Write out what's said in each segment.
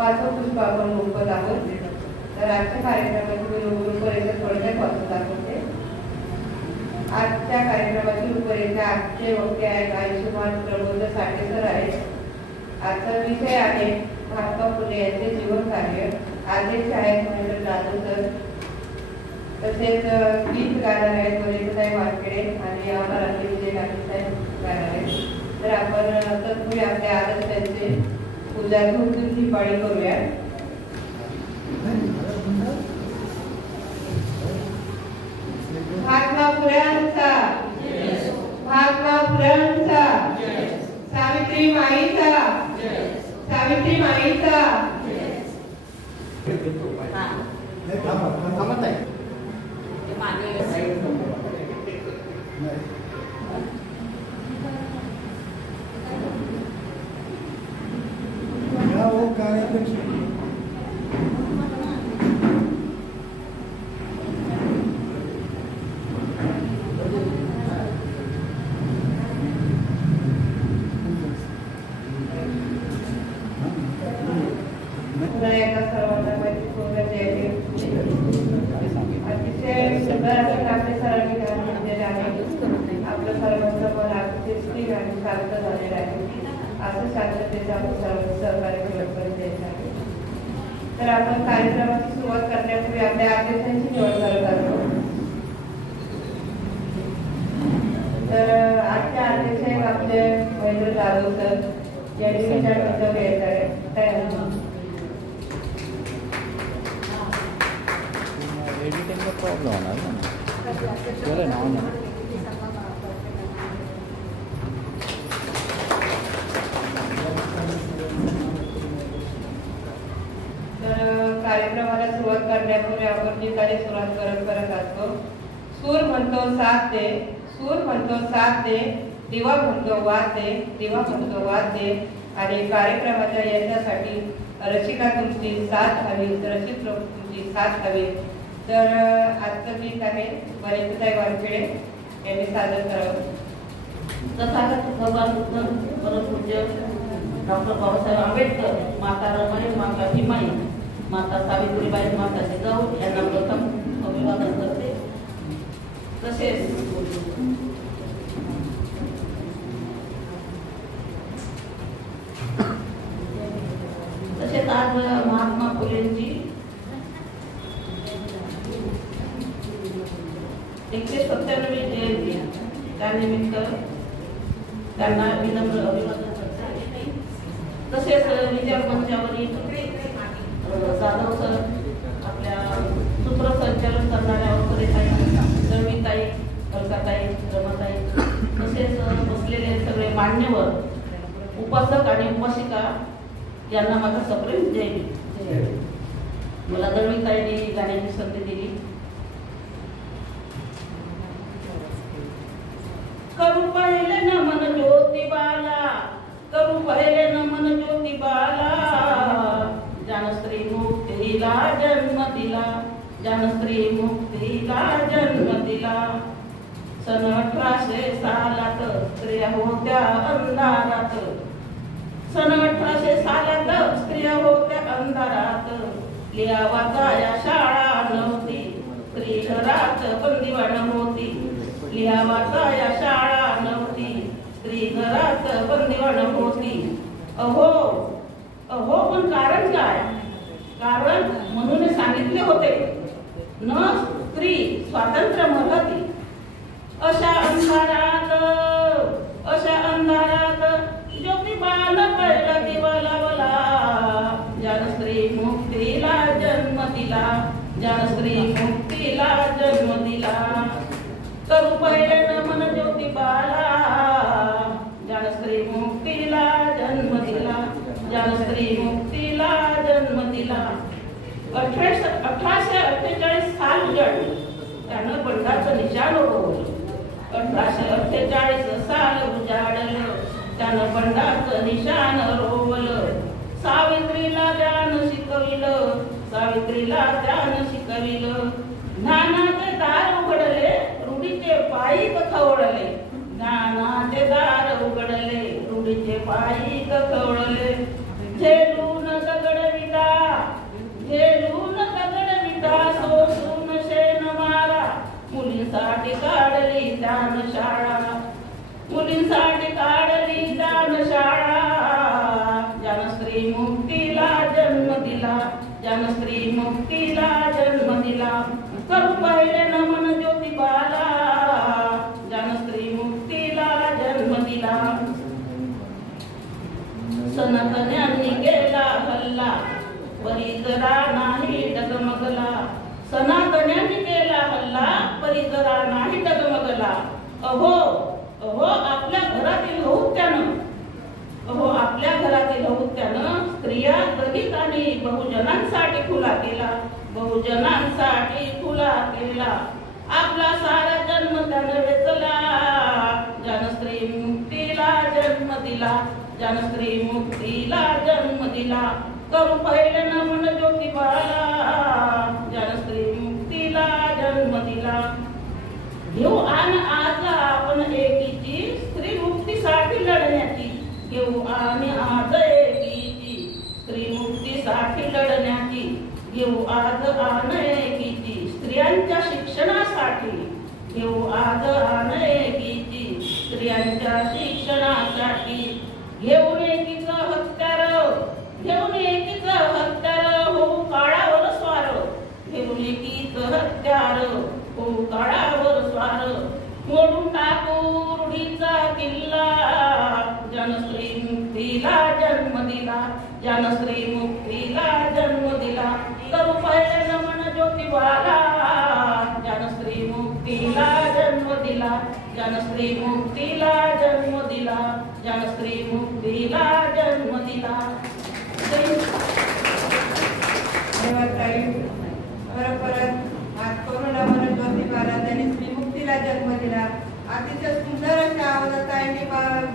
पाचवं पुष्प आपण रोपत आहोत. तर आजच्या कार्यक्रमाची रूपरेषा थोडक्यात वाचून दाखवते. आजच्या कार्यक्रमाची रूपरेषा आजचे वक्ते आहेत आयुष्यमान प्रबोध साठे सर आहेत. आजचा विषय आहे महात्मा फुले यांचे जीवन कार्य. आजचे आहेत महेंद्र जाधव सर. तसेच गीत गाणार आहेत वनिताताई वानखेडे आणि आम्हाला विजय साहेब गाणार आहेत. तर आपण तत्पूर्वी आपल्या आदर्शांचे पूजा धूमधूमची पाळी करूया. महात्मा फुल्यांचा, महात्मा फुल्यांचा, सावित्री माईचा, सावित्री माईचा. तर आपण कार्यक्रमाची सुरुवात करण्यापूर्वी आपल्या अध्यक्षांची निवड करत आहोत. तर आजच्या अध्यक्ष आहेत आपले महेंद्र जाधव सर. यांनी विचार घ्यायचा आहे. एडिटिंगचा प्रॉब्लेम होणार ना. कार्यक्रमाला सुरुवात करण्यापूर्वी आपण जी काही सुरुवात करत असतो. सूर म्हणतो साथ दे, सूर म्हणतो साथ दे, दिवा म्हणतो वाद दे, दिवा म्हणतो वाद दे. आणि कार्यक्रमाच्या यशासाठी रसिका तुमची साथ हवी, रसिक तुमची साथ हवी. तर आजचं गीत आहे वनिताताई वानखेडे यांनी सादर करावं. तथागत भगवान बुद्ध परमपूज्य डॉक्टर बाबासाहेब आंबेडकर, माता रमाई, माता भीमाई, माता सावित्रीबाई, माता जिजाऊ यांना प्रथम अभिवादन करते. तसेच आज महात्मा फुलेंची 197वी जयंती, त्यानिमित्त त्यांना विनम्र अभिवादन करते. तसेच विचार मंचावरील जाधव सर, आपल्या सूत्रसंचालन करणाऱ्या दळवीताई, अलकाताई, रमाताई, तसेच बसलेले सगळे मान्यवर, उपासक आणि उपासिका यांना माझा सप्रेम जय. मला दळवीताईंनी गाण्याची संधी दिली. करू पहिले नमन ज्योतिबाला, करू पहिले नमन ज्योतिबाला, जानस्त्री मुक्तीला जन्म दिला, जानस्त्री मुक्तीला जन्म दिला. सन 1800 सालात स्त्रिया होत्या अंधारात, सन 1800 सालात स्त्रिया होत्या अंधारात. लिहावाचा या शाळा नव्हती, स्त्री घरात बंदिवान होती. लिहावाचा या शाळा नव्हती, स्त्री घरात बंदिवान होती. अहो अहो, पण कारण काय? कारण म्हणून सांगितले होते, न स्त्री स्वातंत्र्य महती. अशा अंधारात, अशा अंधारात ज्योतिबानं पहिला दिवा लावला. ज्यानं स्त्री मुक्तीला जन्म दिला, ज्यानं स्त्री मुक्तीला जन्म दिला. करू पहिले नमन ज्योतिबाला, ज्यानं स्त्री मुक्तीला जन्म दिला, ज्यानं स्त्री मुक्तीला जन्म दिला. 1848 साल उजाडलं, त्यानं बंडाचं निशाण रोवलं. 1848 साल उजाडलं, त्यानं बंडाचं निशान रोवलं. सावित्रीला ज्ञान शिकविलं, सावित्रीला ज्ञान शिकविलं. ज्ञानाचे दार उघडले, रूढीचे पायी खवळले. ज्ञानाचे दार उघडले, रूढीचे पायी खवळले. झेलून दगड करिता घेऊन दगड विटा सोसून शेण मारा मुलींसाठी काढली दान शाळा मुलींसाठी काढली दान शाळा ज्यानं स्त्री मुक्तीला जन्म दिला ज्यानं स्त्री मुक्तीला जन्म दिला करू पाहिले नमन ज्योतिबाला ज्यानं स्त्री मुक्तीला जन्म दिला सनातन्यांनी केला हल्ला परिजरा नाही डगमगला सनातन्यांनी केला हल्ला परिजरा नाही डगमगला अहो अहो आपल्या घरातील हौत्यानं अहो आपल्या घरातील हौत्यानं स्त्रिया दलित आणि बहुजनांसाठी खुला केला बहुजनांसाठी खुला केला आपला सारा जन्म त्यानं वेचला ज्यानं स्त्री मुक्तीला जन्म दिला ज्यानं स्त्री मुक्तीला जन्म दिला करू पहिले नमन ज्योतिबाला ज्यानं स्त्री मुक्तीला जन्म दिला घेऊ आन आज आपण एकीची स्त्री मुक्तीसाठी लढण्याची घेऊ आणि आज एकीची स्त्री मुक्तीसाठी लढण्याची घेऊ आज आन एकीची स्त्रियांच्या शिक्षणासाठी घेऊ आज आन एकीची स्त्रियांच्या शिक्षणासाठी घेऊन एकीचं हत्यार हो काळावर स्वार घेऊन एकीचं हत्यार हो काळावर स्वार मोडून टाकू रूढीचा किल्ला ज्यानं स्त्री मुक्तीला जन्म दिला ज्यानं स्त्री मुक्तीला जन्म दिला करू पहिले नमन ज्योतिबाला ज्यानं स्त्री मुक्तीला जन्म दिला ज्यानं स्त्री मुक्तीला जन्म दिला ज्यानं स्त्री मुक्तीला जन्म दिला परत आज कोरोना म्हणून ज्योतिबाला त्यांनी स्त्री मुक्तीला जन्म दिला अतिशय सुंदर अशा आवाजात त्यांनी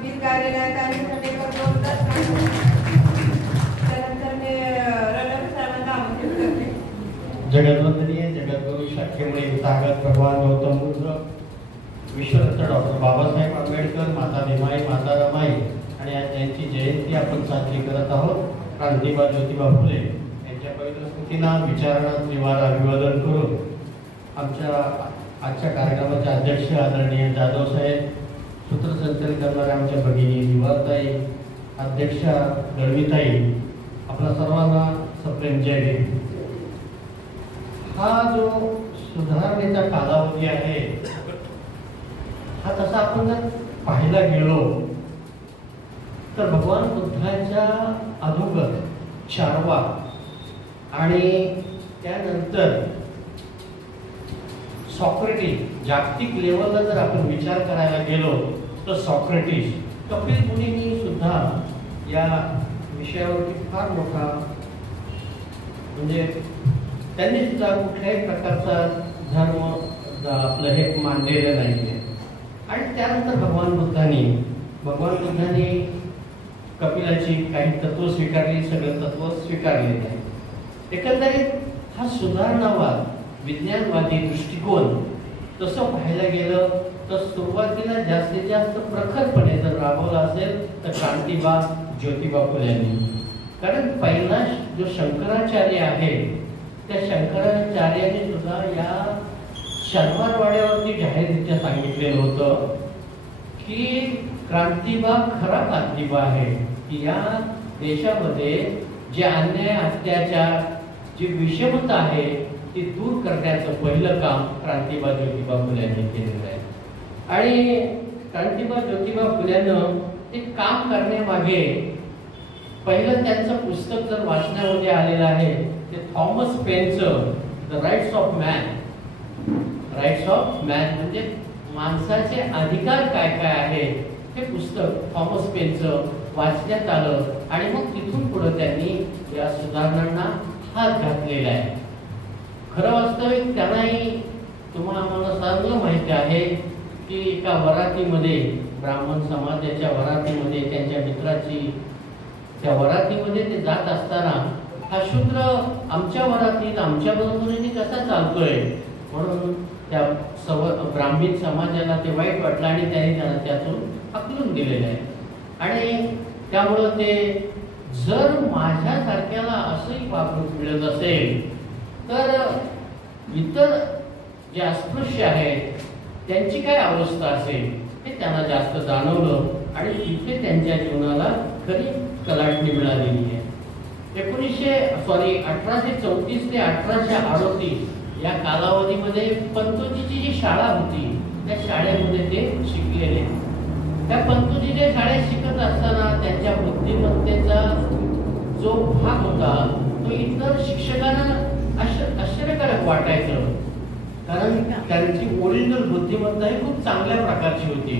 गीत गायलेले आहे त्यांच्यासाठी त्यानंतर मी रणवीर साहेबांना आमंत्रित करते. जगद्वंदनीय जगद्गुरु शाखेमुळे ताकद भगवान गौतम बुद्ध विश्वरत्न डॉक्टर बाबासाहेब आंबेडकर माता भीमाई माता रमाई आणि आज त्यांची जयंती आपण साजरी करत आहोत. क्रांतिबा ज्योतिबा फुले यांच्या पवित्र स्मृतींना विचारणा त्रिवार अभिवादन करून आमच्या आजच्या कार्यक्रमाचे अध्यक्ष आदरणीय जाधव साहेब सूत्रसंचलन करणाऱ्या आमच्या भगिनी दिवारताई अध्यक्षा दळवीताई आपल्या सर्वांना सप्रेम जय भीम. हा जो सुधारणेचा कालावधी आहे हा तसा आपण जर पाहायला गेलो तर भगवान बुद्धांच्या अगोदर चारवा आणि त्यानंतर सॉक्रेटिस जागतिक लेवलला जर आपण विचार करायला गेलो तर सॉक्रेटिस कपिल मुनींनी सुद्धा या विषयावरती फार मोठा म्हणजे त्यांनी सुद्धा कुठल्याही प्रकारचा धर्म आपलं हे मांडलेलं नाहीये. आणि त्यानंतर भगवान बुद्धांनी कपिलाची काही तत्व स्वीकारली सगळं तत्व स्वीकारले नाही. एकंदरीत हा सुधारणावाद विज्ञानवादी दृष्टिकोन तसं पाहायला गेलं तर सुरुवातीला जास्तीत जास्त प्रखरपणे जर राबवला असेल तर क्रांतिबा ज्योतिबा फुले यांनी. कारण पहिला जो शंकराचार्य आहे त्या शंकराचार्याने सुद्धा या शनिवारवाड्यावरती जाहीररित्या सांगितलेलं होतं की क्रांतिबा खरा क्रांतिबा आहे की या देशामध्ये जे अन्याय अत्याचार जी विषमता आहे ती दूर करण्याचं पहिलं काम क्रांतिबा ज्योतिबा फुले यांनी केलेलं आहे. आणि क्रांतिबा ज्योतिबा फुल्यानं ते काम करण्यामागे पहिलं त्यांचं पुस्तक जर वाचण्यामध्ये आलेलं आहे ते थॉमस पेनचं द राईट्स ऑफ मॅन म्हणजे माणसाचे अधिकार काय काय आहे हे पुस्तक थॉमस पेनचं वाचण्यात आलं आणि मग तिथून पुढे त्यांनी या सुधारणांना हात घातलेला आहे. खरं वास्तविक त्यांनाही तुम्हाला आम्हाला चांगलं माहिती आहे की एका वरातीमध्ये ब्राह्मण समाजाच्या वरातीमध्ये त्यांच्या मित्राची त्या वरातीमध्ये ते जात असताना हा शूद्र आमच्या वरातीत आमच्या बरोबरीने कसा चालतोय म्हणून त्या ब्राह्मण समाजाला ते वाईट वाटलं आणि त्यांनी त्यांना त्यातून हकलून दिलेलं आहे. आणि त्यामुळं ते जर माझ्यासारख्याला असंही वागणूक मिळत असेल तर इतर जे अस्पृश्य आहेत त्यांची काय अवस्था असेल हे त्यांना जास्त जाणवलं आणि तिथे त्यांच्या जीवनाला खरी कलाटणी मिळालेली आहे. 1834 ते 1838 या कालावधीमध्ये पंतोजीची जी शाळा होती त्या शाळेमध्ये ते शिकलेले. त्या पंतोजीच्या शाळेत शिकत असताना त्यांच्या बुद्धिमत्तेचा जो भाग होता तो इतर शिक्षकांना आश्चर्यकारक वाटायचं, कारण त्यांची ओरिजिनल बुद्धिमत्ता ही खूप चांगल्या प्रकारची होती.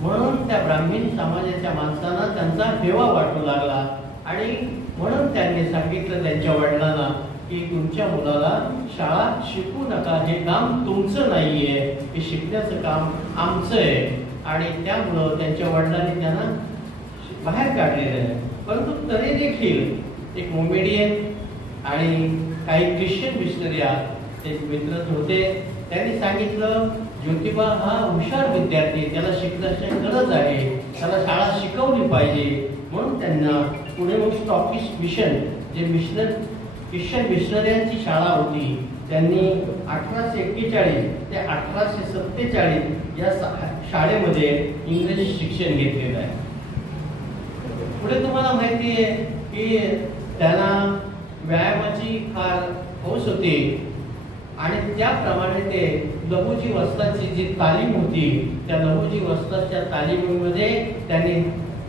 म्हणून त्या ब्राह्मण समाजाच्या माणसांना त्यांचा हेवा वाटू लागला आणि म्हणून त्यांनी सांगितलं त्यांच्या वडिलांना की तुमच्या मुलाला शाळा शिकू नका, हे काम तुमचं नाहीये, हे शिकण्याचं काम आमचं आहे. आणि त्यामुळं त्यांच्या वडिलांनी त्यांना बाहेर काढलेलं आहे. परंतु तरी देखील एक मोमेडियन आणि काही ख्रिश्चन मिशनरी एक मित्र होते, त्यांनी सांगितलं ज्योतिबा हा हुशार विद्यार्थी, त्याला शिकण्याची गरज आहे, त्याला शाळा शिकवली पाहिजे. म्हणून त्यांना पुणे मग स्टॉकिश मिशन जे ख्रिश्चन मिशनऱ्यांची शाळा होती त्यांनी 1841 ते 1847 या शाळेमध्ये इंग्रजी शिक्षण घेतलेलं आहे. पुढे तुम्हाला माहिती आहे की त्यांना व्यायामाची फार हौस होती आणि त्याप्रमाणे ते लघुजी वस्ताची जी तालीम होती त्या लघुजी वस्ताच्या तालीमीमध्ये त्यांनी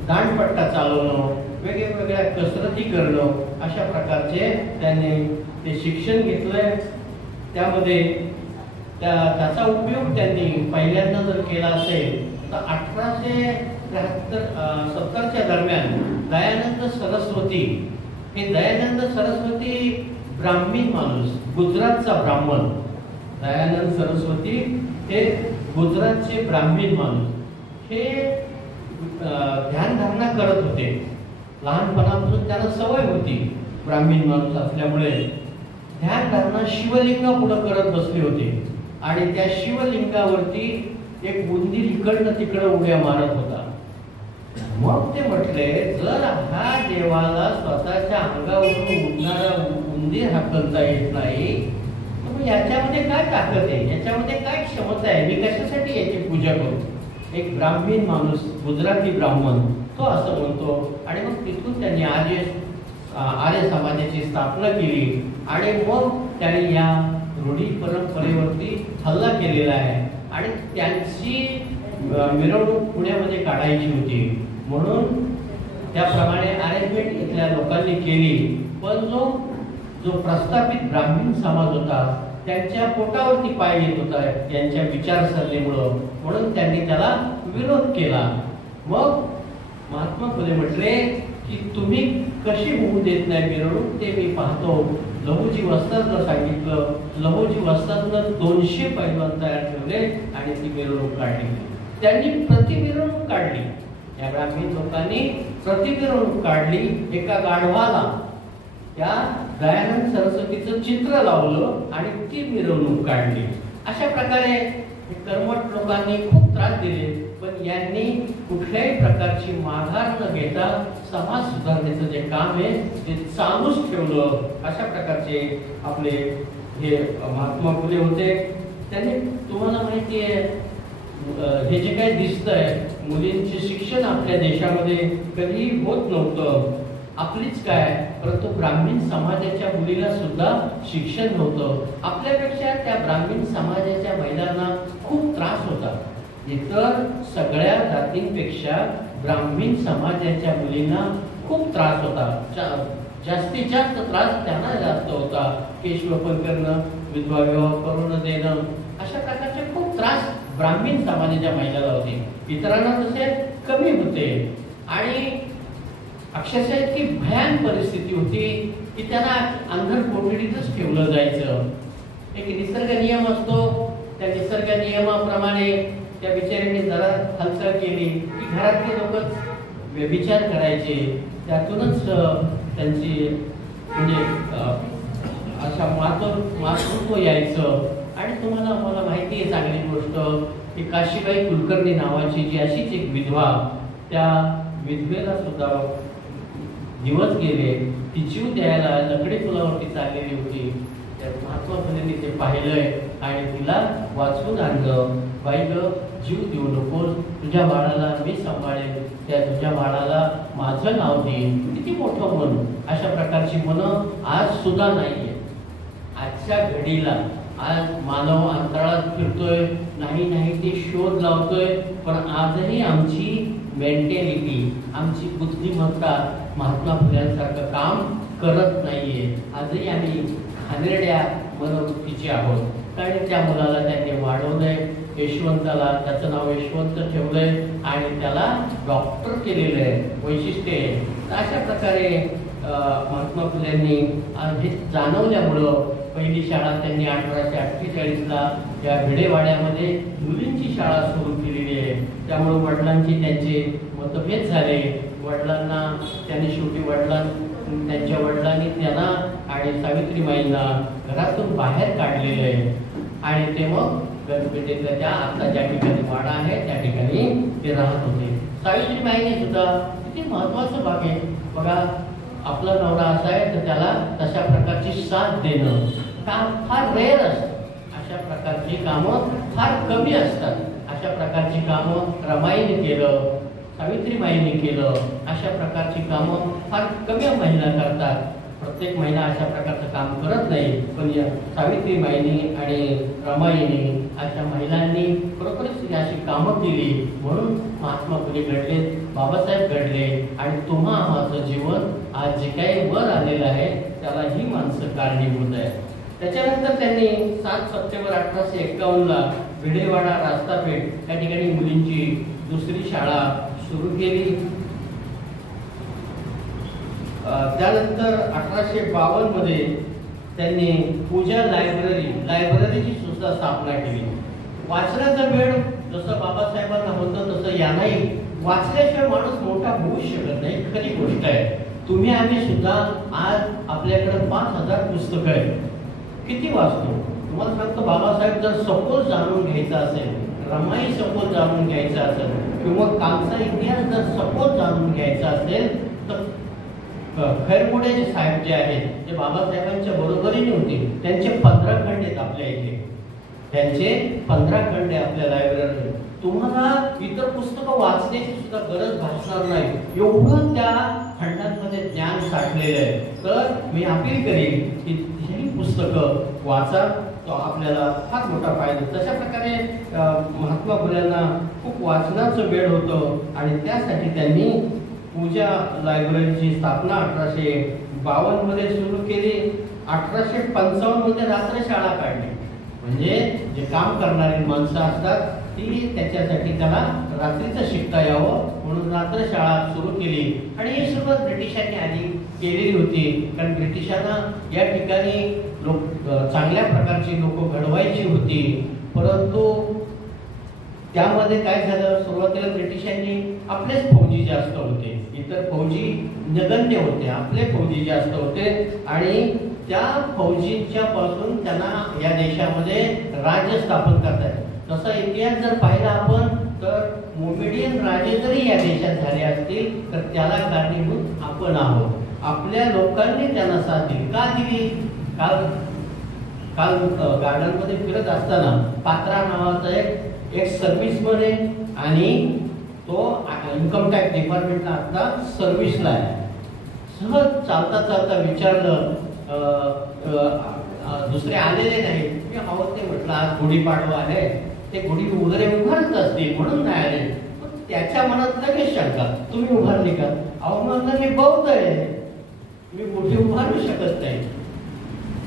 दांडपट्टा चालवणं, वेगवेगळ्या कसरती करणं, अशा प्रकारचे त्यांनी ते शिक्षण घेतलंय. त्यामध्ये त्याचा उपयोग त्यांनी पहिल्यांदा जर केला असेल तर 1870च्या दरम्यान दयानंद सरस्वती ब्राह्मण माणूस, गुजरातचा ब्राह्मण, दयानंद सरस्वती हे गुजरातचे ब्राह्मण माणूस, हे ध्यानधारणा करत होते. लहानपणापासून त्यांना सवय होती, ब्राह्मण माणूस असल्यामुळे ध्यानधारणा शिवलिंगा पुढे करत बसले होते आणि त्या शिवलिंगावरती एक उंदीर इकडनं तिकडं उड्या मारत होता. मग ते म्हटले जर हा देवाला स्वतःच्या अंगावरून उडणारा उंदीर हाकलता येत नाही तर मग याच्यामध्ये काय ताकद आहे, याच्यामध्ये काय क्षमता आहे, मी कशासाठी याची पूजा करू. एक ब्राह्मण माणूस, गुजराती ब्राह्मण, तो असं म्हणतो. आणि मग तिथून त्यांनी आर्य समाजाची स्थापना केली आणि मग त्यांनी या रूढी परंपरेवरती हल्ला केलेला आहे आणि त्यांची मिरवणूक पुण्यामध्ये काढायची होती. म्हणून त्याप्रमाणे अरेंजमेंट इथल्या लोकांनी केली. पण जो प्रस्थापित ब्राह्मण समाज होता त्यांच्या पोटावरती पाय येत होता यांच्या विचारसरणीमुळं, म्हणून त्यांनी त्याला विरोध केला. मग महात्मा फुले म्हटले की तुम्ही कशी होऊ देत नाही मिरवणूक ते मी पाहतो. लहुजी वस्तादला सांगितलं, लहुजी वस्तादनं 200 पैलवान तयार ठेवले आणि ती मिरवणूक काढली. त्यांनी प्रतिमिरवणूक काढली, या ब्राह्मण लोकांनी प्रतिमिरवणूक काढली. एका गाढवाला त्या दयानंद सरस्वतीचं चित्र लावलं आणि ती मिरवणूक काढली. अशा प्रकारे कर्मठ लोकांनी खूप त्रास दिले, पण यांनी कुठल्याही प्रकारची माघार न घेता समाज सुधारण्याचं जे काम आहे ते चालूच ठेवलं. अशा प्रकारचे आपले हे महात्मा फुले होते. त्यांनी, तुम्हाला माहिती आहे हे जे काही दिसतंय मुलींचे शिक्षण आपल्या देशामध्ये कधीही होत नव्हतं. आपलीच काय, परंतु ब्राह्मण समाजाच्या मुलीला सुद्धा शिक्षण नव्हतं. आपल्यापेक्षा त्या ब्राह्मण समाजाच्या महिलांना खूप त्रास होता. इतर सगळ्या जातींपेक्षा ब्राह्मण समाजाच्या मुलींना खूप त्रास होता. जास्तीत जास्त त्रास त्यांना जास्त होता. केशवपन करणं, विधवा विवाह करून देणं, अशा प्रकारचे खूप त्रास ब्राह्मण समाजाच्या महिलाला होते. इतरांना तसे कमी होते. आणि अक्षरशः इतकी भयान परिस्थिती होती की त्यांना अंधर कोठडीतच ठेवलं जायचं. एक निसर्ग नियम असतो, त्या निसर्ग नियमाप्रमाणे त्या बिचाऱ्यांनी जरा हालचाल केली की घरातले लोकच विचार करायचे. त्यातूनच त्यांची म्हणजे अशा मातृत्व यायचं. आणि तुम्हाला मला माहिती आहे चांगली गोष्ट की काशीबाई कुलकर्णी नावाची जी अशीच एक विधवा, त्या विधवेला सुद्धा दिवस गेले, ती जीव द्यायला लकडी पुलावरती चाललेली होती. त्या महात्मा फुलेंनी ते पाहिलंय आणि तिला वाचवून आणलं. बाई ग, जीव देऊ नकोस, तुझ्या बाळाला मी सांभाळेन, त्या तुझ्या बाळाला माझं नाव देईन. किती मोठं मन. अशा प्रकारची मनं आज सुद्धा नाहीये. आजच्या घडीला आज मानव अंतराळात फिरतोय, नाही ते शोध लावतोय, पण आजही आमची मेंटॅलिटी, आमची बुद्धिमत्ता महात्मा फुल्यांसारखं काम करत नाहीये. आजही आम्ही घाणेरड्या मनोवृत्तीचे आहोत. कारण त्या मुलाला त्यांनी वाढवलंय, यशवंताला, त्याचं नाव यशवंत ठेवलंय आणि त्याला डॉक्टर केलेलं आहे, वैशिष्ट्य आहे. अशा प्रकारे महात्मा फुल्यांनी हे जाणवल्यामुळं पहिली शाळा त्यांनी 1848ला या भिडेवाड्यामध्ये मुलींची शाळा सुरू केलेली आहे. त्यामुळे वडिलांची त्यांचे मतभेद झाले. वडिलांना त्यांनी शेवटी त्यांच्या वडिलांनी त्यांना आणि सावित्रीबाईंना घरातून बाहेर काढलेले आहे आणि ते मग गणपेठेतल्या त्या आता ज्या ठिकाणी वाडा आहे त्या ठिकाणी ते राहत होते. सावित्रीबाईंनी सुद्धा किती महत्वाचं भाग आहे बघा. आपला नवरा असा आहे तर त्याला तशा प्रकारची साथ देणं काम फार रेअर असतं. अशा प्रकारची कामं फार कमी असतात. अशा प्रकारची कामं रमाईने केलं, सावित्रीबाईंनी केलं. अशा प्रकारची कामं फार कमी महिला करतात. प्रत्येक महिला अशा प्रकारचं काम करत नाही, पण या सावित्रीबाईंनी आणि रमाईंनी अशा महिलांनी खरोखरच अशी कामं केली. म्हणून महात्मा फुले घडले, बाबासाहेब घडले आणि तुम्हा आम्हाचं जीवन आज जे काही वर आलेलं आहे त्याला ही माणसं कारणीभूत आहे. त्याच्यानंतर त्यांनी 7 सप्टेंबर 1851ला भिडेवाडा रास्तापेठ या ठिकाणी मुलींची दुसरी शाळा सुरू केली. त्यानंतर 1852 मध्ये त्यांनी पूजा लायब्ररीची सुद्धा स्थापना केली. वाचण्याचा वेळ जसं बाबासाहेबांना होतं तसं यांनाही वाचल्याशिवाय माणूस मोठा होऊ शकत नाही, खरी गोष्ट आहे. तुम्ही आम्ही सुद्धा आज आपल्याकडे 5000 पुस्तकं आहेत. किती वाचतो? तुम्हाला सांगतो, बाबासाहेब जर सखोल जाणून घ्यायचा असेल, रमाई सखोल जाणून घ्यायचा असेल किंवा कालचा इतिहास जर सखोल जाणून घ्यायचा असेल तर खैरमुडे साहेब जे आहेत ते बाबासाहेबांच्या बरोबरीने होते. त्यांचे 15 खंड आहेत आपल्या इथे. त्यांचे 15 खंड आहे आपल्या लायब्ररीत. तुम्हाला इतर पुस्तकं वाचण्याची सुद्धा गरज भासणार नाही, एवढं त्या खंडांमध्ये ज्ञान साठलेलं आहे. तर मी अपील करेन की ही पुस्तकं वाचा, तो आपल्याला फार मोठा फायदा. तशा प्रकारे महात्मा फुल्यांना खूप वाचनाचं वेळ होतं आणि त्यासाठी त्यांनी पूजा लायब्ररीची स्थापना 1852 मध्ये सुरू केली. 1855 मध्ये रात्रशाळा काढली. म्हणजे जे काम करणारी माणसं असतात ती त्याच्यासाठी त्याला रात्रीचं शिकता यावं म्हणून रात्रशाळा सुरू केली. आणि ही सुरुवात ब्रिटिशांनी आधी केलेली होती, कारण ब्रिटिशांना या ठिकाणी चांगल्या प्रकारची लोक घडवायची होती. परंतु त्यामध्ये काय झालं, सुरुवातीला ब्रिटिशांनी आपलेच फौजी जास्त होते, इतर फौजी नगण्य होते, आपले फौजी जास्त होते आणि त्या फौजींच्या पासून त्यांना या देशामध्ये राज्य स्थापन करतात. तसा इतिहास जर पाहिला आपण तर मोमेडियन राजे जरी या देशात झाले असतील तर त्याला कारणीभूत आपण आहोत. आपल्या लोकांनी त्यांना साथ दिली. का दिली? काल गार्डनमध्ये फिरत असताना पात्रा नावाचा एक सर्व्हिसमन आहे आणि तो इन्कम टॅक्स डिपार्टमेंटला आता सर्व्हिसला आहे. सहज चालता विचारलं, दुसरे आलेले नाही, मी हवं ते म्हटलं आज गुढीपाडवा आहे, ते गुढी वगैरे उभारत असतील म्हणून नाही आले. त्याच्या मनात लगेच शंका, तुम्ही उभारली का? अहो म्हणलं मी बौद्ध आहे, मी गुढी उभारू शकत नाही.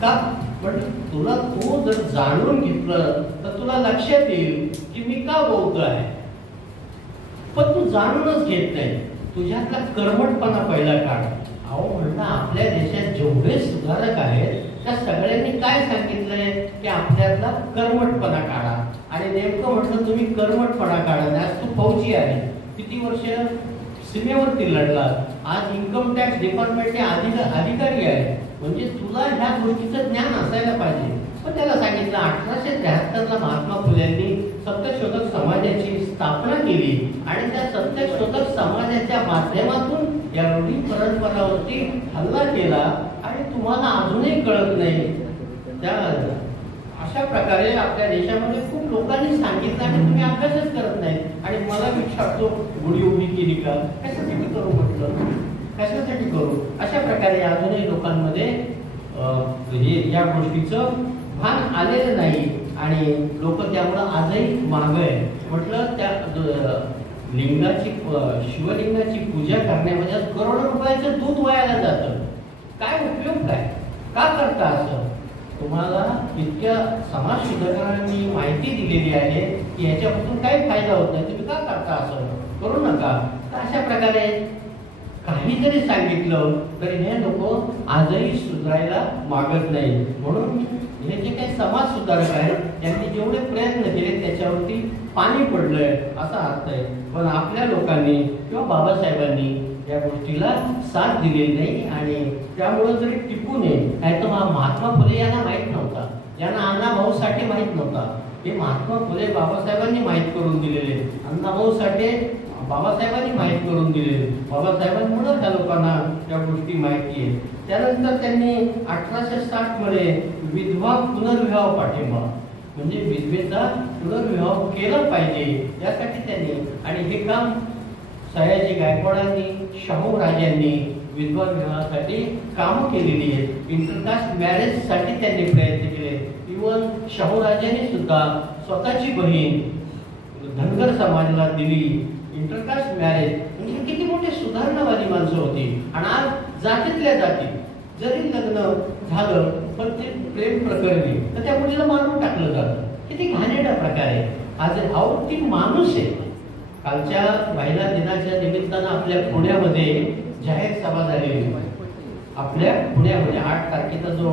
का? पण तुला तू जर जाणून घेतलं तर तुला लक्षात येईल की मी का बौद्ध आहे. पण तू जाणूनच घेत नाही, तुझ्यातला कर्मठपणा पहिला काढ. अहो म्हणलं आपल्या देशात जेवढे सुधारक आहेत त्या सगळ्यांनी काय सांगितलंय की आपल्यातला कर्मठपणा काढा. आणि नेमकं म्हटलं तुम्ही कर्मठपणा काढा. आज तू फौजी आहे, किती वर्ष सीमेवरती लढला, आज इन्कम टॅक्स डिपार्टमेंटचे अधिकारी आहे, म्हणजे तुला ह्या गोष्टीचं ज्ञान असायला पाहिजे. पण त्याला सांगितलं 1873ला महात्मा फुल्यांनी सत्यशोधक समाजाची स्थापना केली आणि त्या सत्यशोधक समाजाच्या माध्यमातून या रूढी परंपरावरती हल्ला केला आणि तुम्हाला अजूनही कळत नाही. त्या अशा प्रकारे आपल्या देशामध्ये खूप लोकांनी सांगितलं आणि तुम्ही अभ्यासच करत नाही. आणि मला विचारतो गुढी उभी केली का, कशासाठी करू म्हटलं, कशासाठी करू. अशा प्रकारे अजूनही लोकांमध्ये या गोष्टीचं भान आलेलं नाही आणि लोक त्यामुळं आजही मागे आहे. म्हटलं त्या लिंगाची शिवलिंगाची पूजा करण्यामध्ये करोडो रुपयाचं दूध वायाला जातं. काय उपयोग काय, का करता असं. तुम्हाला इतक्या समाज सुधारकांनी माहिती दिलेली आहे की याच्यापासून काही फायदा होत नाही, तुम्ही का करता असं, करू नका. तर अशा प्रकारे काही जरी सांगितलं तरी हे लोक आजही सुधारायला मागत नाही. म्हणून हे जे काही समाज सुधारक आहेत यांनी जेवढे प्रयत्न केले त्याच्यावरती पाणी पडलंय असा अर्थ आहे. पण आपल्या लोकांनी किंवा बाबासाहेबांनी या गोष्टीला साथ दिलेली नाही आणि त्यामुळे जरी टिकू नये. नाही तर महात्मा फुले यांना माहीत नव्हता, यांना अण्णाभाऊ साठे माहीत नव्हता. हे महात्मा फुले बाबासाहेबांनी माहीत करून दिलेले, अण्णाभाऊ साठे बाबासाहेबांनी माहीत करून दिलेले. बाबासाहेबांमुळे त्या लोकांना त्या गोष्टी माहिती आहे. त्यानंतर त्यांनी 1860 मध्ये विधवा पुनर्विवाह पाठिंबा, म्हणजे विधवेचा पुनर्विवाह केला पाहिजे यासाठी त्यांनी, आणि हे काम सयाजी गायकवाडांनी, शाहू राजांनी विधवा विवाहासाठी कामं केलेली आहेत. इंटरकास्ट मॅरेज साठी त्यांनी प्रयत्न केले. इव्हन शाहू राजांनी सुद्धा स्वतःची बहीण धनगर समाजाला दिली. इंटरकास्ट मॅरेज म्हणजे किती मोठी सुधारणावादी माणसं होती. आणि आज जातीतल्या जाती जरी लग्न झालं पण ते प्रेम प्रकरणी तर त्या मुलीला मारून टाकलं जातं. किती घाणेरडा प्रकार आहे. आज अहो ती माणूस आहे. कालच्या महिला दिनाच्या निमित्तानं आपल्या पुण्यामध्ये जाहीर सभा झालेली. आपल्या पुण्यामध्ये 8 तारखेचा जो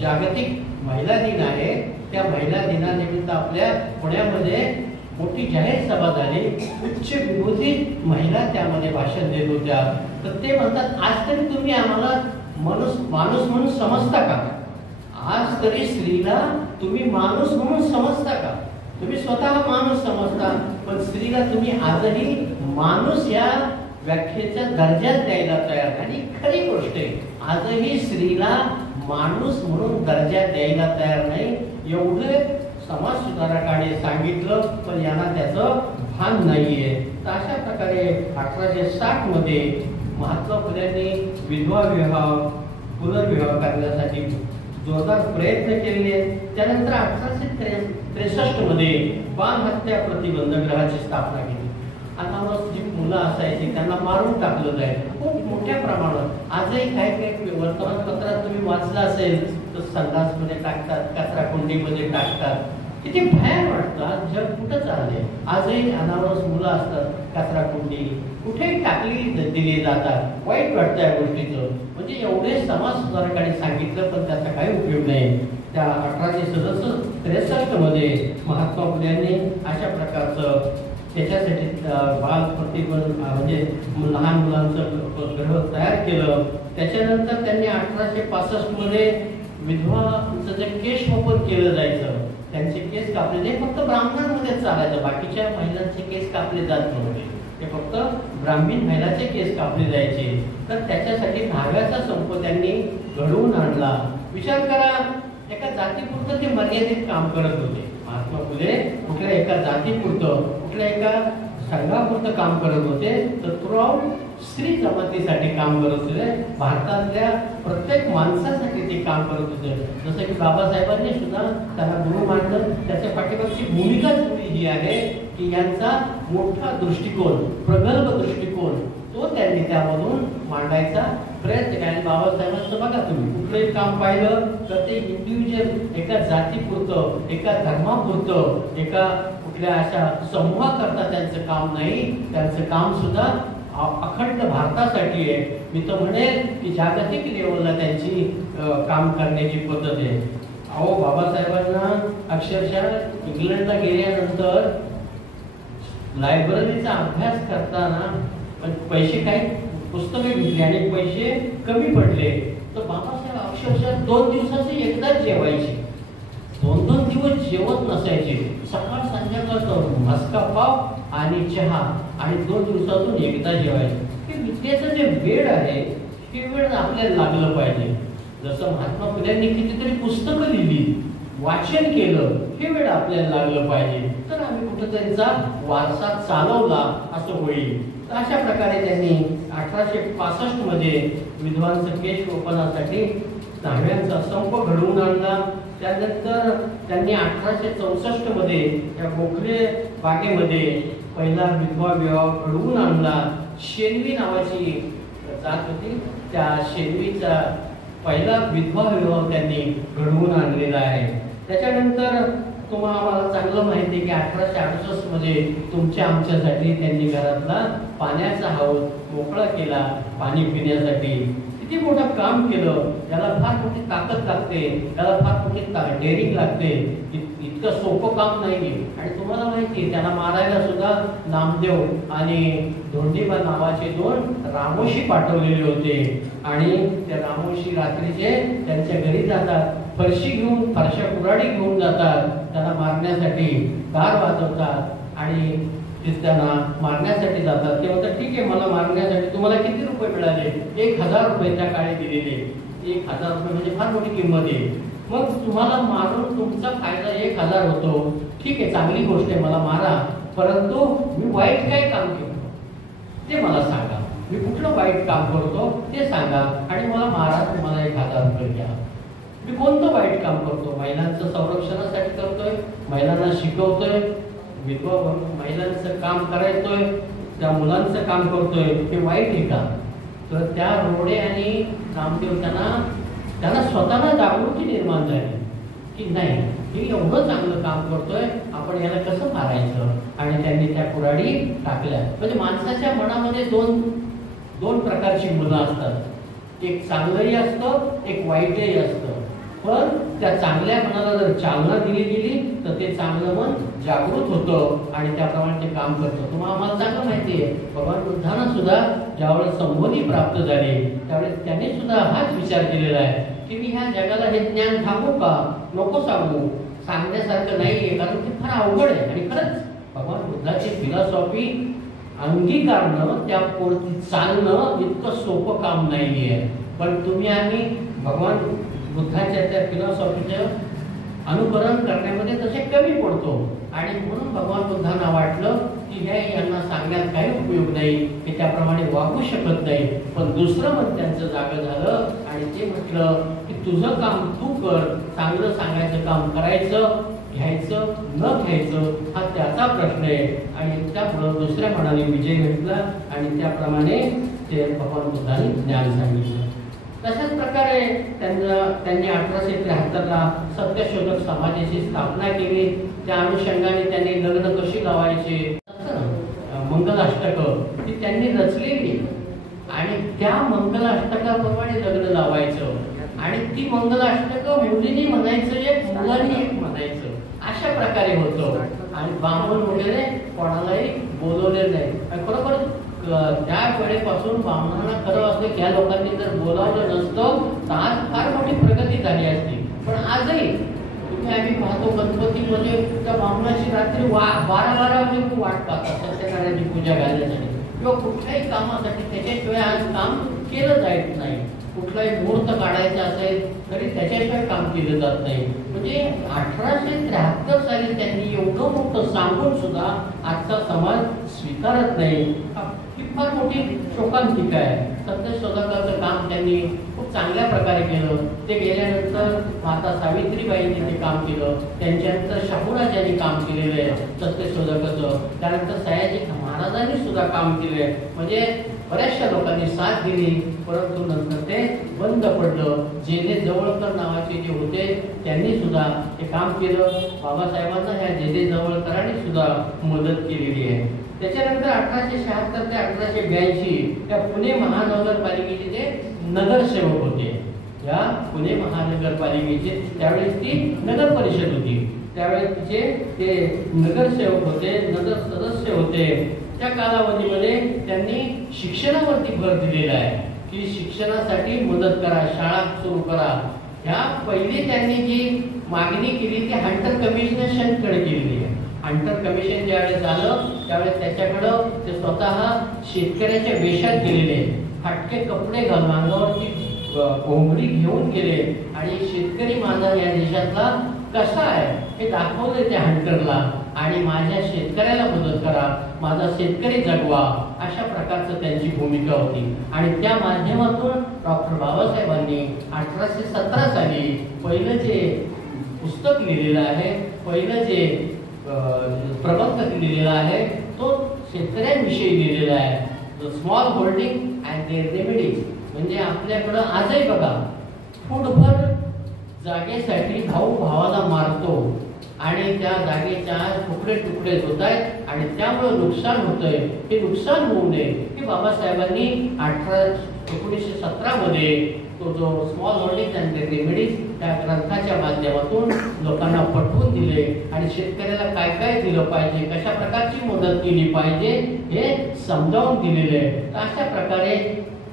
जागतिक महिला दिन आहे त्या महिला दिनानिमित्त आपल्या पुण्यामध्ये मोठी जाहीर सभा झाली. उच्च विभूषित महिला त्यामध्ये भाषण देत होत्या. तर ते म्हणतात आज तरी तुम्ही आम्हाला माणूस म्हणून समजता का. आज तरी स्त्रीला तुम्ही माणूस म्हणून समजता का. तुम्ही स्वतः माणूस समजता पण स्त्रीला तुम्ही आजही माणूस या व्याख्येचा दर्जाच द्यायला तयार. आणि खरी गोष्ट आहे आजही स्त्रीला माणूस म्हणून दर्जा द्यायला तयार नाही. एवढे समाज सुधारकाने सांगितलं पण यांना त्याचं भान नाहीये. तर अशा प्रकारे 1860 मध्ये महात्मा फुल्यांनी विधवा विवाह पुनर्विवाह करण्यासाठी जोरदार प्रयत्न केले. त्यानंतर 1863 मध्ये बाल हत्या प्रतिबंध गृहाची स्थापना केली. आता जी मुलं असायची त्यांना मारून टाकलं जायचं खूप मोठ्या प्रमाणात. आजही काही वर्तमानपत्रात तुम्ही वाचलं असेल तर संडासमध्ये टाकतात, कचरा कुंडीमध्ये टाकतात. किती भयान वाटतं. जग कुठं चाललंय. आजही अनावरस मुलं असतात, कचरा कुंडी कुठेही टाकली दिली जातात. वाईट वाटतं या गोष्टीचं. म्हणजे एवढे समाज सुधारकांनी सांगितलं पण त्याचा काही उपयोग नाही. त्या 1863 मध्ये महात्मा फुल्यांनी अशा प्रकारचं त्याच्यासाठी बाल प्रतिबंध म्हणजे लहान मुलांचं ग्रह तयार केलं. त्याच्यानंतर त्यांनी 1865 मध्ये विधवांचं जे केश ओपन केलं जायचं त्यांचे केस कापले नाही. फक्त ब्राह्मणांमध्येच चालायचं. बाकीच्या महिलांचे केस कापले जात नव्हते. ते फक्त ब्राह्मण महिलाचे केस कापले जायचे. तर त्याच्यासाठी धाव्याचा संप त्यांनी घडवून आणला. विचार करा एका जातीपुरतं ते मर्यादित काम करत होते. महात्मा फुले कुठल्या एका जातीपुरतं कुठल्या एका संघापुरतं काम करत होते तर थ्रूआउट स्त्री जमातीसाठी काम करत होते. भारतातल्या प्रत्येक माणसासाठी ते काम करत होते. जसं की बाबासाहेबांनी सुद्धा त्यांना गुरु मानलं. त्याच्या पाठीमागची भूमिकाच ही आहे की यांचा मोठा दृष्टिकोन प्रगल्भ दृष्टिकोन तो त्यांनी त्यामधून मांडायचा प्रयत्न केला. आणि बाबासाहेबांचं बघा तुम्ही कुठलंही काम पाहिलं तर ते इंडिव्हिज्युअल एका जातीपुरतं एका धर्मापुरतं एका कुठल्या अशा समूहाकरता त्यांचं काम नाही. त्यांचं काम सुद्धा अखंड भारतासाठी आहे. मी तर म्हणेल की जागतिक लेवलला त्यांची काम करण्याची पद्धत आहे. अहो बाबासाहेबांना अक्षरशः इंग्लंडला गेल्यानंतर लायब्ररीचा अभ्यास करताना पैसे काही पुस्तके घेतली आणि पैसे कमी पडले तर बाबासाहेब अक्षरशः 2 दिवसाचे एकदाच जेवायचे, 2-2 दिवस जेवत नसायचे. सकाळ संध्याकाळचं मस्का पाव आणि चहा आणि 2 दिवसातून एकदा जेवायचे. हे विद्येचं जे वेळ आहे हे वेळ आपल्याला लागलं पाहिजे. जसं महात्मा फुल्यांनी कितीतरी पुस्तकं लिहिली, वाचन केलं, हे वेळ आपल्याला लागलं पाहिजे, तर आम्ही कुठं त्यांचा वारसा चालवला असं होईल. तर अशा प्रकारे त्यांनी 1865 मध्ये विद्वांस केश रोपणासाठी न्हाव्यांचा संप घडवून आणला. त्यानंतर त्यांनी 1864 मध्ये या गोखले बागेमध्ये पहिला विधवा विवाह घडवून आणला. शेनवी नावाची जात होती, त्या शेनवीचा पहिला विधवा विवाह त्यांनी घडवून आणलेला आहे. त्याच्यानंतर तुम्हाला आम्हाला चांगलं माहिती आहे की 1868 मध्ये तुमच्या आमच्यासाठी त्यांनी घरातला पाण्याचा हौद मोकळा केला पाणी पिण्यासाठी. किती मोठं काम केलं, त्याला फार मोठी ताकद लागते, त्याला फार मोठी डेअरिंग लागते. इतकं सोपं काम नाही. आणि तुम्हाला माहिती आहे त्याला मारायला सुद्धा नामदेव आणि धोंडीबा नावाचे 2 रामोशी पाठवलेले होते. आणि त्या रामोशी रात्रीचे त्यांच्या घरी जातात, फरशी घेऊन, फरशा कुऱ्हाडी घेऊन जातात, त्यांना मारण्यासाठी कार वाजवतात आणि ते त्यांना मारण्यासाठी जातात. ते म्हणतात ठीक आहे, मला मारण्यासाठी तुम्हाला किती रुपये मिळाले? 1000 रुपये त्या काळी दिलेले. 1000 रुपये म्हणजे फार मोठी किंमत आहे. मग तुम्हाला मारून तुमचा फायदा 1000 होतो, ठीक आहे, चांगली गोष्ट आहे, मला मारा, परंतु मी वाईट काय काम केलं ते मला सांगा, मी कुठलं वाईट काम करतो ते सांगा आणि मला मारा, तुम्हाला 1000 रुपये घ्या. मी कोणतं वाईट काम करतो? महिलांचं संरक्षणासाठी करतोय, महिलांना शिकवतोय, विधवा महिलांचं काम करायचोय, त्या मुलांचं काम करतोय, हे वाईट आहे का? तर त्या रोडे आणि नामदेव त्यांना स्वतःला जागृती निर्माण झाली की नाही, हे एवढं चांगलं काम करतोय, आपण याला कसं मारायचं. आणि त्यांनी त्या कुऱ्हाडी टाकल्या. म्हणजे माणसाच्या मनामध्ये दोन प्रकारची मुलं असतात, एक चांगलंही असतं, एक वाईटही असतं. पण त्या चांगल्या मनाला जर चालना दिली गेली तर ते चांगलं मन जागृत होतं आणि त्याप्रमाणे ते काम करतं. तुम्हाला आम्हाला चांगलं माहिती आहे, भगवान बुद्धांना सुद्धा ज्यावेळेस संबोधी प्राप्त झाली त्यावेळेस त्यांनी सुद्धा हाच विचार केलेला आहे की मी ह्या जगाला हे ज्ञान सांगू का नको सांगू, सांगण्यासारखं नाहीये, कारण ते फार अवघड आहे. आणि खरंच भगवान बुद्धाची फिलॉसॉफी अंगीकारणं, त्या पोटी चालणं इतकं सोपं काम नाहीये. पण तुम्ही आम्ही भगवान बुद्धाच्या त्या फिलॉसॉफीचं अनुकरण करण्यामध्ये तसे कमी पडतो. आणि म्हणून भगवान बुद्धांना वाटलं की यांना सांगण्यात काही उपयोग नाही, हे त्याप्रमाणे वागू शकत नाही. पण दुसरं मन त्यांचं जागं झालं आणि ते म्हटलं की तुझं काम तू कर, चांगलं सांगायचं काम करायचं, घ्यायचं न घ्यायचं हा त्याचा प्रश्न आहे. आणि त्यामुळं दुसऱ्या मनाने विजय घेतला आणि त्याप्रमाणे ते भगवान बुद्धांनी ज्ञान सांगितलं. तशाच प्रकारे त्यांनी 1873ला सत्यशोधक समाजाची स्थापना केली. त्या अनुषंगाने त्यांनी लग्न कशी लावायचे, मंगलाष्टकं ती त्यांनी रचलेली आणि त्या मंगलाष्टकाप्रमाणे लग्न लावायचं. आणि ती मंगलाष्टकं मुलींनी म्हणायचं एक, मुलांनी एक म्हणायचं, अशा प्रकारे होतं. आणि ब्राह्मण वगैरे कोणालाही बोलवले नाही. खरोखर त्या वेळेपासून ब्राह्मणांना खरं असतं की या लोकांनी जर बोलावलं नसतं तर आज फार मोठी प्रगती झाली असती. पण आजही तुम्ही आम्ही पाहतो गणपतीमध्ये त्या ब्राह्मणाची रात्री 12 वाजे खूप वाट पाहतात सत्यनारायणाची पूजा घालण्यासाठी किंवा कुठल्याही कामासाठी. त्याच्याशिवाय आज काम केलं जात नाही. कुठलाही मुहूर्त काढायचा असेल तरी त्याच्याशिवाय काम केलं जात नाही. म्हणजे 1873 साली त्यांनी एवढं मोठं सांगून सुद्धा आजचा समाज स्वीकारत नाही. ही फार मोठी शोकांतिका आहे. सत्यशोधकाचं काम त्यांनी खूप चांगल्या प्रकारे केलं. ते गेल्यानंतर माता सावित्रीबाईंनी ते काम केलं. त्यांच्यानंतर शाहूराजांनी काम केलेलं आहे सत्यशोधकाचं. त्यानंतर सयाजी महाराजांनी सुद्धा काम केलंय. म्हणजे बऱ्याचशा लोकांनी साथ दिली, परंतु नंतर ते बंद पडलं. जेने जवळकर नावाचे जे होते त्यांनी सुद्धा हे काम केलं. बाबासाहेबांना ह्या जेने जवळकरांनी सुद्धा मदत केलेली आहे. त्याच्यानंतर 1876 ते 1882 त्या पुणे महानगरपालिकेचे ते नगरसेवक होते. या पुणे महानगरपालिकेचे त्यावेळेस ती नगर परिषद होती, त्यावेळेस तिचे ते नगरसेवक होते, नगर सदस्य होते. त्या कालावधीमध्ये त्यांनी शिक्षणावरती भर दिलेला आहे. की शिक्षणासाठी मदत करा, शाळा सुरू करा. ह्या पहिली त्यांनी जी मागणी केली ती हंटर कमिशनकडे केलेली आहे. हंटर कमिशन ज्यावेळेस आलं त्यावेळेस त्याच्याकडं ते स्वतः शेतकऱ्याच्या वेशात गेलेले, फाटके कपडे घालून अंगावरची घोंगडी घेऊन गेले आणि शेतकरी माझा या देशातला कसा आहे हे दाखवले त्या हंटरला. आणि माझ्या शेतकऱ्याला मदत करा, माझा शेतकरी जगवा, अशा प्रकारचं त्यांची भूमिका होती. आणि त्या माध्यमातून डॉक्टर बाबासाहेबांनी 1817 साली पहिलं जे पुस्तक लिहिलेलं आहे, पहिलं जे प्रबंध लिहिलेला आहे तो शेतकऱ्यांविषयी लिहिलेला आहे. Small holding and their remedies. म्हणजे आपल्याकडं आजही बघा फुटभर जागेसाठी भाऊ भावाला मारतो आणि त्या जागेच्या तुकडे तुकडे होत आहेत आणि त्यामुळे नुकसान होतंय. हे नुकसान होऊ नये हे बाबासाहेबांनी 1917 मध्ये तो जो स्मॉल होल्डिंग अँड रेमेडीज त्या ग्रंथाच्या माध्यमातून लोकांना पटवून दिले आणि शेतकऱ्याला काय काय दिलं पाहिजे, कशा प्रकारची मदत केली पाहिजे हे समजावून दिलेले आहे. अशा प्रकारे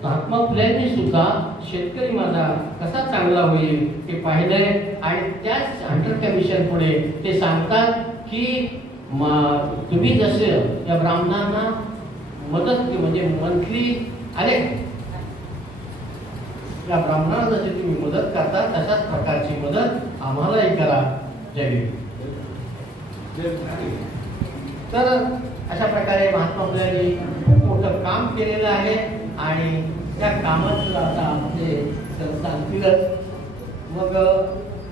महात्मा फुलेंनी सुद्धा शेतकरी माझा कसा चांगला होईल हे पाहिलंय. आणि त्याच हंटर कमिशन पुढे ते सांगतात की तुम्ही जसे या ब्राह्मणांना मदत म्हणजे मंथली अरे या ब्राह्मणाला जशी तुम्ही मदत करता तशाच प्रकारची मदत आम्हालाही करा. जय भीम. तर अशा प्रकारे महात्मा फुलेंनी खूप मोठं काम केलेलं आहे आणि त्या कामाचं आता ते सांगतीलच. मग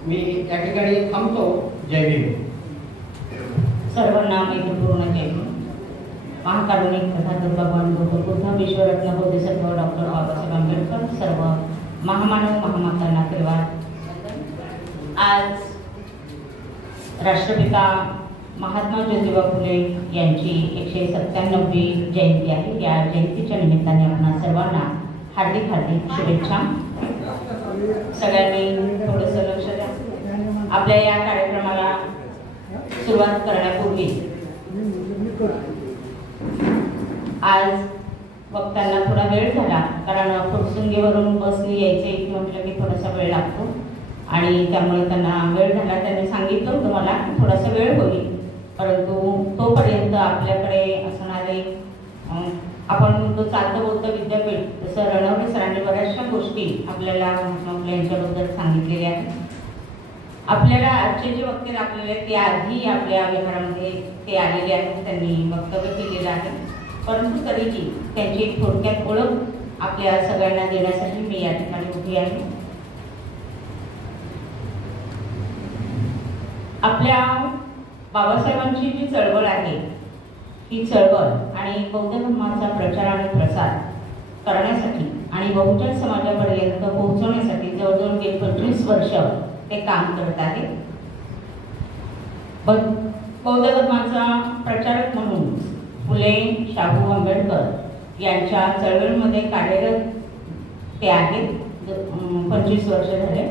मी या ठिकाणी थांबतो. जय भीम. सर्वांना मैत्रीपूर्ण जय भीम. महाकारुणिक प्रधान भगवान बुद्ध विश्वरत्न बोधिसत्व डॉक्टर बाबासाहेब आंबेडकर, सर्व महामानव महामातांना धन्यवाद. आज राष्ट्रपिता महात्मा ज्योतिबा फुले यांची 197वी जयंती आहे. या जयंतीच्या निमित्ताने आपणा सर्वांना हार्दिक हार्दिक शुभेच्छा. सगळ्यांनी थोडंसं लक्ष द्या. आपल्या या कार्यक्रमाला सुरुवात करण्यापूर्वी आज वक्त्यांना थोडा वेळ झाला, कारण फुरसुंगीवरून बसने यायचे म्हटलं की थोडासा वेळ लागतो आणि त्यामुळे त्यांना वेळ झाला. त्यांनी सांगितलं होतं मला थोडासा वेळ होईल, परंतु तोपर्यंत आपल्याकडे असणारे आपण म्हणतो चालतं बोलतं विद्यापीठ, जसं रणवणे सरांनी बऱ्याचशा गोष्टी आपल्याला महात्मा फुले यांच्याबद्दल सांगितलेल्या आहेत. आपल्याला आजचे जे वक्ते लागलेले आहेत ते आधी आपल्या व्यवहारामध्ये ते आलेले आहेत, त्यांनी वक्तव्य केलेलं आहे. परंतु तरीही त्यांची एक थोडक्यात ओळख आपल्या सगळ्यांना देण्यासाठी मी या ठिकाणी उभी आहे. आपल्या बाबासाहेबांची जी चळवळ आहे ही चळवळ आणि बौद्ध धर्माचा प्रचार आणि प्रसार करण्यासाठी आणि बहुजन समाजापर्यंत पोहोचवण्यासाठी जवळजवळ गेली 25 वर्ष ते काम करत आहे. बौद्ध धर्माचा प्रचारक म्हणून फुले शाहू आंबेडकर यांच्या चळवळीमध्ये कार्यरत ते आहेत. 25 वर्ष झाले.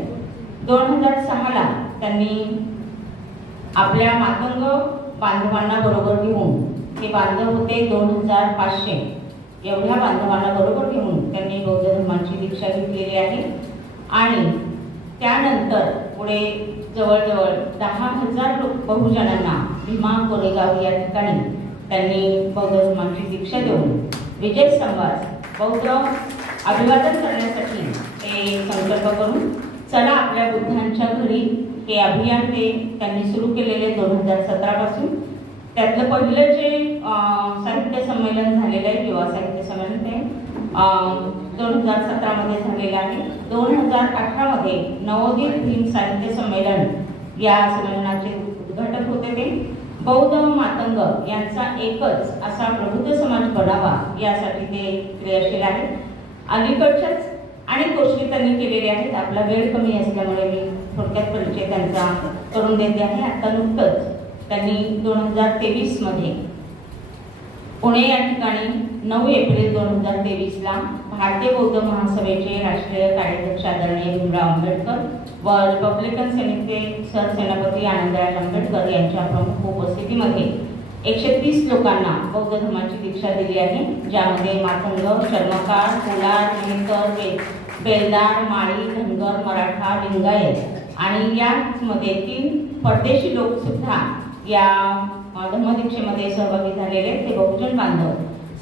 2006ला त्यांनी आपल्या मातंग बांधवांना बरोबर घेऊन, ते बांधव होते 2500 एवढ्या बांधवांना बरोबर घेऊन त्यांनी बौद्ध धर्माची दीक्षा घेतलेली आहे. आणि त्यानंतर पुढे जवळजवळ 10,000 बहुजनांना भीमा कोरेगाव या ठिकाणी त्यांनी बौद्ध धर्माची दीक्षा देऊन विजय स्तंभास बौद्ध अभिवादन करण्यासाठी ते संकल्प करून चला आपल्या बुद्धांच्या घरी हे अभियान ते त्यांनी सुरू केलेले 2017 पासून. त्यातलं पहिलं जे साहित्य संमेलन झालेलं आहे, युवा साहित्य संमेलन, ते 2017 मध्ये झालेलं आहे. 2018 मध्ये नवोदित भीम साहित्य संमेलन या संमेलनाचे उद्घाटक होते. ते बौद्ध मातंग यांचा एकच असा प्रबुद्ध समाज बनावा यासाठी ते क्रियाशील आहेत. अलीकडच्याच अनेक गोष्टी त्यांनी केलेल्या आहेत. आपला वेळ कमी असल्यामुळे मी थोडक्यात परिचय त्यांचा करून देते आहे. आता नुकतंच त्यांनी 2023 मध्ये पुणे या ठिकाणी 9 एप्रिल 2023ला भारतीय बौद्ध महासभेचे राष्ट्रीय कार्याध्यक्ष आदरणीय भीमराव आंबेडकर व रिपब्लिकन सेनेचे सरसेनापती आनंदराज आंबेडकर यांच्या प्रमुख उपस्थितीमध्ये 130 लोकांना बौद्ध धर्माची दीक्षा दिली आहे, ज्यामध्ये मातंग, चर्मकार, कोलार, मेहकर, बेलदार, माळी, धनगर, मराठा, लिंगायत आणि यामध्ये 3 परदेशी लोक सुद्धा या धर्मदीक्षेमध्ये सहभागी झालेले. ते बहुजन बांधव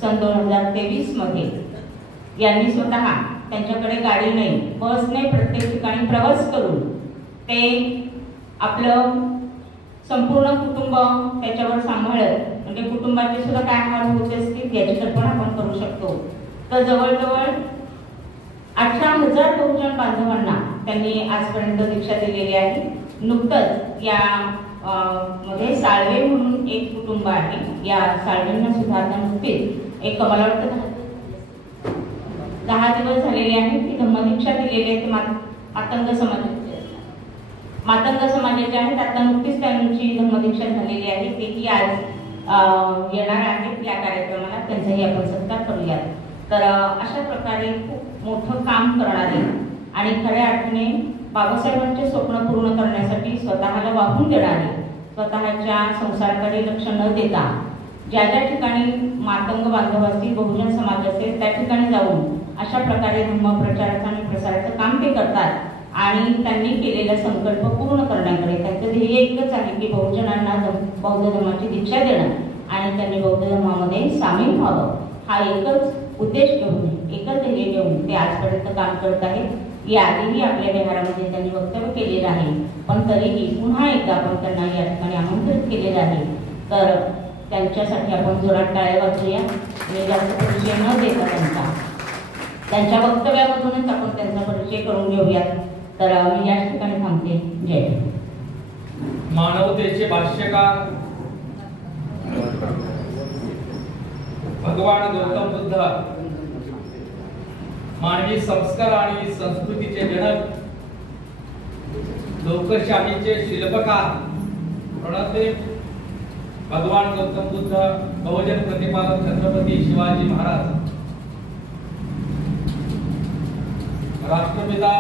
सन 2023 मध्ये यांनी स्वतः त्यांच्याकडे गाडी नाही, बसने प्रत्येक ठिकाणी प्रवास करून ते आपलं संपूर्ण कुटुंब त्याच्यावर सांभाळत, म्हणजे कुटुंबाचे सुद्धा काय हाल होत असतील याची कल्पना आपण करू शकतो. तर जवळजवळ 18,000 बहुजन बांधवांना त्यांनी आजपर्यंत दीक्षा दिलेली आहे. नुकतंच या मध्ये साळवे म्हणून एक कुटुंब आहे, या साळवेंना सुद्धा आता नुकतीच एक मला वाटतं 10 दिवस झालेले आहेत ती धम्मदीक्षा दिलेली आहे. मातंग समाजाचे आहेत. आता नुकतीच त्यांची धम्मदीक्षा झालेली आहे. तेही आज येणार आहेत या कार्यक्रमाला, त्यांचाही आपण सत्कार करूयात. तर अशा प्रकारे खूप मोठं काम करणारे आणि खऱ्या अर्थाने बाबासाहेबांचे स्वप्न पूर्ण करण्यासाठी स्वतःला वाहून देणारे, स्वतःच्या संसाराकडे लक्ष न देता ज्या ज्या ठिकाणी मातंग बांधव असतील, बहुजन समाज असेल त्या ठिकाणी जाऊन अशा प्रकारे धर्म प्रचाराचं आणि प्रसाराचं काम ते करतात. आणि त्यांनी केलेला संकल्प पूर्ण करण्याकडे त्यांचं ध्येय एकच आहे की बहुजनांना बौद्ध धर्माची दीक्षा देणं आणि त्यांनी बौद्ध धर्मामध्ये सामील व्हावं. हा एकच उद्देश घेऊन, एकच ध्येय घेऊन ते आजपर्यंत काम करत आहेत. याआधीही आपल्या विहारामध्ये त्यांनी वक्तव्य केलेलं आहे, पण तरीही पुन्हा एकदा आपण त्यांना या ठिकाणी आमंत्रित केलेलं आहे. तर त्यांच्यासाठी आपण जोरात टाळ्या वाजवूया. आणि जास्त परिचय न देता त्यांच्या वक्तव्यामधूनच आपण त्यांचा परिचय करून घेऊयात. तर मी या ठिकाणी थांबते. जय हिंद. मानवतेचे भाष्यकार भगवान गौतम बुद्ध, मानवी संस्कार आणि संस्कृतीचे जनक, लोकशाहीचे शिल्पकार प्रणतदेव भगवान गौतम बुद्ध, बहुजन प्रतिपादक छत्रपती शिवाजी महाराज, राष्ट्रपिता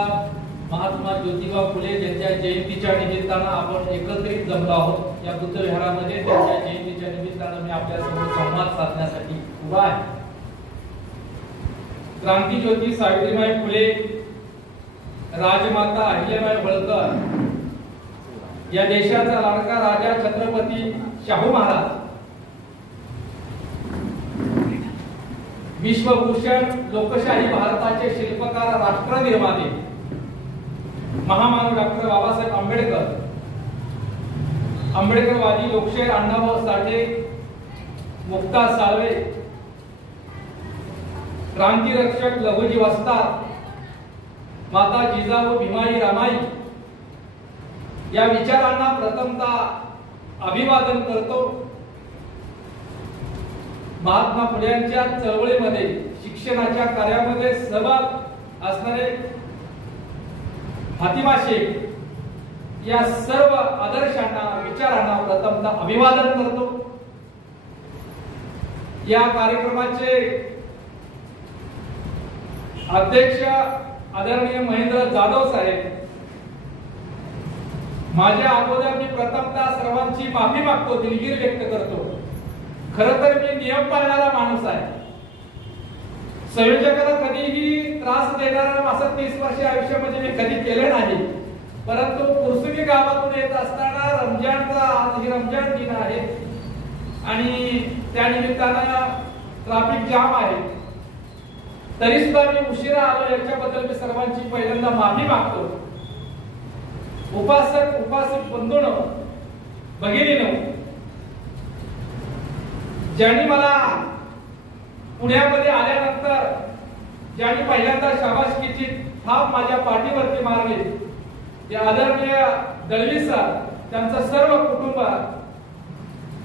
महात्मा ज्योतिबा फुले यांच्या जयंतीच्या निमित्तानं आपण एकत्रित जमलो आहोत. या बुद्ध विहारामध्ये त्यांच्या जयंतीच्या निमित्तानं मी आपल्यासमोर संवाद साधण्यासाठी उभा आहे. क्रांतीज्योती सावित्रीबाई फुले, राजमाता अहिल्याबाई होळकर, या देशाचा लाडका राजा छत्रपती शाहू महाराज, विश्वभूषण लोकशाही भारताचे शिल्पकार, राष्ट्रनिर्माते महामानव डॉक्टर बाबासाहेब आंबेडकर, आंबेडकरवादी लोकशाहीर अण्णाभाऊ साठे, मुक्ता साळवे, क्रांतिरक्षक लहुजी वस्ताद, माता जिजाऊ भीमाई रामाई या विचारांना प्रथमतः अभिवादन करतो. महात्मा फुल्यांच्या चळवळीमध्ये, शिक्षणाच्या कार्यामध्ये सहभाग असणारे फातिमा शेख या सर्व आदर्शांना, विचारांना प्रथमतः अभिवादन करतो. या कार्यक्रमाचे अध्यक्ष आदरणीय महेंद्र जाधव साहेब, माझ्या अगोदर मी प्रथमतः सर्वांची माफी मागतो, दिलगिरी व्यक्त करतो. खरं तर मी नियम पाळणारा माणूस आहे. संयोजकाला कधीही त्रास देणारा असं 30 वर्ष आयुष्यामध्ये मी कधी केले नाही. परंतु कुरसुली गावातून येत असताना रमजानचा, आज ही रमजान दिन आहे आणि त्या निमित्तानं ट्रॅफिक जाम आहे, तरी सुद्धा मी उशिरा आलो. याच्याबद्दल मी सर्वांची पहिल्यांदा माफी मागतो. उपासक बंधूंनो, भगिनींनो, ज्यांनी मला पुण्यामध्ये आल्यानंतर ज्यांनी पहिल्यांदा शाबासकीची थाप माझ्या पाठीवरती मारली ते आदरणीय दळवी सर, त्यांचं सर्व कुटुंब,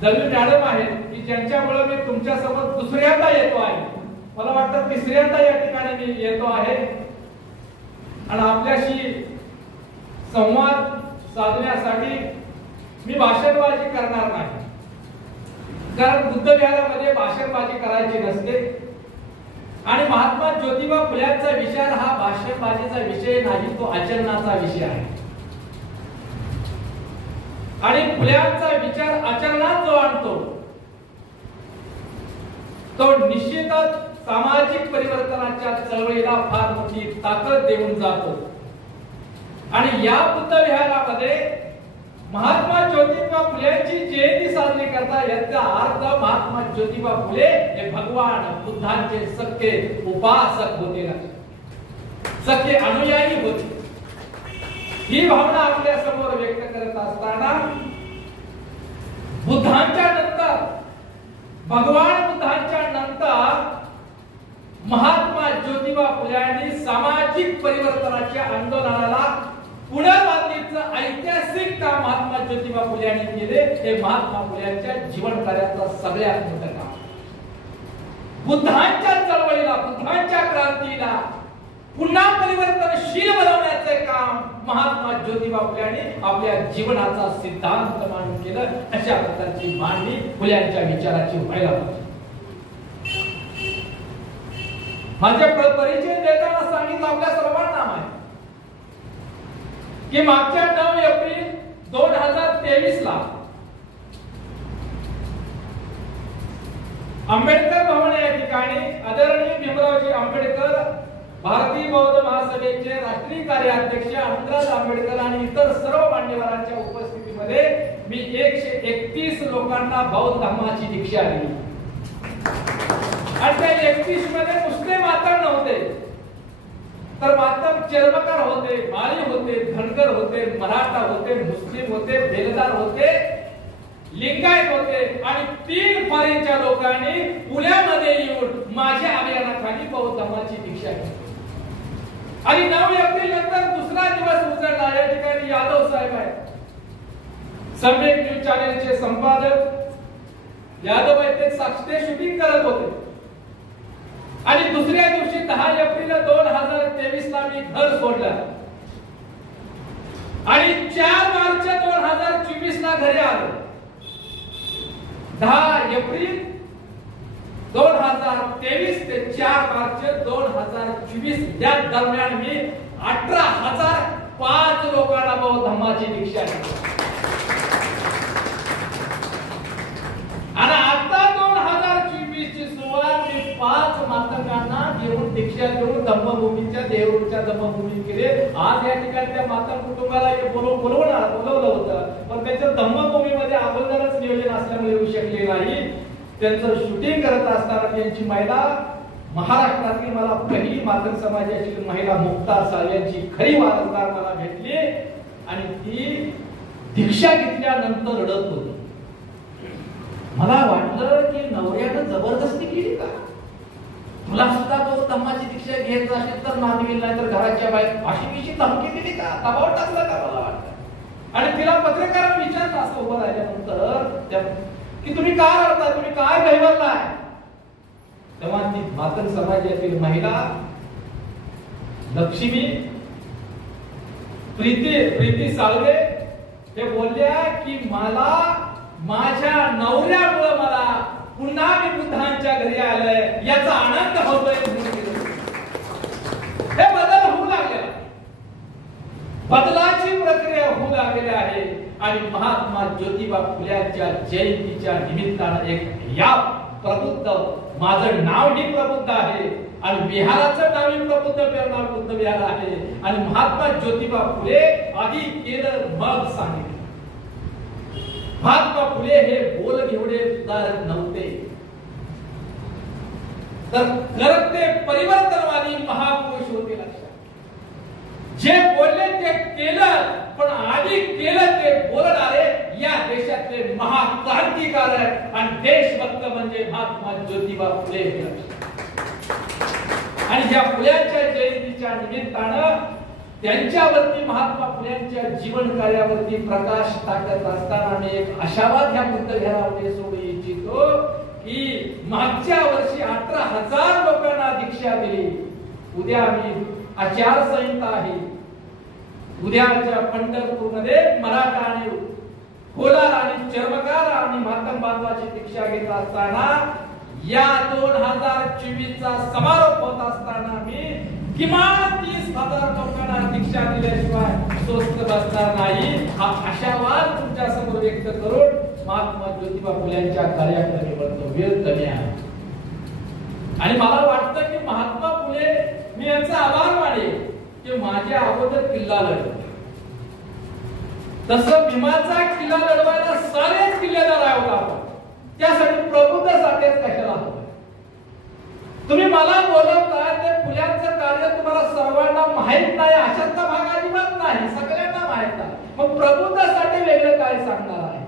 दळवी मॅडम आहेत की ज्यांच्यामुळे मी तुमच्या समोर दुसऱ्यांदा येतो आहे. मला वाटतं तिसऱ्यांदा या ठिकाणी मी येतो आहे आणि आपल्याशी संवाद साधण्यासाठी मी भाषणबाजी करणार नाही. कारण बुद्ध विहारामध्ये भाषणबाजी करायची नसते आणि महात्मा ज्योतिबा फुल्यांचा विचार हा भाषणबाजीचा विषय नाही, तो आचरणाचा विषय आहे. आणि फुल्यांचा विचार आचरणात जो आणतो तो निश्चितच सामाजिक परिवर्तनाच्या चळवळीला फार मोठी ताकद देऊन जातो. आणि या बुद्ध विहारामध्ये महात्मा ज्योतिबा फुलेंची जयंती साजरी करता याचा अर्थ महात्मा ज्योतिबा फुले हे भगवान बुद्धांचे सख्खे उपासक होते, सख्खे अनुयायी होते. ही भावना आपल्या समोर व्यक्त करत असताना बुद्धांच्या नंतर, भगवान बुद्धांच्या नंतर महात्मा ज्योतिबा फुल्यांनी सामाजिक परिवर्तनाच्या आंदोलनाला पुनर्बांधणीचं ऐतिहासिक काम महात्मा ज्योतिबा फुल्यांनी केले. हे महात्मा फुल्यांच्या जीवन कार्याचं सगळ्यात मोठं काम. बुद्धांच्या चळवळीला, बुद्धांच्या क्रांतीला पुन्हा परिवर्तनशील बनवण्याचे काम महात्मा ज्योतिबा फुल्यांनी आपल्या जीवनाचा सिद्धांत मांडून केलं. अशा प्रकारची मांडणी फुल्यांच्या विचाराची व्हायला पाहिजे. माझे परिचय देताना सांगितलं आपल्या सर्वांना माहिती की मागच्या 9 एप्रिल 2023 ला आंबेडकर भवन या ठिकाणी आदरणीय भीमरावजी आंबेडकर, भारतीय बौद्ध महासभेचे राष्ट्रीय कार्याध्यक्ष आनंदराज आंबेडकर आणि इतर सर्व मान्यवरांच्या उपस्थितीमध्ये मी 131 लोकांना बौद्ध धर्माची दीक्षा दिली. आणि त्या 31 मध्ये नुसते मातंग नव्हते, तर मातंग चर्मकार होते, माळी होते, धनगर होते, मराठा होते, मुस्लिम होते, बेलदार होते, लिंगायत होते. आणि 3 फॉरेनच्या लोकांनी पुण्यामध्ये येऊन माझ्या अभियानाखाली बौद्ध धर्माची दीक्षा घेतली. आणि 9 एप्रिल नंतर दुसरा दिवस उजळला. या ठिकाणी यादव साहेब आहेत, सम्यक न्यूज चॅनेलचे संपादक यादव आहेत, ते साक्षी शूटिंग करत होते. आणि दुसऱ्या दिवशी 10 एप्रिल 2023 ला मी घर सोडलं आणि 4 मार्च 2024 ला घरी आलो. 10 एप्रिल 2023 ते 4 मार्च 2024 या दरम्यान मी 18,005 लोकांना बौद्ध धर्माची दीक्षा दिली. आणि आता 2024 ची सुरुवात मी 5 मातंगांना घेऊन दीक्षा देऊन धम्मभूमीच्या देऊळच्या धम्मभूमी केले. आज या ठिकाणी त्या मातंग कुटुंबाला बोलवलं होतं, पण त्यांच्या धम्मभूमीमध्ये अगोदरच नियोजन असल्यामुळे येऊ शकले नाही. त्यांचं शूटिंग करत असताना त्यांची महिला, महाराष्ट्रातील मला पहिली मातंग समाजाची महिला मुक्ता साल्यांची खरी वारसदार मला भेटली. आणि ती दीक्षा घेतल्यानंतर रडत होती. मला वाटलं की नवऱ्यानं जबरदस्ती केली का, तुला सुद्धा तो धम्माची दीक्षा घ्यायचं असेल तर मानवी, नाही तर घराच्या बाहेर अशी धमकी दिली का, दबाव टाकला का, मला वाटतं. आणि तिला पत्रकारांनी विचारलं असं उभं राहिल्यानंतर की तुम्ही का रडताय, तुम्ही काय गैरवलाय. तेव्हा ती मातंग समाजातील महिला लक्ष्मी प्रीती साळवे ते बोलल्या की मला माझ्या नवऱ्यामुळे मला पुन्हा मी बुद्धांच्या घरी आलोय याचा आनंद होतोय. हे बदल होऊ लागले, बदलाची प्रक्रिया होऊ लागलेली आहे. आणि महात्मा ज्योतिबा फुल्यांच्या जयंतीच्या निमित्तानं एक या प्रबुद्ध, माझं नावही प्रबुद्ध आहे आणि विहाराचं नावही प्रबुद्ध बुद्ध विहार आहे. आणि महात्मा ज्योतिबा फुले आधी केलं मग सांगितलं. महात्मा फुले हे बोल घेवडे उदाहरण नव्हते, तर करते परिवर्तनवादी महापुरुष होते. लक्षात, जे बोलले ते केलं, पण आधी केलं ते बोलणारे या देशातले महाक्रांतिकारक आणि देशभक्त म्हणजे महात्मा ज्योतिबा फुले. आणि या फुल्यांच्या जयंतीच्या निमित्तानं त्यांच्यावरती, महात्मा फुल्यांच्या जीवन कार्यावरती प्रकाश टाकत असताना मी एक आशावाद ह्या बुद्ध विहारामध्ये सोडू इच्छितो की मागच्या वर्षी 18,000 लोकांना दीक्षा दिली. उद्या मी आचारसंहिता आहे, उद्याच्या पंढरपूरमध्ये मराठा आणि कोलार आणि चर्मकार आणि मातंग बांधवाची दीक्षा घेत असताना या 2024 चा समारोप होत असताना मी किमान 30,000 लोकांना दीक्षा दिल्याशिवाय स्वस्त बसणार नाही. हा आशावाद तुमच्या समोर व्यक्त करून महात्मा ज्योतिबा फुल्यांच्या कार्याकडे वळतो. वेळ कमी आहे. आणि मला वाटतं की महात्मा फुले, मी यांचा आभार मानेन की माझ्या अगोदर किल्ला लढवला. तसं भीमाचा किल्ला लढवायला सारेच किल्लेदार आहोत आपण. त्यासाठी प्रबुद्ध साठेच कशाला हवं? तुम्ही मला बोलवताय ते फुल्यांचं कार्य तुम्हाला सर्वांना माहित नाही अशातला भाग अजिबात नाही, सगळ्यांना माहित आहे. मग प्रबुद्ध साठे वेगळं काय सांगणार आहे?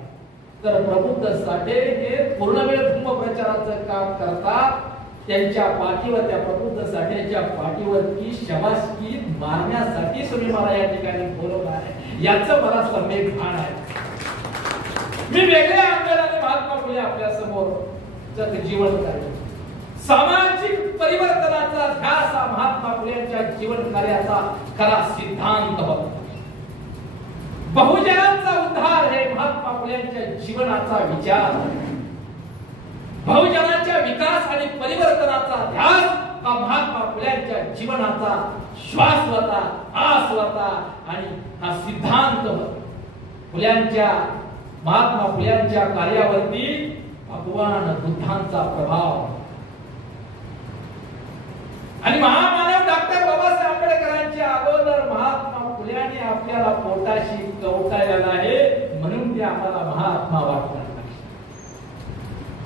तर प्रबुद्ध साठे हे पूर्णवेळ प्रचाराचं काम करतात. त्यांच्या पाठीवर, त्या प्रबुद्ध साठेच्या पाठीवरती शबासकी मारण्यासाठी तुम्ही मला या ठिकाणी बोलवलं आहे, याचं मला सम्यक भान आहे. मी वेगळ्या अंगाने महात्मा फुले आपल्या समोर जीवन कार्य, सामाजिक परिवर्तनाचा ध्यास हा महात्मा फुलेंच्या जीवन कार्याचा खरा सिद्धांत होता. बहुजनांचा उद्धार हे महात्मा फुलेंच्या जीवनाचा विचार. बहुजनांच्या विकास आणि परिवर्तनाचा ध्यास हा महात्मा फुलेंच्या जीवनाचा श्वास होता, आस होता आणि हा सिद्धांत होता. महात्मा फुलेंच्या कार्यावरती भगवान बुद्धांचा प्रभाव आणि महामानव डॉक्टर बाबासाहेब आंबेडकरांच्या अगोदर महात्मा फुल्यांनी आपल्याला पोटाशी कवटाळलेला आहे, म्हणून ते आम्हाला महात्मा वाटतात.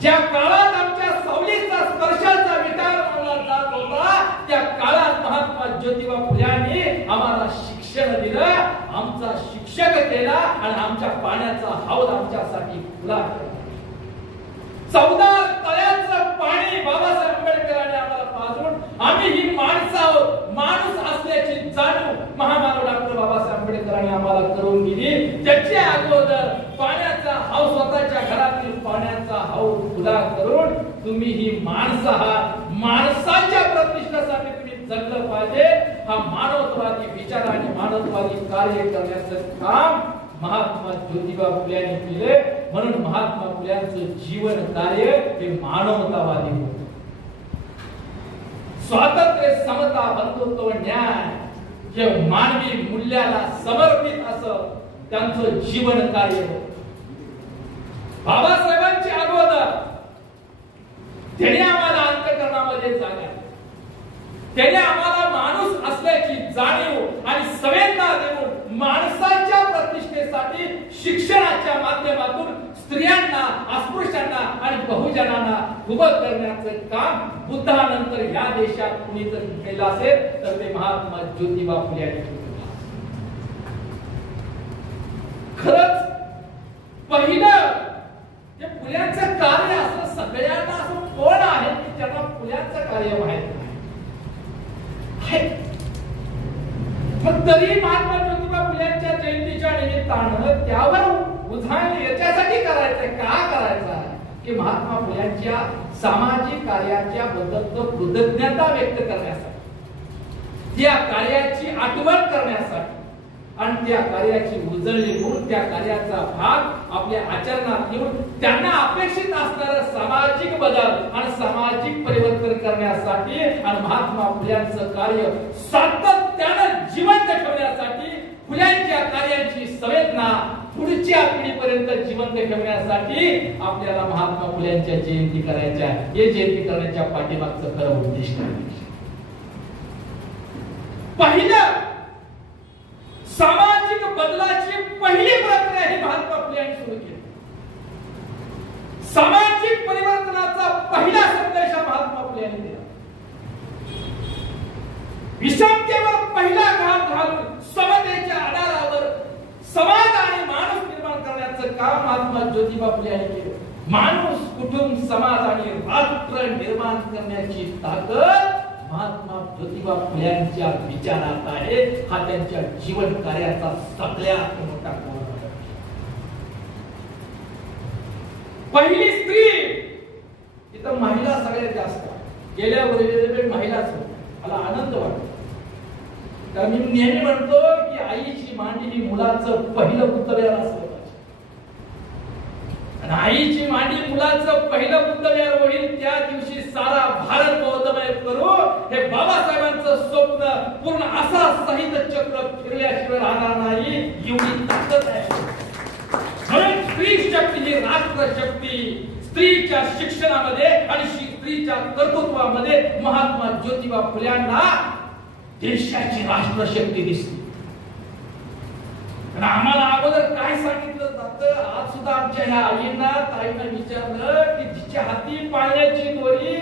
ज्या काळात आमच्या सावलीचा स्पर्शाचा विचार मानला जात होता, त्या काळात महात्मा ज्योतिबा फुल्यांनी आम्हाला शिक्षण दिलं, आमचा शिक्षक केला आणि आमच्या पाण्याचा हौद आमच्यासाठी खुला केला. 14 तळ्याचं पाणी बाबासाहेब आंबेडकरांनी आम्हाला पाजून आम्ही ही माणसं आहोत, माणूस असल्याची जाणीव महामानव डॉक्टर बाबासाहेब आंबेडकरांनी आम्हाला करून दिली. त्याच्या अगोदर पाण्याचा हौद, स्वतःच्या घरातील पाण्याचा हौद खुला करून तुम्ही ही माणसं आहात, माणसाच्या प्रतिष्ठेसाठी तुम्ही जगलं पाहिजे, हा मानवतावादी विचार आणि मानवतावादी कार्य करण्याचं काम महात्मा ज्योतिबा फुल्यांनी केले. म्हणून महात्मा फुल्यांचं जीवन कार्य हे मानवतावादी होतं. स्वातंत्र्य, समता, बंधुत्व, न्याय हे मानवी मूल्याला समर्पित असं त्यांचं जीवन कार्य होतं. बाबासाहेबांच्या अगोदर त्यांनी आम्हाला अंतःकरणामध्ये जागा, त्याने आम्हाला माणूस असल्याची जाणीव आणि संवेदना देऊन माणसाच्या प्रतिष्ठेसाठी शिक्षणाच्या माध्यमातून स्त्रियांना, अस्पृश्यांना आणि बहुजनांना उभं करण्याचं काम बुद्धानंतर या देशात कुणी जर केलं असेल तर ते महात्मा ज्योतिबा फुले यांनी केलं. खरंच पहिलं जे फुल्यांचं कार्य असं सगळ्यांना असं कोण आहे की ज्यांना फुल्यांचं कार्य माहित नाही? मग तरी महात्मा ज्योतिबा फुल्यांच्या जयंतीच्या निमित्तानं त्यावर उधाण याच्यासाठी करायचंय, का करायचं आहे की महात्मा फुल्यांच्या सामाजिक कार्याच्या बद्दल कृतज्ञता व्यक्त करण्यासाठी, त्या कार्याची आठवण करण्यासाठी आणि त्या कार्याची उजळणी होऊन त्या कार्याचा भाग आपल्या आचरणात घेऊन त्यांना अपेक्षित असणारं सामाजिक बदल आणि सामाजिक परिवर्तन करण्यासाठी आणि महात्मा फुल्यांचं कार्य सातत्यानं जिवंत ठेवण्यासाठी, फुल्यांच्या कार्याची संवेदना पुढच्या पिढीपर्यंत जिवंत ठेवण्यासाठी आपल्याला महात्मा फुल्यांच्या जयंती करायच्या. हे जयंती करण्याच्या पाठीमागचं खरं उद्दिष्ट आहे. पहिलं सामाजिक बदलाची पहिली प्रक्रिया ही महात्मा फुले यांनी सुरू केली. सामाजिक परिवर्तनाचा पहिला संदेश महात्मा फुले यांनी दिला. विषमतेवर पहिला घाम घालून समतेच्या आधारावर समाज आणि माणूस निर्माण करण्याचं काम महात्मा ज्योतिबा फुले यांनी केलं. माणूस, कुटुंब, समाज आणि राष्ट्र निर्माण करण्याची ताकद महात्मा ज्योतिबा फुल्यांच्या विचारात आहे. हा त्यांच्या जीवन कार्याचा सगळ्यात मोठा गुण आहे. पहिली स्त्री, इथं महिला सगळ्यात जास्त गेल्या वर्षी महिलाच होत्या. मला आनंद वाटतो, कारण मी नेहमी म्हणतो की आईची मांडी ही मुलाचं पहिलं पुतळ्याला असलं पाहिजे. आणि आईची मांडी मुलाचं पहिलं पुतळ्यावर होईल त्या दिवशी सारा भारत बौद्धमय करू हे बाबासाहेबांचं स्वप्न पूर्ण असा सहित चक्र फिरल्याशिवाय राहणार नाही, एवढी ताकद आहे. म्हणून स्त्री शक्ती ही राष्ट्र शक्ती. स्त्रीच्या शिक्षणामध्ये आणि स्त्रीच्या कर्तृत्वामध्ये महात्मा ज्योतिबा फुल्यांना देशाची राष्ट्रशक्ती दिसली. आणि आम्हाला अगोदर काय सांगितलं जातं, आज सुद्धा आमच्या ह्या आईंना ताईंना विचारलं की जिच्या हाती पाळण्याची दोरी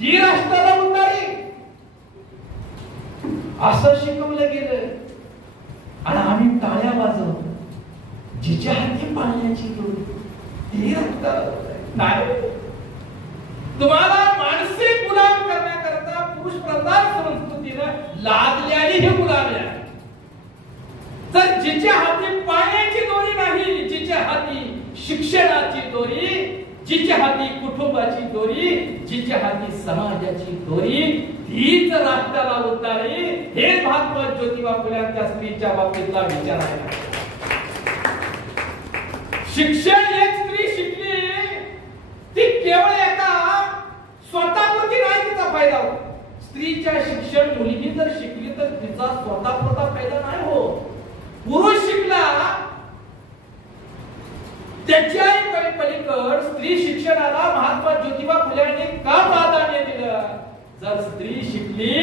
ती राष्ट्राला उद्धारी, असं शिकवलं गेलं. आणि आम्ही टाळ्या वाजवतो, जिच्या हाती पाळण्याची दोरी ती राष्ट्राला उद्धारी. नाही, तुम्हाला मानसिक गुलाम करण्याकरता पुरुष प्रधान संस्कृतीनं लादल्याने हे गुलाम आहे. तर जिच्या हाती पाण्याची दोरी नाही, जिच्या हाती शिक्षणाची दोरी, जिच्या हाती कुटुंबाची दोरी, जिच्या हाती समाजाची दोरी, तीच राष्ट्राला उद्धारी. हे महात्मा ज्योतिबा फुल्यांच्या स्त्रीच्या बाबतीतला विचार आहे. शिक्षण एक स्त्री शिकली ती केवळ एका स्वतःपुरती नाही तिचा फायदा होतो. स्त्रीच्या शिक्षण मुलीने जर शिकली तर तिचा स्वतःपुरता फायदा नाही हो. पुरुष शिकला त्याच्याही पलीकड स्त्री शिक्षणाला महात्मा ज्योतिबा फुल्यांनी का प्राधान्य दिलं? जर स्त्री शिकली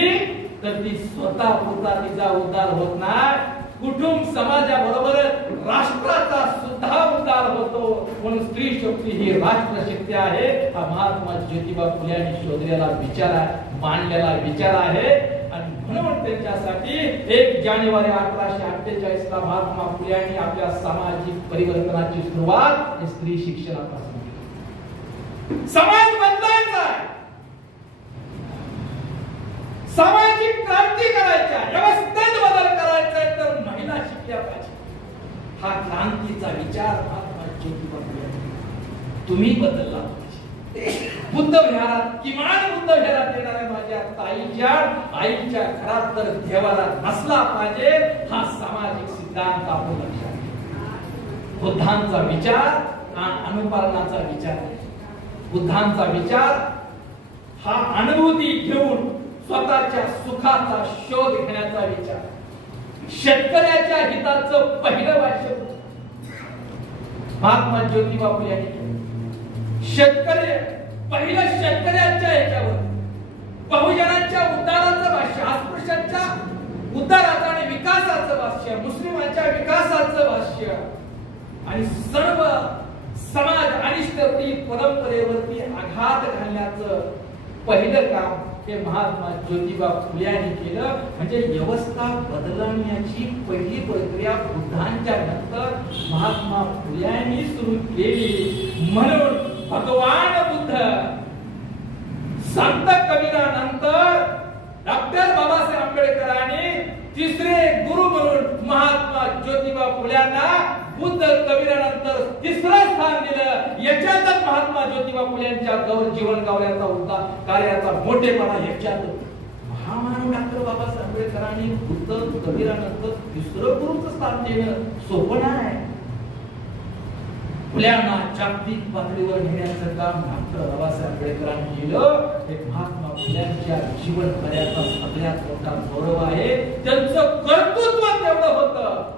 तर ती स्वतःपुरता तिचा उद्धार होत नाही, कुटुंब समाजाबरोबरच राष्ट्राचा सुद्धा उद्धार होतो. म्हणून स्त्री शक्ती ही राष्ट्रशक्ती आहे. हा महात्मा ज्योतिबा फुल्यांनी शोधलेला विचार आहे, मांडलेला विचार आहे. आणि म्हणून त्यांच्यासाठी 1 जानेवारी 1848 ला महात्मा फुल्यांनी आपल्या सामाजिक परिवर्तनाची सुरुवात स्त्री शिक्षणापासून केली. समाज बदलायचा आहे, सामाजिक क्रांती करायची आहे, व्यवस्थेत बदल करायचा आहे, तर महिला शिकल्या पाहिजे. हा क्रांतीचा विचार महात्मा ज्योतिबा फुले तुम्ही बदलला पाहिजे. बुद्ध विहारात, किमान बुद्ध विहारात येणाऱ्या माझ्या ताईच्या आईच्या घरात तर देवाला नसला पाहिजे, हा सामाजिक सिद्धांत आपण लक्षात घ्या. बुद्धांचा विचार हा अनुकरणाचा विचार आहे. बुद्धांचा विचार हा अनुभूती घेऊन स्वतःच्या सुखाचा शोध घेण्याचा विचार. शेतकऱ्याच्या हिताचं पहिलं भाष्य महात्मा ज्योतिबा फुले यांनी केलं. शेतकरी पहिलं शेतकऱ्यांच्या ह्याच्यावर, बहुजनांच्या उद्धाराचं भाष्य, अस्पृश्यांच्या उद्धाराचं आणि विकासाचं भाष्य, मुस्लिमांच्या विकासाचं भाष्य आणि सर्व समाज अनिष्टवरती परंपरेवरती आघात घालण्याचं पहिलं काम हे महात्मा ज्योतिबा फुले यांनी केलं. म्हणजे व्यवस्था बदलण्याची पहिली प्रक्रिया बुद्धांच्या नंतर महात्मा फुले यांनी सुरू केली. म्हणून भगवान बुद्ध, संत कबीरानंतर डॉक्टर बाबासाहेब आंबेडकरांनी तिसरे गुरु म्हणून महात्मा ज्योतिबा फुल्यांना बुद्ध कबीरानंतर तिसरं स्थान दिलं. याच्यातच महात्मा ज्योतिबा फुल्यांच्या जीवन गावल्याचा उद्धार कार्याचा मोठेपणा याच्यात. महामानव डॉक्टर बाबासाहेब आंबेडकरांनी बुद्ध कबीरानंतर तिसरं गुरुचं स्थान देणं सोपं नाही. फुल्यांना जागतिक पातळीवर नेण्याचं काम डॉक्टर बाबासाहेब आंबेडकरांनी केलं. हे महात्मा फुल्यांच्या जीवन कार्याचा सगळ्यात मोठा गौरव आहे. त्यांचं कर्तृत्व तेवढं होतं,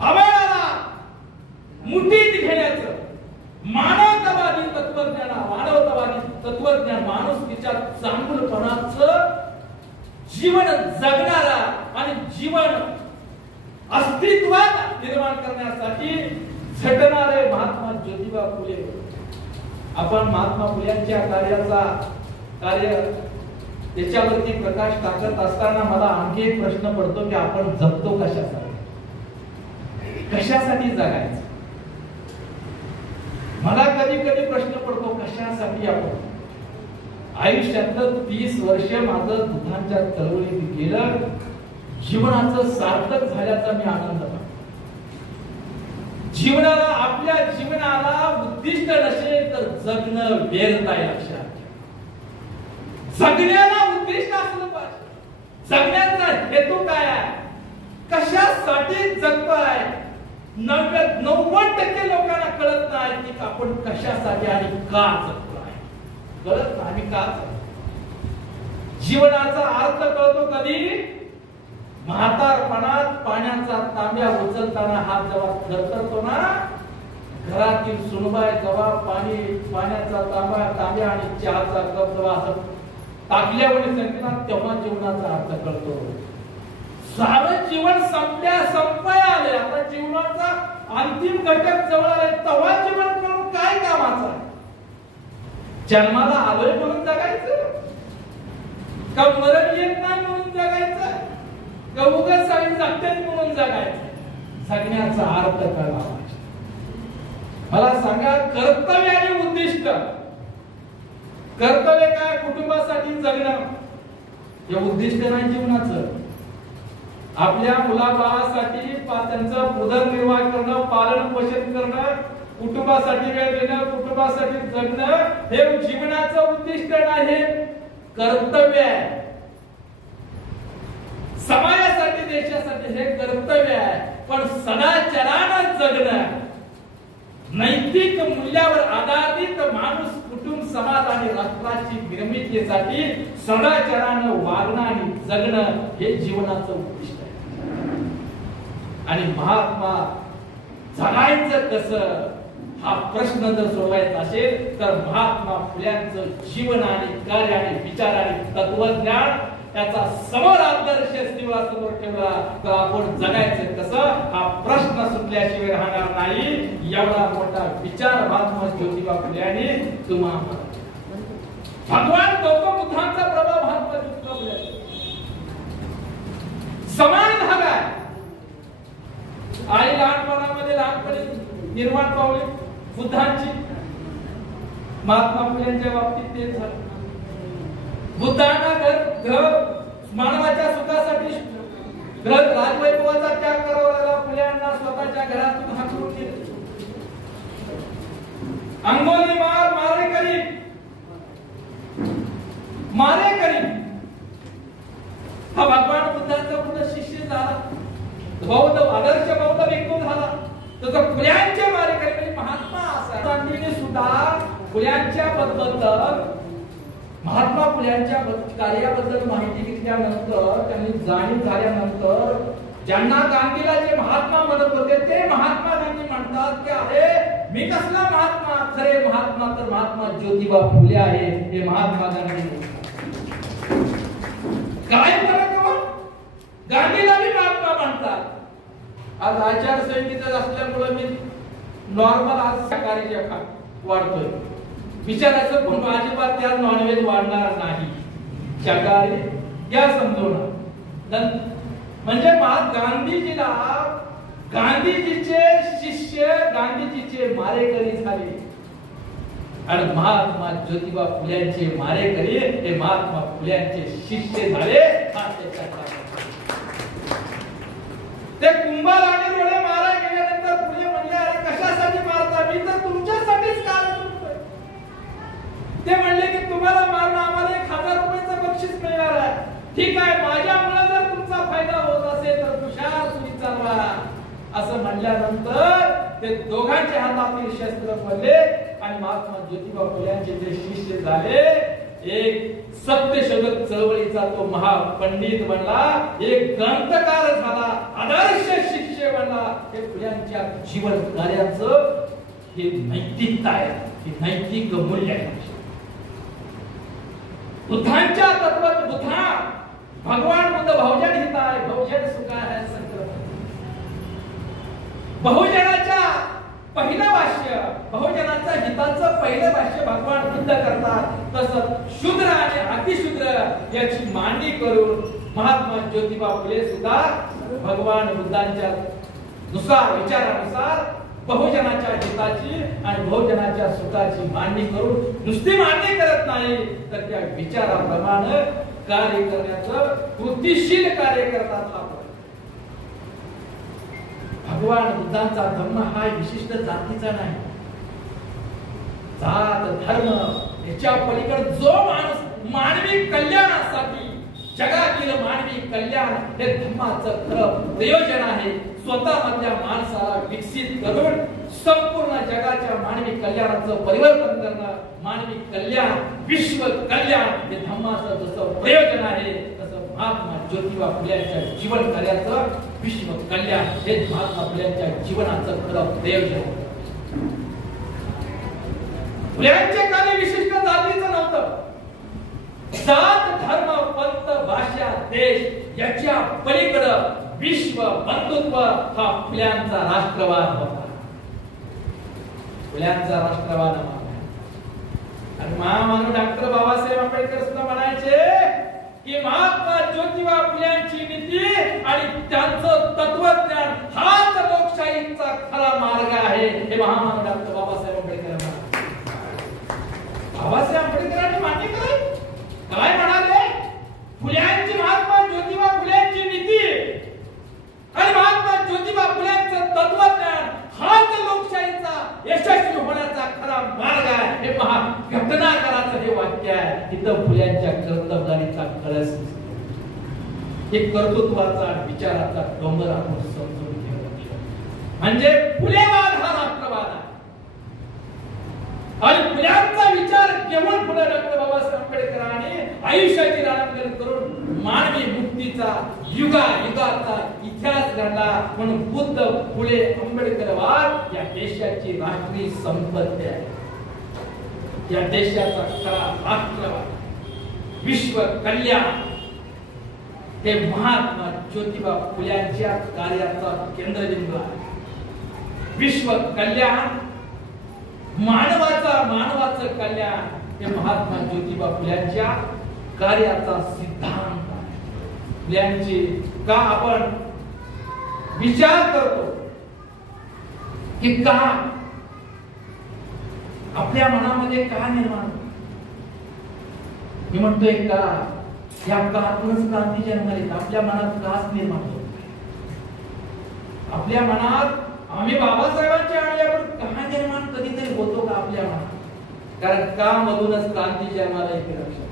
आम्हाला मुठीत घेण्याचं, मानवतावादी तत्वज्ञान माणुसकीच्या चांगुलपणाचं जीवन जगणारा आणि जीवन अस्तित्वात निर्माण करण्यासाठी झटणारे महात्मा ज्योतिबा फुले. आपण महात्मा फुल्यांच्या कार्य याच्यावरती प्रकाश टाकत असताना मला आणखी एक प्रश्न पडतो की आपण जगतो कशासाठी, कशासाठी जगायचं. मला कधी कधी प्रश्न पडतो कशासाठी आपण. आयुष्यातलं 30 वर्ष माझं दुधांच्या चळवळीत गेलं, जीवनाचं सार्थक झाल्याचा मी आनंद पाहतो. जीवनाला, आपल्या जीवनाला उद्दिष्ट नसेल तर जगणं व्यर्थ आहे. लक्षात घ्या, जगण्याला उद्दिष्ट असलं पाहिजे. जगण्याचा हेतू काय आहे, कशासाठी जगतोय. 90% लोकांना कळत नाही की आपण कशासाठी आणि का जगतोय. कळत नाही आम्ही का जगतो. जीवनाचा अर्थ कळतो कधी, म्हातारपणात पाण्याचा तांब्या उचलताना हात जेव्हा थरथरतो ना, घरातील सुनबाई जेव्हा पाण्याचा तांब्या आणि चहाचा कप जेव्हा असं टाकल्यावर सांगतात तेव्हा जीवनाचा अर्थ कळतो. सारं जीवन संपाय आले, आता जीवनाचा अंतिम घटक जवळ आले, तेव्हा जीवन करून काय कामाचं आहे? जन्माला आलोय म्हणून जगायचं का मरण येत नाही म्हणून जगायचं का उगाच सारी जगतात म्हणून जगायचं? जगण्याचा अर्थ कळला पाहिजे. मला सांगा, कर्तव्य आणि उद्दिष्ट. कर्तव्य काय? कुटुंबासाठी जगणं, हे उद्दिष्ट नाही जीवनाचं. आपल्या मुलाबाळासाठी त्यांचं उदरनिर्वाह करणं, पालन पोषण करणं, कुटुंबासाठी वेळ देणं, कुटुंबासाठी जगणं हे जीवनाचं उद्दिष्ट नाही, कर्तव्य आहे. समाजासाठी देशासाठी हे कर्तव्य आहे. पण सदाचरानं जगणं, नैतिक मूल्यावर आधारित माणूस, कुटुंब, समाज आणि राष्ट्राची निर्मितीसाठी सदाचरानं वागणं आणि जगणं हे जीवनाचं उद्दिष्ट आहे. आणि महात्मा जगायचं कसं हा प्रश्न जर सोडवायचा असेल तर महात्मा फुल्यांचं जीवन आणि कार्य आणि विचार आणि तत्वज्ञान याचा समोर आदर्श समोर ठेवला तर आपण जगायचं कसं हा प्रश्न सुटल्याशिवाय राहणार नाही. एवढा मोठा विचार महात्मा ज्योतिबा फुले यांनी तुम्हाला भगवान गौतम बुद्धांचा प्रभाव महात्मा ज्योतिबा फुले समान धागा आहे. आई लहानपणी निर्माण पावली बुद्धांची, महात्मा फुल्यांच्या बाबतीत तेच झालं. बुद्धांना घर मानवाच्या सुखासाठी राजवैभवाचा त्याग करावा लागला. फुल्यांना स्वतःच्या घरातून हाकलून दिले. अंगोली मारेकरी हा भगवान बुद्धांचा पुढे शिष्य झाला, बौद्ध आदर्श बौद्ध भिक्खू झाला. तर फुल्यांच्या मारेकरी म्हणजे महात्मा असा गांधीने सुद्धा फुल्यांच्या बद्दल महात्मा फुल्यांच्या कार्याबद्दल माहिती घेतल्यानंतर, त्यांनी जाणीव झाल्यानंतर ज्यांना गांधीला जे महात्मा म्हणत होते ते महात्मा गांधी म्हणतात की अरे मी कसला महात्मा, खरे महात्मा तर महात्मा ज्योतिबा फुले आहे हे महात्मा गांधी. काय फरक आहे? गांधीला मी महात्मा म्हणतात. आज आचारसंहितेत असल्यामुळे मी नॉर्मल आज शाकाहारी वाढतोय. विचारायचं पण अजिबात त्या नॉनव्हेज वाढणार नाही, शाकाहारी या समजवणार. म्हणजे गांधीजीला गांधीजीचे शिष्य गांधीजीचे मारेकरी झाले आणि महात्मा ज्योतिबा फुल्यांचे मारेकरी हे महात्मा फुल्यांचे शिष्य झाले. ते कुंभार आणि रोडे मारा गेल्यानंतर फुले म्हणले अरे कशासाठी मारता? मी तर तुमच्यासाठीच कार्य करतोय. ते म्हणले की तुम्हाला मारणं आम्हाला 1000 रुपयाचं बक्षीस मिळणार आहे. ठीक आहे, माझ्यामुळे जर तुमचा फायदा होत असेल तर तुषार सुरी चालवा असं म्हणल्यानंतर ते दोघांच्या हातातील शस्त्र पडले आणि महात्मा ज्योतिबा फुल्यांचे जे शिष्य झाले, एक सत्यशोधक चळवळीचा तो महापंडित बनला, एक ग्रंथकार झाला, आदर्श शिष्य बनला. हे फुल्यांच्या जीवन कार्याचं हे नैतिकता आहे, हे नैतिक मूल्य आहे. बुद्धांच्या तत्वात बुद्धा भगवान बुद्ध बहुजन हित आहे, बहुजन सुख आहे संकल्प. बहुजनाच्या पहिलं भाष्य, बहुजनाच्या हिताचं पहिलं भाष्य भगवान बुद्ध करतात. तसं शूद्र आणि अतिशूद्र याची मांडणी करून महात्मा ज्योतिबा फुले सुद्धा भगवान बुद्धांच्या नुसार विचारानुसार बहुजनाच्या हिताची आणि बहुजनाच्या सुखाची मांडणी करून नुसती मांडणी करत नाही तर त्या विचाराप्रमाणे कार्य करण्याचं कृतीशील कार्य करतात. भगवान बुद्धांचा धर्म हा विशिष्ट जातीचा नाही, जात धर्म याच्या पलीकडे जो माणूस मानवी कल्याणासाठी, जगातील मानवी कल्याण हे धर्माचं खरं प्रयोजन आहे. स्वतःमधल्या माणसाला विकसित करून संपूर्ण जगाच्या मानवी कल्याणाचं परिवर्तन करणं, मानवी कल्याण, विश्व कल्याण हे धर्माचं जसं प्रयोजन आहे तसं महात्मा ज्योतिबा फुल्यांच्या जीवन कार्याचं विश्व कल्याण हे महात्मा फुल्यांच्या जीवनाचं खरं प्रयोजन. फुल्यांचे कार्य विशिष्ट जातीचं नव्हतं. जात, धर्म, पंथ, भाषा, देश याच्या पलीकडं विश्व बंधुत्व हा फुल्यांचा राष्ट्रवाद होता. फुल्यांचा राष्ट्रवाद होता. आणि महामानव डॉक्टर बाबासाहेब आंबेडकर सुद्धा म्हणायचे की महात्मा ज्योतिबा फुल्यांची नीती आणि त्यांचं तत्वज्ञान हाच लोकशाहीचा खरा मार्ग आहे. हे महामानव डॉक्टर बाबासाहेब आंबेडकर बाबासाहेब आंबेडकरांनी मान्य केलं. काय म्हणाले? फुल्यांची, महात्मा ज्योतिबा फुल्यांची नीती आणि महात्मा ज्योतिबा फुल्यांचं तत्वज्ञान हाच लोकशाहीचा यशस्वी होण्याचा खरा मार्ग आहे. हे घटनाकाराचं हे वाक्य आहे. इथं फुल्यांच्या कर्तबगारीचा कळस हे कर्तृत्वाचा विचाराचा डोंगर आपण समजून घेऊ. म्हणजे फुलेवाद हा राष्ट्रवाद आहे. आणि फुल्यांचा विचार केवळ फुले डॉक्टर बाबासाहेब आंबेडकरांनी आयुष्याची राखण करून मानवी मुक्तीचा युगाचा इतिहास घडला. म्हणून बुद्ध, फुले, आंबेडकरवाद या देशाची राष्ट्रीय संपत्ती आहे. या देशाचा खरा राष्ट्रवाद, विश्व कल्याण हे महात्मा ज्योतिबा फुल्यांच्या कार्याचा केंद्रबिंदू आहे. विश्व कल्याण, मानवाचं कल्याण हे महात्मा ज्योतिबा फुल्यांच्या कार्याचा सिद्धांत आहे. फुल्यांची का आपण विचार करतो की का आपल्या मनामध्ये का निर्माण, मी म्हणतोय का या काळातूनच क्रांती जन्माली. आपल्या मनात काच निर्माण होतो. आपल्या मनात आम्ही बाबासाहेबांच्या आल्यावर का निर्माण कधीतरी होतो का आपल्या मनात? कारण का मधूनच क्रांती जन्माला येते. लक्षात,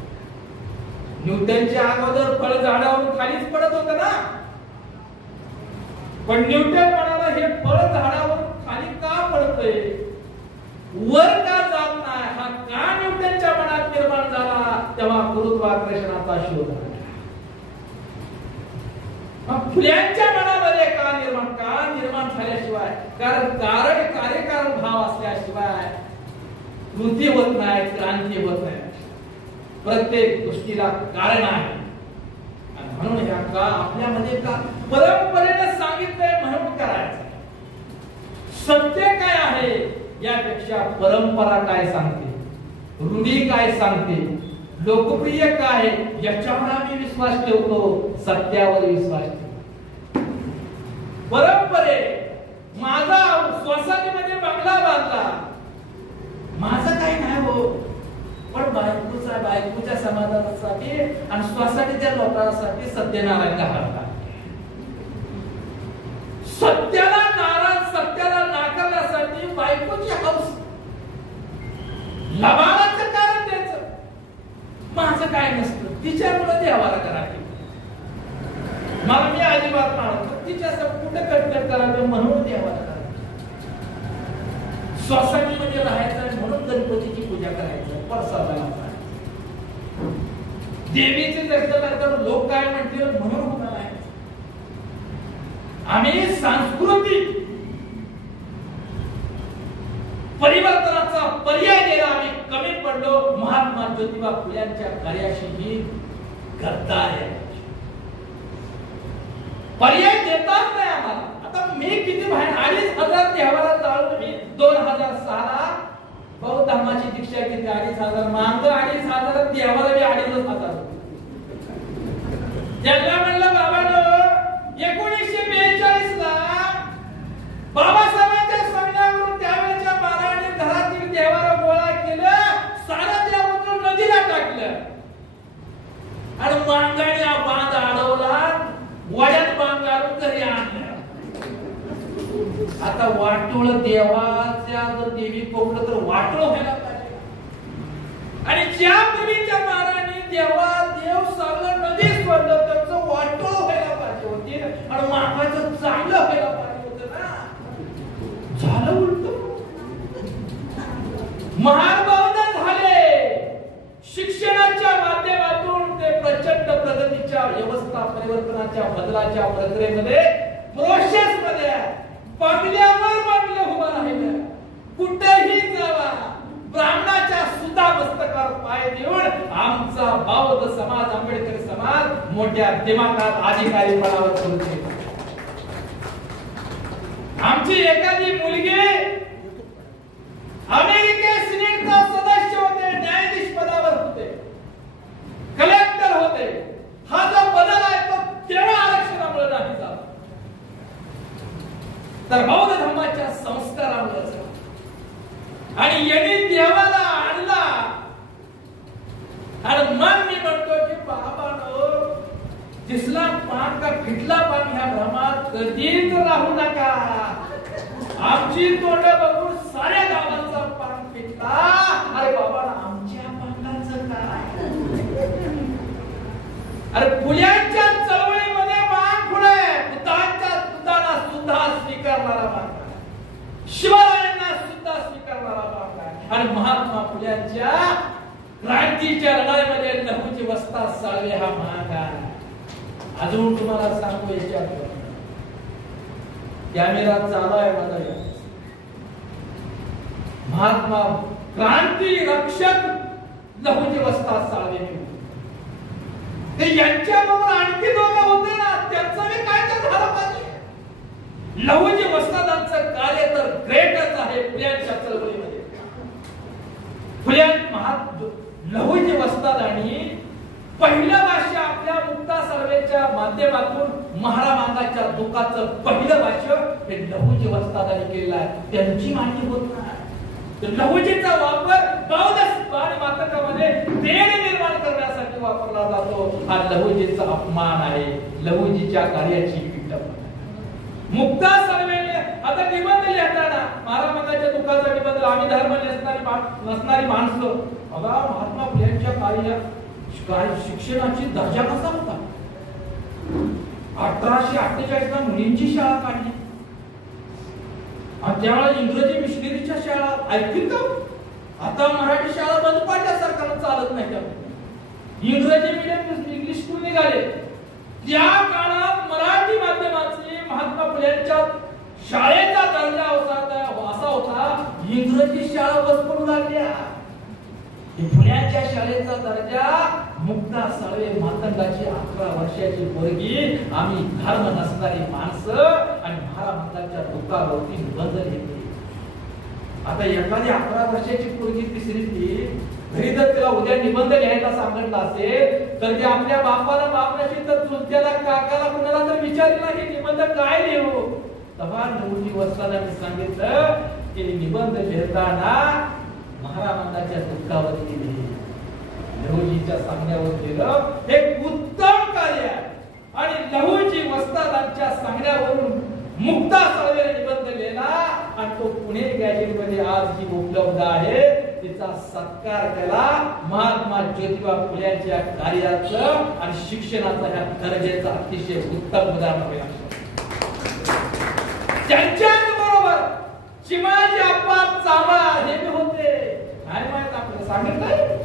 न्यूटनच्या अगोदर फळ झाडावरून खालीच पडत होतं ना. पण न्यूटन म्हणाला हे फळ झाडावरून खाली का पडतंय, वर का जात नाही, हा का न्यूटनच्या मनात निर्माण झाला. तेव्हा गुरुत्वाकर्षणाचा शोध आला. फुल्यांच्या मनामध्ये का निर्माण झाल्याशिवाय, कारण कार्यकारण भाव असल्याशिवाय कृती होत नाही, क्रांती होत नाही. प्रत्येक गोष्टीला कारण आहे. आणि म्हणून ह्या का आपल्यामध्ये का परंपरेने सांगितलंय म्हणून करायचं. सत्य काय आहे यापेक्षा परंपरा काय सांगते, रूढी काय सांगते, लोकप्रिय काय याच्यावर आम्ही विश्वास ठेवतो, सत्यावर विश्वास ठेवतो. परंपरे माझा सोसायटीमध्ये बंगला बांधला, माझं काही नाही हो, पण बायकोच्या समाधानासाठी आणि सोसायटीच्या लोकांसाठी सत्यनारायण घालतात. सत्याला नाकारण्यासाठी बायकोची हौस, लबाडाचं कारण द्यायचं. माझं काय नसतं, तिच्यामुळे देवाला करा. मला मी अजिबात मानतो तिच्या कुठं कटकट करावे म्हणून देवाला करा. सोसायटीमध्ये राहायचं म्हणून गणपतीची पूजा करायचं, प्रसादाला देवीचे दर्शन करून लोक काय म्हणतील म्हणून होणार आहे. आम्ही सांस्कृतिक परिवर्तनाचा पर्याय द्यायला आम्ही कमी पडलो. महात्मा ज्योतिबा फुल्यांच्या कार्याशी ही गद्दार आहे. पर्याय देतात नाही आम्हाला. आता मी किती बाहेर 2,500 देवाला जाऊन मी 2006 बौद्ध धर्माची दीक्षा घेतली. 2,500 मांग 2,500 देवाला मी 2,500. त्यांना म्हणलं बाबांनो 1942 ला बाबासाहेबांच्या सांगण्यावरून त्यावेळेच्या महाराजांनी घरातील देवाला गोळा केलं, सारं देव नदीला टाकलं आणि मांगाने बांध अडवला, वड्यात बांध घालून घरी आणलं. आता वाटोळ देवाच्या जर देवी कोकलं तर वाटोळ व्हायला पाहिजे. आणि ज्या मुलीच्या महाराजांनी देव सगळं नदी सोडलं त्याचं वाटोळ व्हायला पाहिजे होती आणि मागाचं चांगलं व्हायला पाहिजे होतं ना. झालं उलट. महानुभाव झाले. शिक्षणाच्या माध्यमातून ते प्रचंड प्रगतीच्या व्यवस्था परिवर्तनाच्या बदलाच्या प्रक्रियेमध्ये प्रोसेस मध्ये बंगल्यावर बंगले उभा राहिले. मोठ्या दिमागात अधिकारी पदावर पोहोचले. आमची एखादी मुलगी अमेरिके सिनेटचा सदस्य होते, न्यायाधीश पदावर होते, कलेक्टर होते. हा जो बदल आहे तो केवळ आरक्षणामुळे नाही झाला, तर बौद्ध धर्माच्या संस्कारामुळे झाला. आणि यांनी देवाला आणला. आणि मग मी म्हणतो की बाबांनो, दिसला पान का फिटला पान ह्या भ्रमात कधीच राहू नका. आमची तोंड बघून साऱ्या गावाचा पान फिटला. अरे बाबा, आमच्या पानाचं काय? अरे फुल्यांच्या चळवळीमध्ये मान फुले, बुद्धांना सुद्धा स्वीकारणारा मान, शिवरायांना सुद्धा स्वीकारणारा मान आहे. आणि महात्मा फुल्यांच्या क्रांतीच्या लढाईमध्ये लहूची वस्ताद साळवे हा महाग आहे. अजून तुम्हाला सांगतो, याच्यात कॅमेरा चालू आहे माझा. महात्मा क्रांती रक्षक लहूची वस्ताद साळवे, ते यांच्याबरोबर आणखी दोघं होते ना, त्यांचं बी काय तर झालं पाहिजे. लहूजी वस्तादांचं कार्य तर ग्रेटच आहे फुल्यांच्या चळवळीमध्ये. लहूजी वस्तादांनी पहिलं भाष्य आपल्या मुक्ता साळवेच्या माध्यमातून महारामांच्या दुःखाचं पहिलं भाष्य हे लहूजी वस्तादांनी केलेलं आहे. त्यांची माहिती होत नाही. लहूजीचा वापर बौद्ध आणि मातकामध्ये तेढ निर्माण करण्यासाठी वापरला जातो. हा लहूजीचा अपमान आहे, लहूजीच्या कार्याची कीटक. मुक्ता साळवेने आता निबंध लिहिताना महारामांच्या दुःखाचा निबंध, आम्ही धर्म नसणारी माणसं. बघा, महात्मा फुल्यांच्या कार्य शिक्षणाची दर्जा कसा होता. 1848 ला मुलींची शाळा काढली. आणि त्यावेळेला इंग्रजी मिशनरीच्या शाळा ऐकतील का? आता मराठी शाळा बंद पाडल्या, सरकारला चालत नाही. त्यामुळे इंग्रजी मीडियम इंग्लिश स्कूल निघाले. त्या काळात मराठी माध्यमाचे महात्मा फुल्यांच्या शाळेचा दर्जा असा होता, इंग्रजी शाळा बंद पडू लागल्या. फुल्यांच्या शाळेचा दर्जा मुक्ता साळवे मातंगाची 11 वर्षाची पोरगी, आम्ही धर्म नसणारी माणसं आणि महारामांच्या दुःखावरती निबंध लिहिते. आता एखादी 11 वर्षाची पोरगी तिसरीतली घरी जर तिला उद्या निबंध लिहायला सांगितलं असेल तर ती आपल्या बापाला बाप नसेल तर चुलत्याला, काकाला, कुणाला तर विचारला की निबंध काय लिहू. तेव्हा लहूजी वस्तादांनी सांगितलं की निबंध लिहिताना महारामांच्या दुःखावरती लिहि. लहूजीच्या सांगण्यावर लिहिलं. हे उत्तम कार्य आहे. आणि लहूजी वस्तादांच्या सांगण्यावरून मुक्ता साळवेने निबंध लिहिला आणि तो पुणे गॅजेट मध्ये आज जी उपलब्ध आहे, तिचा सत्कार केला. महात्मा ज्योतिबा फुल्यांच्या कार्याचं आणि शिक्षणाचा ह्या दर्जेचा अतिशय उत्तम उदाहरण आहे. त्यांच्याच बरोबर चिमाजी अप्पा चांभार हे होते. काय माहित आपल्याला सांगितलंय,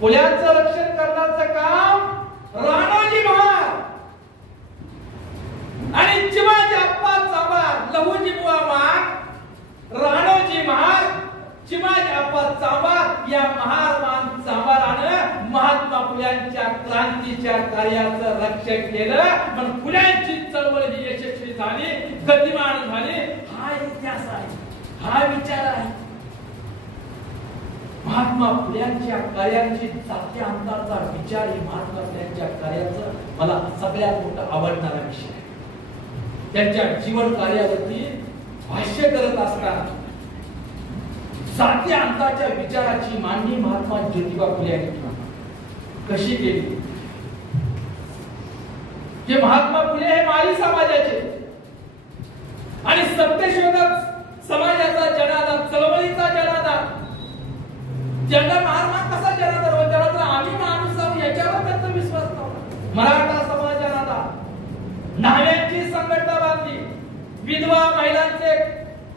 फुल्यांचं रक्षण करण्याचं काम राणोजी महार आणि चिमाजी अप्पा चांभार, लहूजी बुवा महार, राणोजी महार, चिमाजी अप्पा चांभार या महारमान चांभारानं महात्मा फुल्यांच्या क्रांतीच्या कार्याचं रक्षण केलं. पण फुल्यांची चळवळ ही यशस्वी झाली, गतिमान झाली. हा इतिहास आहे, हा विचार आहे. महात्मा फुल्यांच्या कार्याची जाती अंताचा विचार ही महात्मा फुल्यांच्या कार्याचं मला सगळ्यात मोठं आवडणारा विषय आहे. त्यांच्या जीवन कार्यावरती भाष्य करत असताना जाती अंताच्या विचाराची मांडणी महात्मा ज्योतिबा फुले यांनी कशी केली. जे महात्मा फुले हे माळी समाजाचे आणि सत्यशोधक समाजाचा जनाधार, चळवळीचा जनाधार. ज्यांना महाराज कसा जनाधार होता, त्याला तर आम्ही माणूस आहोत याच्यावर त्यांचा विश्वास नव्हता. मराठा समाजाला न्हाव्यांची संघटना बांधली. विधवा महिलांचे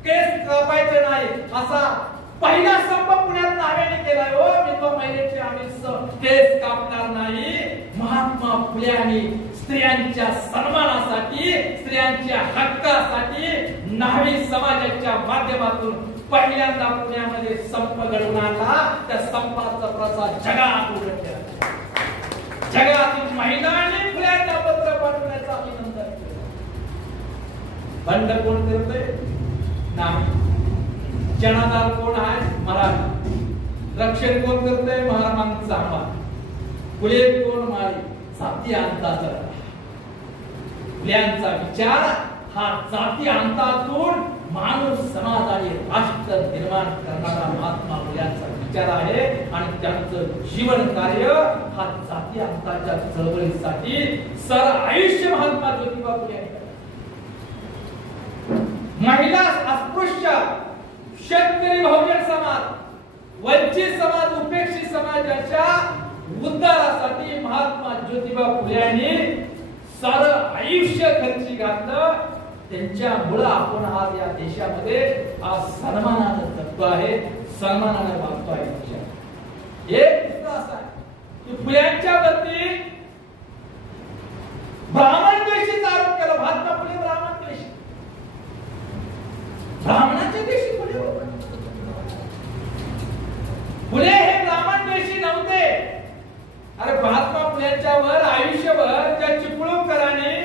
केस कापायचे नाही असा पहिला संप पुण्यात न्हाव्याने केलाय. ओ विधवा महिलेचे आम्ही केस कापणार नाही. महात्मा फुल्यांनी स्त्रियांच्या सन्मानासाठी, स्त्रियांच्या हक्कासाठी न्हावी समाजाच्या माध्यमातून पहिल्यांदा पुण्यामध्ये संप घडवून आणला. त्या संपाचा प्रसार जगात उघड केला. जगातील महिलांनी फुल्यांना पत्र पाठवण्याचा अभिनंदन केलं. बंड कोण करतोय? नाही. जनाधार कोण आहे? मराठी. रक्षण कोण करतोय? महारामांचा आम्हाला. फुले कोण? माळी. जाती अंताचा फुल्यांचा विचार हा जाती अंतातून माणूस समाज आणि राष्ट्र निर्माण करणारा महात्मा फुल्यांचा विचार आहे. आणि त्यांचं जीवन कार्य हा जाती अंताच्या चळवळीसाठी सर आयुष्य महात्मा ज्योतिबा फुले यांनी केलं. महिला, अस्पृश्य, शेतकरी, बहुजन समाज, वंचित समाज, उपेक्षित समाजाच्या उद्धारासाठी महात्मा ज्योतिबा फुले यांनी सारं आयुष्य खर्ची घातलं. त्यांच्यामुळे आपण आज या देशामध्ये आज सन्मानानं जगतो आहे, सन्मानानं वागतो आहे. एक मुद्दा असा आहे की फुल्यांच्या वरती ब्राह्मण द्वेषीचा आरोप केला. महात्मा फुले ब्राह्मण द्वेषी, ब्राह्मणाचे द्वेषी फुले होते. फुले हे ब्राह्मण द्वेषी नव्हते. अरे महात्मा फुल्यांच्यावर आयुष्यभर त्या चिपळूणकरांनी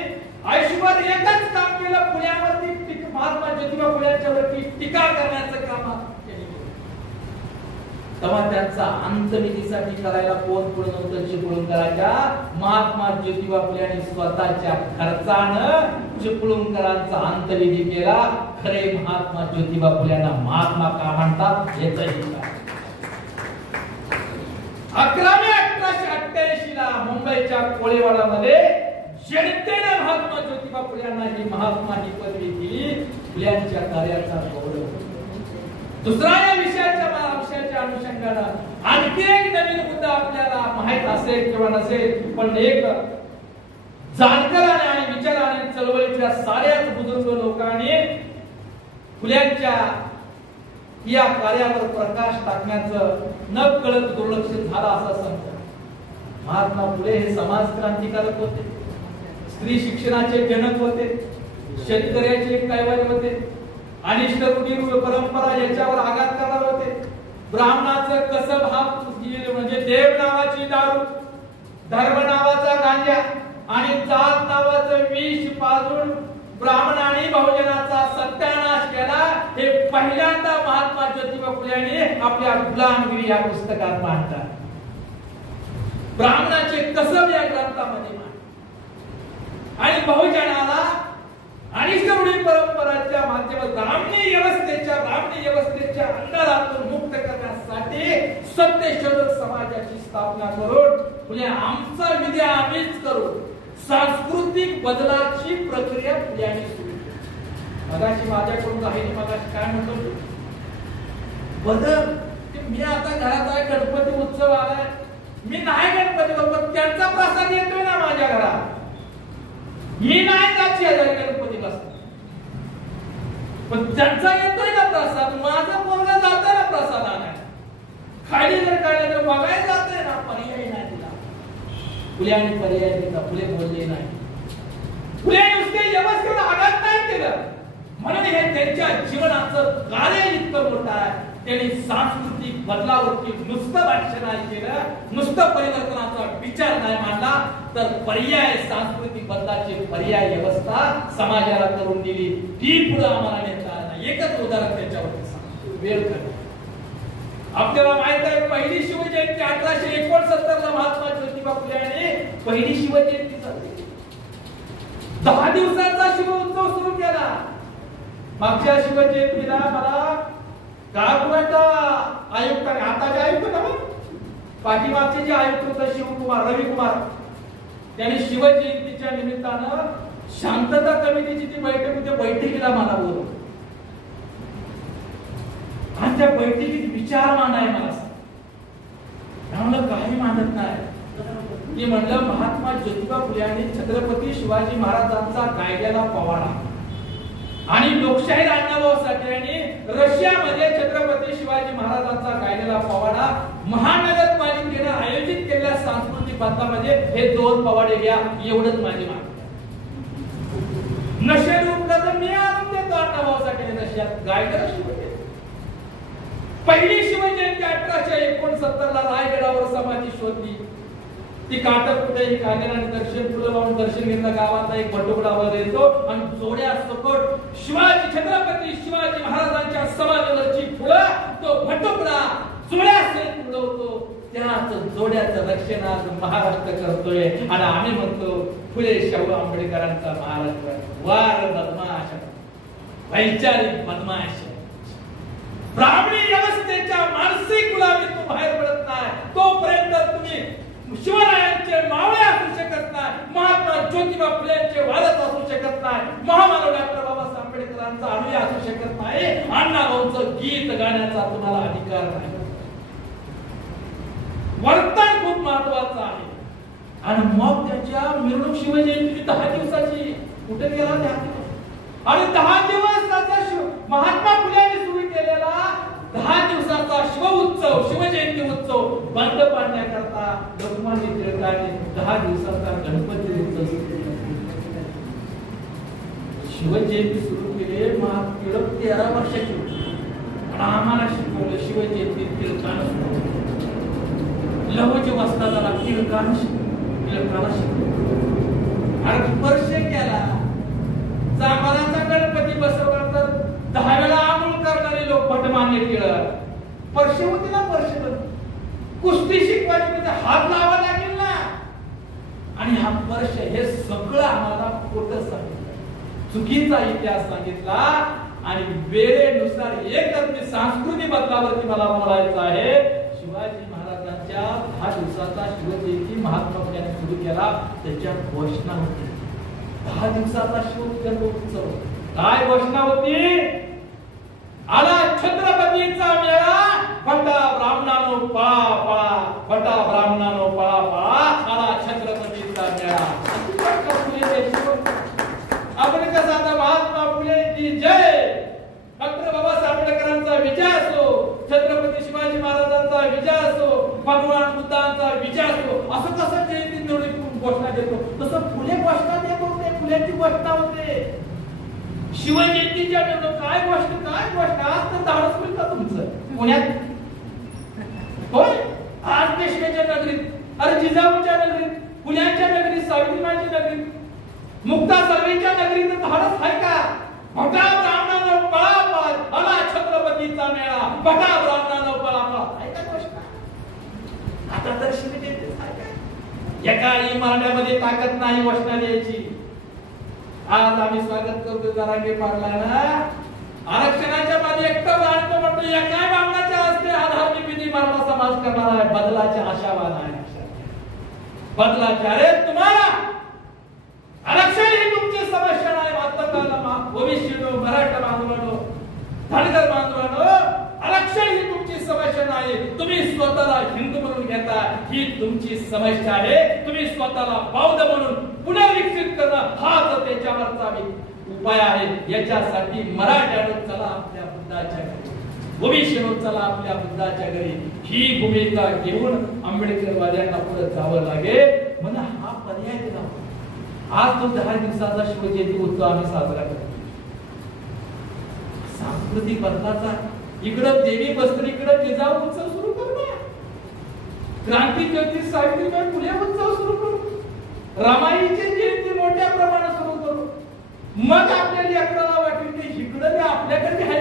आयुष्यभर एकच काम केलं, पुण्यावरती महात्मा ज्योतिबा फुल्यांच्यावरती टीका करण्याचं काम केलं. तेव्हा त्यांचा अंतविधीसाठी करायला कोण पुढे नव्हतं चिपळूणकरांच्या. महात्मा ज्योतिबा फुले यांनी स्वतःच्या खर्चानं चिपळूणकरांचा अंतविधी केला. खरे महात्मा ज्योतिबा फुल्यांना महात्मा का म्हणतात याचंही काय. 11 मे 1888 ला मुंबईच्या कोळीवाडामध्ये जनतेने महात्मा ज्योतिबा फुले यांना ही महात्मा ही पदवी दिली. फुल्यांच्या कार्याचा गौरव. दुसरा या विषयाच्या अनुषंगानं आणखी एक नवीन मुद्दा आपल्याला माहित असेल किंवा नसेल, पण एक जाणकाराने आणि विचाराने चळवळीतल्या साऱ्याच बुजुर्ग लोकांनी फुल्यांच्या या कार्यावर प्रकाश टाकण्याचं न कळत दुर्लक्ष झालं असं समजा. महात्मा फुले हे समाज क्रांतिकारक होते, स्त्री शिक्षणाचे जनक होते, शेतकऱ्याचे कैवारी होते, अनिष्ट रूढी परंपरा याच्यावर आघात करणार होते. ब्राह्मणाचं कसब हा म्हणजे देव नावाची दारू, धर्म नावाचा गांजा आणि जात नावाचं विष पाजून ब्राह्मणांनी बहुजनाचा सत्यानाश केला. हे पहिल्यांदा महात्मा ज्योतिबा फुले यांनी आपल्या गुलामगिरी या पुस्तकात मांडतात. ब्राह्मणाचे कसब या ग्रंथामध्ये आणि बहुजनाला अनिष्ट रूढी परंपराच्या माध्यमातून ब्राह्मणी व्यवस्थेच्या अंधारातून मुक्त करण्यासाठी सत्यशोधक समाजाची स्थापना करून फुले आमचा विधी आम्हीच करू सांस्कृतिक बदलाची प्रक्रिया फुल्यांनी सुरू केली. मगाशी माझ्याकडून राहिली मगाशी काय म्हणतो बदल. मी आता घरात आहे, गणपती उत्सव आलाय, मी नाही गणपती बाप्पा त्यांचा प्रसाद येतोय ना माझ्या घरात, मी नाही जात शेजारी गणपती बसतात, पण त्यांचा येतोय ना प्रसाद, माझा पोरगा जातोय ना प्रसाद आणायला, खाली जर काढलं तर बघायला जातोय ना, पर्याय नाही दिला. फुल्यांनी पर्याय दिला. फुले बोलले नाही. फुले नुसते व्यवस्थेला आघात नाही केलं, म्हणून हे त्यांच्या जीवनाचं कार्य इतकं मोठं आहे. त्यांनी सांस्कृतिक बदलावरती नुसतं भाष्य नाही केलं, नुसतं परिवर्तनाचा विचार नाही मांडला, तर पर्याय सांस्कृतिक बदलाची पर्याय व्यवस्था समाजाला करून दिली. ती पुढे आम्हाला नेता नाही. एकच उदाहरण त्याच्यावरती सांगतो, वेळ कर. आपल्याला माहित आहे पहिली शिवजयंती 1869 ला महात्मा ज्योतिबा फुले यांनी पहिली शिवजयंती साजरी 10 दिवसांचा शिव उत्सव सुरू केला. मागच्या शिवजयंतीला मला गावगाटा आयुक्त आताचे आयुक्त ना पाठीमागचे जे आयुक्त होते शिवकुमार रविकुमार, त्यांनी शिवजयंतीच्या निमित्तानं शांतता कमिटीची ती बैठक होती, बैठकीला मला बोलवलं आणि त्या बैठकीत विचार मांडाय मला काही मांडत नाही. मी म्हणलं महात्मा ज्योतिबा फुले यांनी छत्रपती शिवाजी महाराजांचा कायद्याला पवाडा आणि लोकशाही अण्णाभाऊ यांनी रशियामध्ये छत्रपती शिवाजी महाराजांचा कायद्याला पवाडा महानगरपालिकेने आयोजित केलेल्या सांस्कृतिक बदलामध्ये हे 2 पवाडे घ्या, एवढंच माझी मागणी. नशेरूपला तर मी आणून देतो अण्णाभाऊ रशियात गायला शिवजयंती. पहिली शिवजयंती 1869 ला रायगडावर समाधी शोधली. ती काटक कुठे ही कागदाने दर्शन फुलं लावून दर्शन घेतलं. गावातला एक बटुकडा वर येतो आणि जोड्या सकट शिवाजी छत्रपती शिवाजी महाराजांच्या समाधीवरची फुलं तो बटुकडा जोड्यासहित उडवतो. त्याच जोड्याचं रक्षण आज महाराष्ट्र करतोय आणि आम्ही म्हणतो फुले शाहू आंबेडकरांचा महाराष्ट्र. वार बदमाश, वैचारिक बदमाश, ब्राह्मणी व्यवस्थेच्या मानसिक गुलामीतून बाहेर पडत नाही तोपर्यंत तुम्ही शिवरायांचे मावळे असू शकत नाही, महात्मा ज्योतिबा फुलेंचे वारस असू शकत नाही, महामानव डॉक्टर बाबासाहेब आंबेडकरांचा अनुयायी असू शकत नाही, अण्णाभाऊंचं गीत गाण्याचा तुम्हाला अधिकार नाही. वर्तन खूप महत्वाचं आहे. आणि मग त्याच्या मिरवणूक शिवजयंती 10 दिवसाची कुठे गेला त्या आणि 10 दिवस त्याचा महात्मा फुलेंनी सुरू केलेला 10 दिवसाचा शिव उत्सव शिवजयंती उत्सव बंद पाडण्याकरता लोकमान्य टिळकांनी 10 दिवसाचा गणपती उत्सव शिवजयंती सुरू केली. टिळक 13 वर्षाचे होते आणि आम्हाला शिकवलं शिवजयंती टिळकानं सुरू केली. लवज वस्तादाला टिळकानं शिकवलं आणि स्पर्श केला. चांभाराचा गणपती बसवला तर 10 वेळा आंघोळ करणारे लोक भटमान्य टिळक. स्पर्श होते ना, स्पर्श कुस्ती शिकवायची म्हणजे हात लावा लागेल ना. आणि हा स्पर्श हे सगळं आम्हाला खोटं सांगितलं, चुकीचा इतिहास सांगितला. आणि वेळेनुसार एकच सांस्कृतिक बदलावरती मला बोलायचं आहे. शिवाजी महाराजांच्या 10 दिवसाचा शिवजयंती महात्मा फुलेंनी सुरू केला. त्याच्यात घोषणा होती 10 दिवसाचा शिवजन्मोत्सव. काय घोषणा होती? आला छत्रपतीचा मेळा, फटा ब्राह्मणानो पळा पळा, फटा ब्राह्मणानो पळा पळा, आला छत्रपतीचा मेळा. आपण कसं आता महात्मा फुलेंची जय, डॉक्टर बाबासाहेब आंबेडकरांचा विजय असो, छत्रपती शिवाजी महाराजांचा विजय असो, भगवान बुद्धांचा विजय असो, असं कसं जयंती निवडणूक घोषणा देतो तसं फुले घोषणा देत होते. फुलेंची घोषणा होते शिवजयंतीच्या निवडणूक. काय घोषणा आज तर धाडस होईल का तुमचं पुण्यात? होय, आज पेशव्याच्या नगरीत, अरे जिजाऊच्या नगरीत, फुल्यांच्या नगरीत, सावित्रीबाईच्या नगरीत, मुक्ता सर्वेच्या नगरीत धाडस आहे का? भटा ब्राह्मणानो पळा पळा, आला छत्रपतीचा मेळा, भटा ब्राह्मणानो पळा पळा. आहे का घोषणा? आता तर शिवजयंती आहे का? एका इमारण्यामध्ये ताकद नाही घोषणा द्यायची. आज आम्ही स्वागत करतो जरांगे पाटलांना. आरक्षणाच्या मध्ये एकटं आणतो म्हणतो या काय मागण्याच्या असते आधार विधी मराठा समाज करणार आहे. बदलाच्या आशावाद आहे. बदलाच्या अरे तुम्हाला आरक्षण ही तुमची समस्या नाही. भविष्य मराठा बांधवांनो, धनगर बांधवांनो, आरक्षण ही तुमची समस्या नाही. तुम्ही स्वतःला हिंदू म्हणून घेता ही तुमची समस्या आहे. तुम्ही स्वतःला बौद्ध म्हणून पुनर्विकसित करणं हाच त्याच्यावरचा उपाय आहे. याच्यासाठी मराठ्यानं चला आपल्या बुद्धाच्या घरी, भविष्यानं चला आपल्या बुद्धाच्या घरी, ही भूमिका घेऊन आंबेडकरवाद्यांना पुढे जावं लागेल. म्हणून हा पर्याय दिला. आज तो 10 दिवसाचा शिवजयंती उत्सव आम्ही साजरा करतो. सांस्कृतिक बदलाचा इकडं देवी बसरी, इकडं जिजाऊ उत्सव सुरू करू नये. क्रांती ज्योती सावित्रीबाई फुले उत्सव सुरू करू. रमाईची जयंती मोठ्या प्रमाणात सुरू करू. मग आपल्या लेकराला वाटेल की इकडं आपल्याकडे आहे,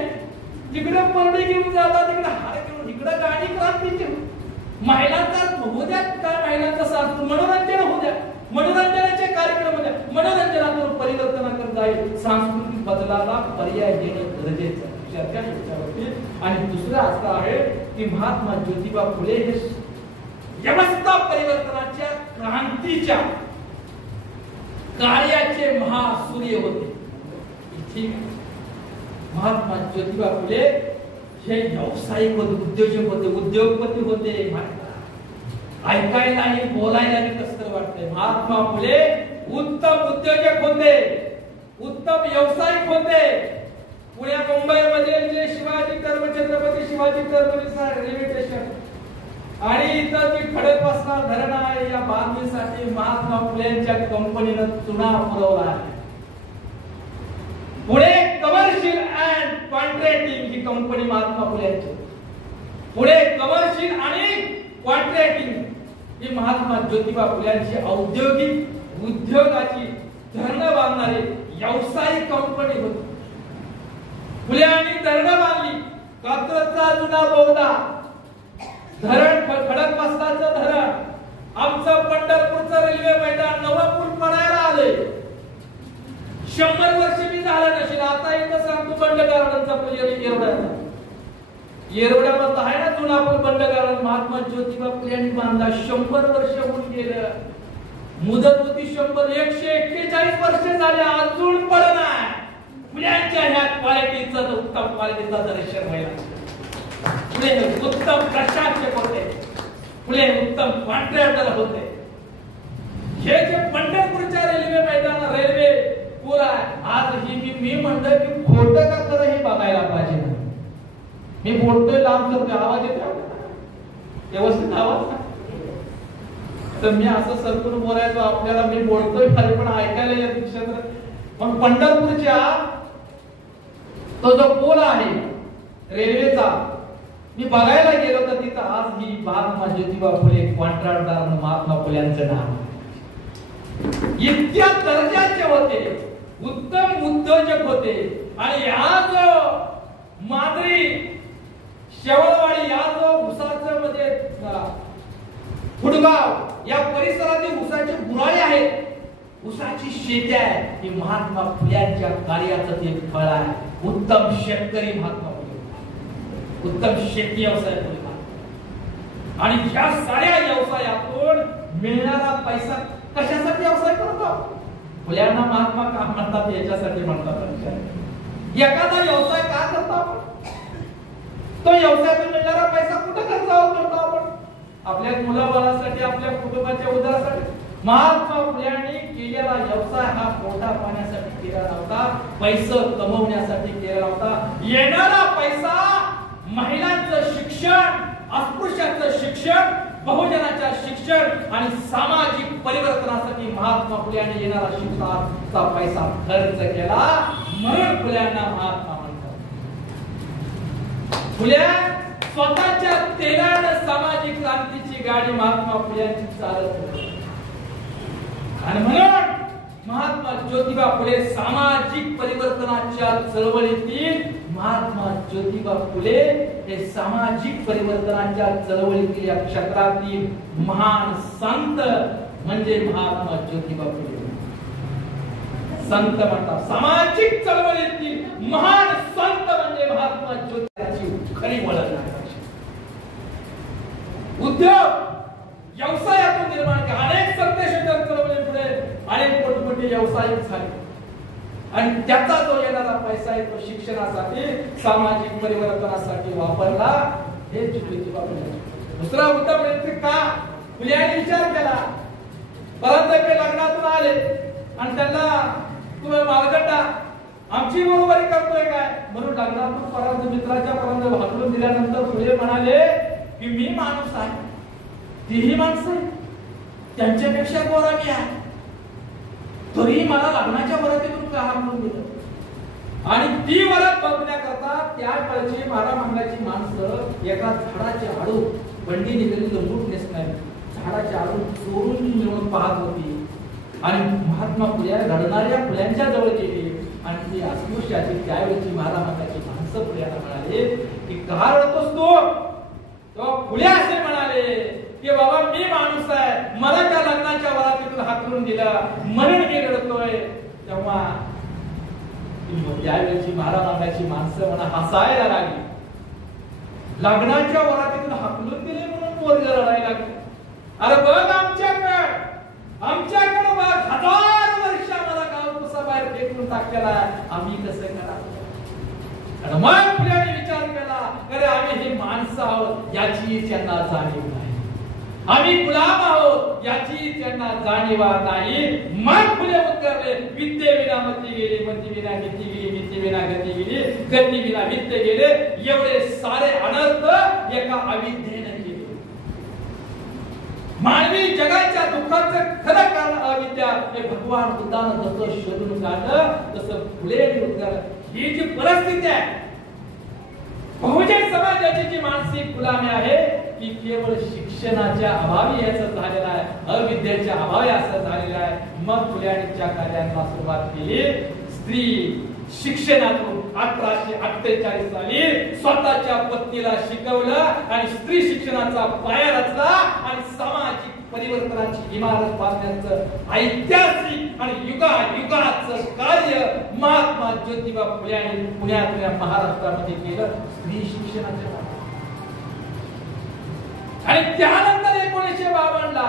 तिकडे परडे घेऊन जातात, तिकडे हार घेऊन, इकडे गाडी क्रांतीची. महिलांचा होऊ द्या, काय महिलांचा सांस्कृतिक मनोरंजन होऊ द्या, मनोरंजनाचे कार्यक्रम द्या, मनोरंजनातून परिवर्तनाकडे जाईल. सांस्कृतिक बदलाला पर्याय देणं गरजेचं आहे. आणि दुसरं असं आहे की महात्मा ज्योतिबा फुले हे व्यवस्था परिवर्तनाच्या क्रांतीच्या कार्याचे महासूर्य होते. ठीक, महात्मा ज्योतिबा फुले हे व्यावसायिक होते, उद्योजक होते, उद्योगपती होते. ऐकायला आणि बोलायला कसं वाटतंय. महात्मा फुले उत्तम उद्योजक होते, उत्तम व्यावसायिक होते. पुण्या मुंबईमध्ये जे शिवाजी छत्रपती शिवाजी रेल्वे स्टेशन आणि इथं जी खडकवासला धरण आहे, या बांधणीसाठी महात्मा फुलेंच्या कंपनीनं चुना पुरवला आहे. पुणे कमर्शियल अँड कॉन्ट्रॅक्टिंग ही कंपनी महात्मा फुलेंची. पुणे कमर्शियल आणि कॉन्ट्रॅक्टिंग ही महात्मा ज्योतिबा फुल्यांची औद्योगिक उद्योगाची धरणं बांधणारी व्यावसायिक कंपनी होती. फुल्यांनी धरणं बांधली. कात्रजचा जुना बोगदा, धरण खडकवासलाचं धरण, आमचं पंढरपूरचं रेल्वे मैदान, नवं पूल पडायला आले. 100 वर्ष मी झालं नसेल. आता इथं सांगतो बंड गार्डनचा पूल येरवड्याचा, येरवड्यामध्ये आहे ना जुना पूल बंड गार्डन, महात्मा ज्योतिबा फुल्यांनी बांधला. 100 वर्ष होऊन गेलं. मुदत होती 100, 141 वर्ष झाले अजून पड नाही. फुल्यांच्या ह्या क्वालिटीचं उत्तम क्वालिटीचा दर्शन व्हायला. फुले उत्तम प्रशासक होते, फुले उत्तम कॉन्ट्रॅक्टर होते. हे जे पंढरपूरच्या रेल्वे मैदान, रेल्वे पूल आहे, आज ही मी म्हणलं की खोटं का खरं हे बघायला पाहिजे. मी बोलतोय लांब करतोय, आवाज येतो व्यवस्थित आवाज. तर मी असं सरकून बोलायचो आपल्याला, मी बोलतोय खरे पण ऐकायला येत क्षेत्र. पण पंढरपूरच्या तो जो पूल आहे रेल्वेचा, मी बघायला गेलो तर तिथं आज ही महात्मा ज्योतिबा फुले कॉन्ट्रॅक्टदार महात्मा फुल्यांचं नाव. इतक्या दर्जाचे होते, उत्तम उद्योजक होते. आणि हा जो मांजरी शेवळवाडी, या जो उसाचं म्हणजे फुडगाव या परिसरातील उसाचे गुराळे आहेत, उसाची शेती आहे, ही महात्मा फुल्यांच्या कार्याचं ते फळ आहे. उत्तम शेतकरी महात्मा फुले, उत्तम शेती व्यवसाय फुले. आणि या साऱ्या व्यवसायातून मिळणारा पैसा कशासाठी व्यवसाय करतो? फुल्यांना महात्मा का म्हणतात याच्यासाठी म्हणतात. एखादा व्यवसाय का करतो आपण? तो व्यवसायातून मिळणारा पैसा कुठे खर्च करतो आपण? आपल्या मुलाबाळासाठी, आपल्या कुटुंबाच्या उदरासाठी. महात्मा फुल्यांनी केलेला व्यवसाय हा पोटा पाण्यासाठी केला नव्हता, पैसे कमवण्यासाठी केला नव्हता. येणारा पैसा महिलांचं शिक्षण, अस्पृश्यांचं शिक्षण, बहुजनाच्या शिक्षण आणि सामाजिक परिवर्तनासाठी महात्मा फुल्यांनी येणारा शिक्षणाचा पैसा खर्च केला. म्हणून फुल्यांना महात्मा म्हणतात. फुल्या स्वतःच्या तेलानं सामाजिक क्रांतीची गाडी महात्मा फुल्यांची चालत होती. आणि म्हणून महात्मा ज्योतिबा फुले सामाजिक परिवर्तनाच्या चळवळीतील, महात्मा ज्योतिबा फुले हे सामाजिक परिवर्तनाच्या चळवळीतील या क्षेत्रातील महान संत म्हणजे महात्मा ज्योतिबा फुले. संत म्हणतात सामाजिक चळवळीतील महान संत म्हणजे महात्मा ज्योतिबाची खरी ओळख आहे. उद्योग व्यवसायातून निर्माण केला. अनेक सत्यशोधक चळवळीपुढे अनेक मोठमोठे व्यवसाय झाले. आणि त्याचा जो येणारा पैसा आहे तो शिक्षणासाठी, सामाजिक परिवर्तनासाठी वापरला. हे ज्योतिबा फुले. दुसरा उत्तम व्यक्ती का फुल्यांनी विचार केला. परत ते लग्नातून आले आणि त्यांना तुम्ही मार्गटा आमची बरोबरी करतोय काय म्हणून लग्नातून परत मित्राच्या पर्यंत भागवून दिल्यानंतर फुले म्हणाले की मी माणूस आहे, तीही माणसं आहे, त्यांच्यापेक्षा गोरा मी आहे, तरी मला लग्नाच्या वरातीतून का हाकलून दिलं. आणि ती वरात बघण्याकरता त्या काळची मागामागाची माणसं एका झाडाच्या आडू, बंडी निघालेली लंबूट नेस नाही, झाडाच्या आडू चोरून मिळून पाहत होती. आणि महात्मा फुले रडणाऱ्या फुल्यांच्या जवळ गेली आणि ती अस्पृश्याची त्यावेळची मागामागाची माणसं फुल्याला म्हणाले की का रडतोस तू? तो फुले असे म्हणाले की बाबा मी माणूस आहे, मला त्या लग्नाच्या वरातीतून हाकलून दिलं म्हणून मी रडतोय. तेव्हा त्यावेळची मागामागाची माणसं म्हणा हसायला लागली. लग्नाच्या वरातीतून हाकलून दिले म्हणून पोरग रडायला लागले. अरे बघ आमच्याकडे बघ 1000 वर्ष आम्हाला गाव कसा बाहेर फेकून टाकलेला, आम्ही कसं करावं? आणि मग फुल्याने विचार केला अरे आम्ही हे माणसं आहोत याची त्यांना जाणीव नाही, आम्ही गुलाम आहोत याची त्यांना जाणीव नाही. मग फुले उद्गारले विद्येविना मती गेली, मतीविना गती गेली, गतीविना गती गेली, गतीविना विद्या गेले. एवढे सारे अनर्थ एका अविद्येने केले. मानवी जगाच्या दुःखाचं खरं कारण अविद्या हे भगवान बुद्धानं जसं शोधून काढलं तसं फुले उद्गार. ही जी परिस्थिती आहे बहुजन समाजाची जी मानसिक गुलामी आहे की केवळ शिक्षणाच्या अभावी याचं झालेलं आहे, अविद्येच्या अभावी असं झालेलं आहे. मग फुल्यानीच्या कार्याला सुरुवात केली. स्त्री शिक्षणातून 1848 साली स्वतःच्या पत्नीला शिकवलं आणि स्त्री शिक्षणाचा पाया रचला आणि सामाजिक परिवर्तनाची इमारत बांधण्याचं ऐतिहासिक आणि युगाचं कार्य महात्मा ज्योतिबा फुले यांनी पुण्यातल्या महाराष्ट्रामध्ये केलं. स्त्री शिक्षणाच्या आणि त्यानंतर 1952 ला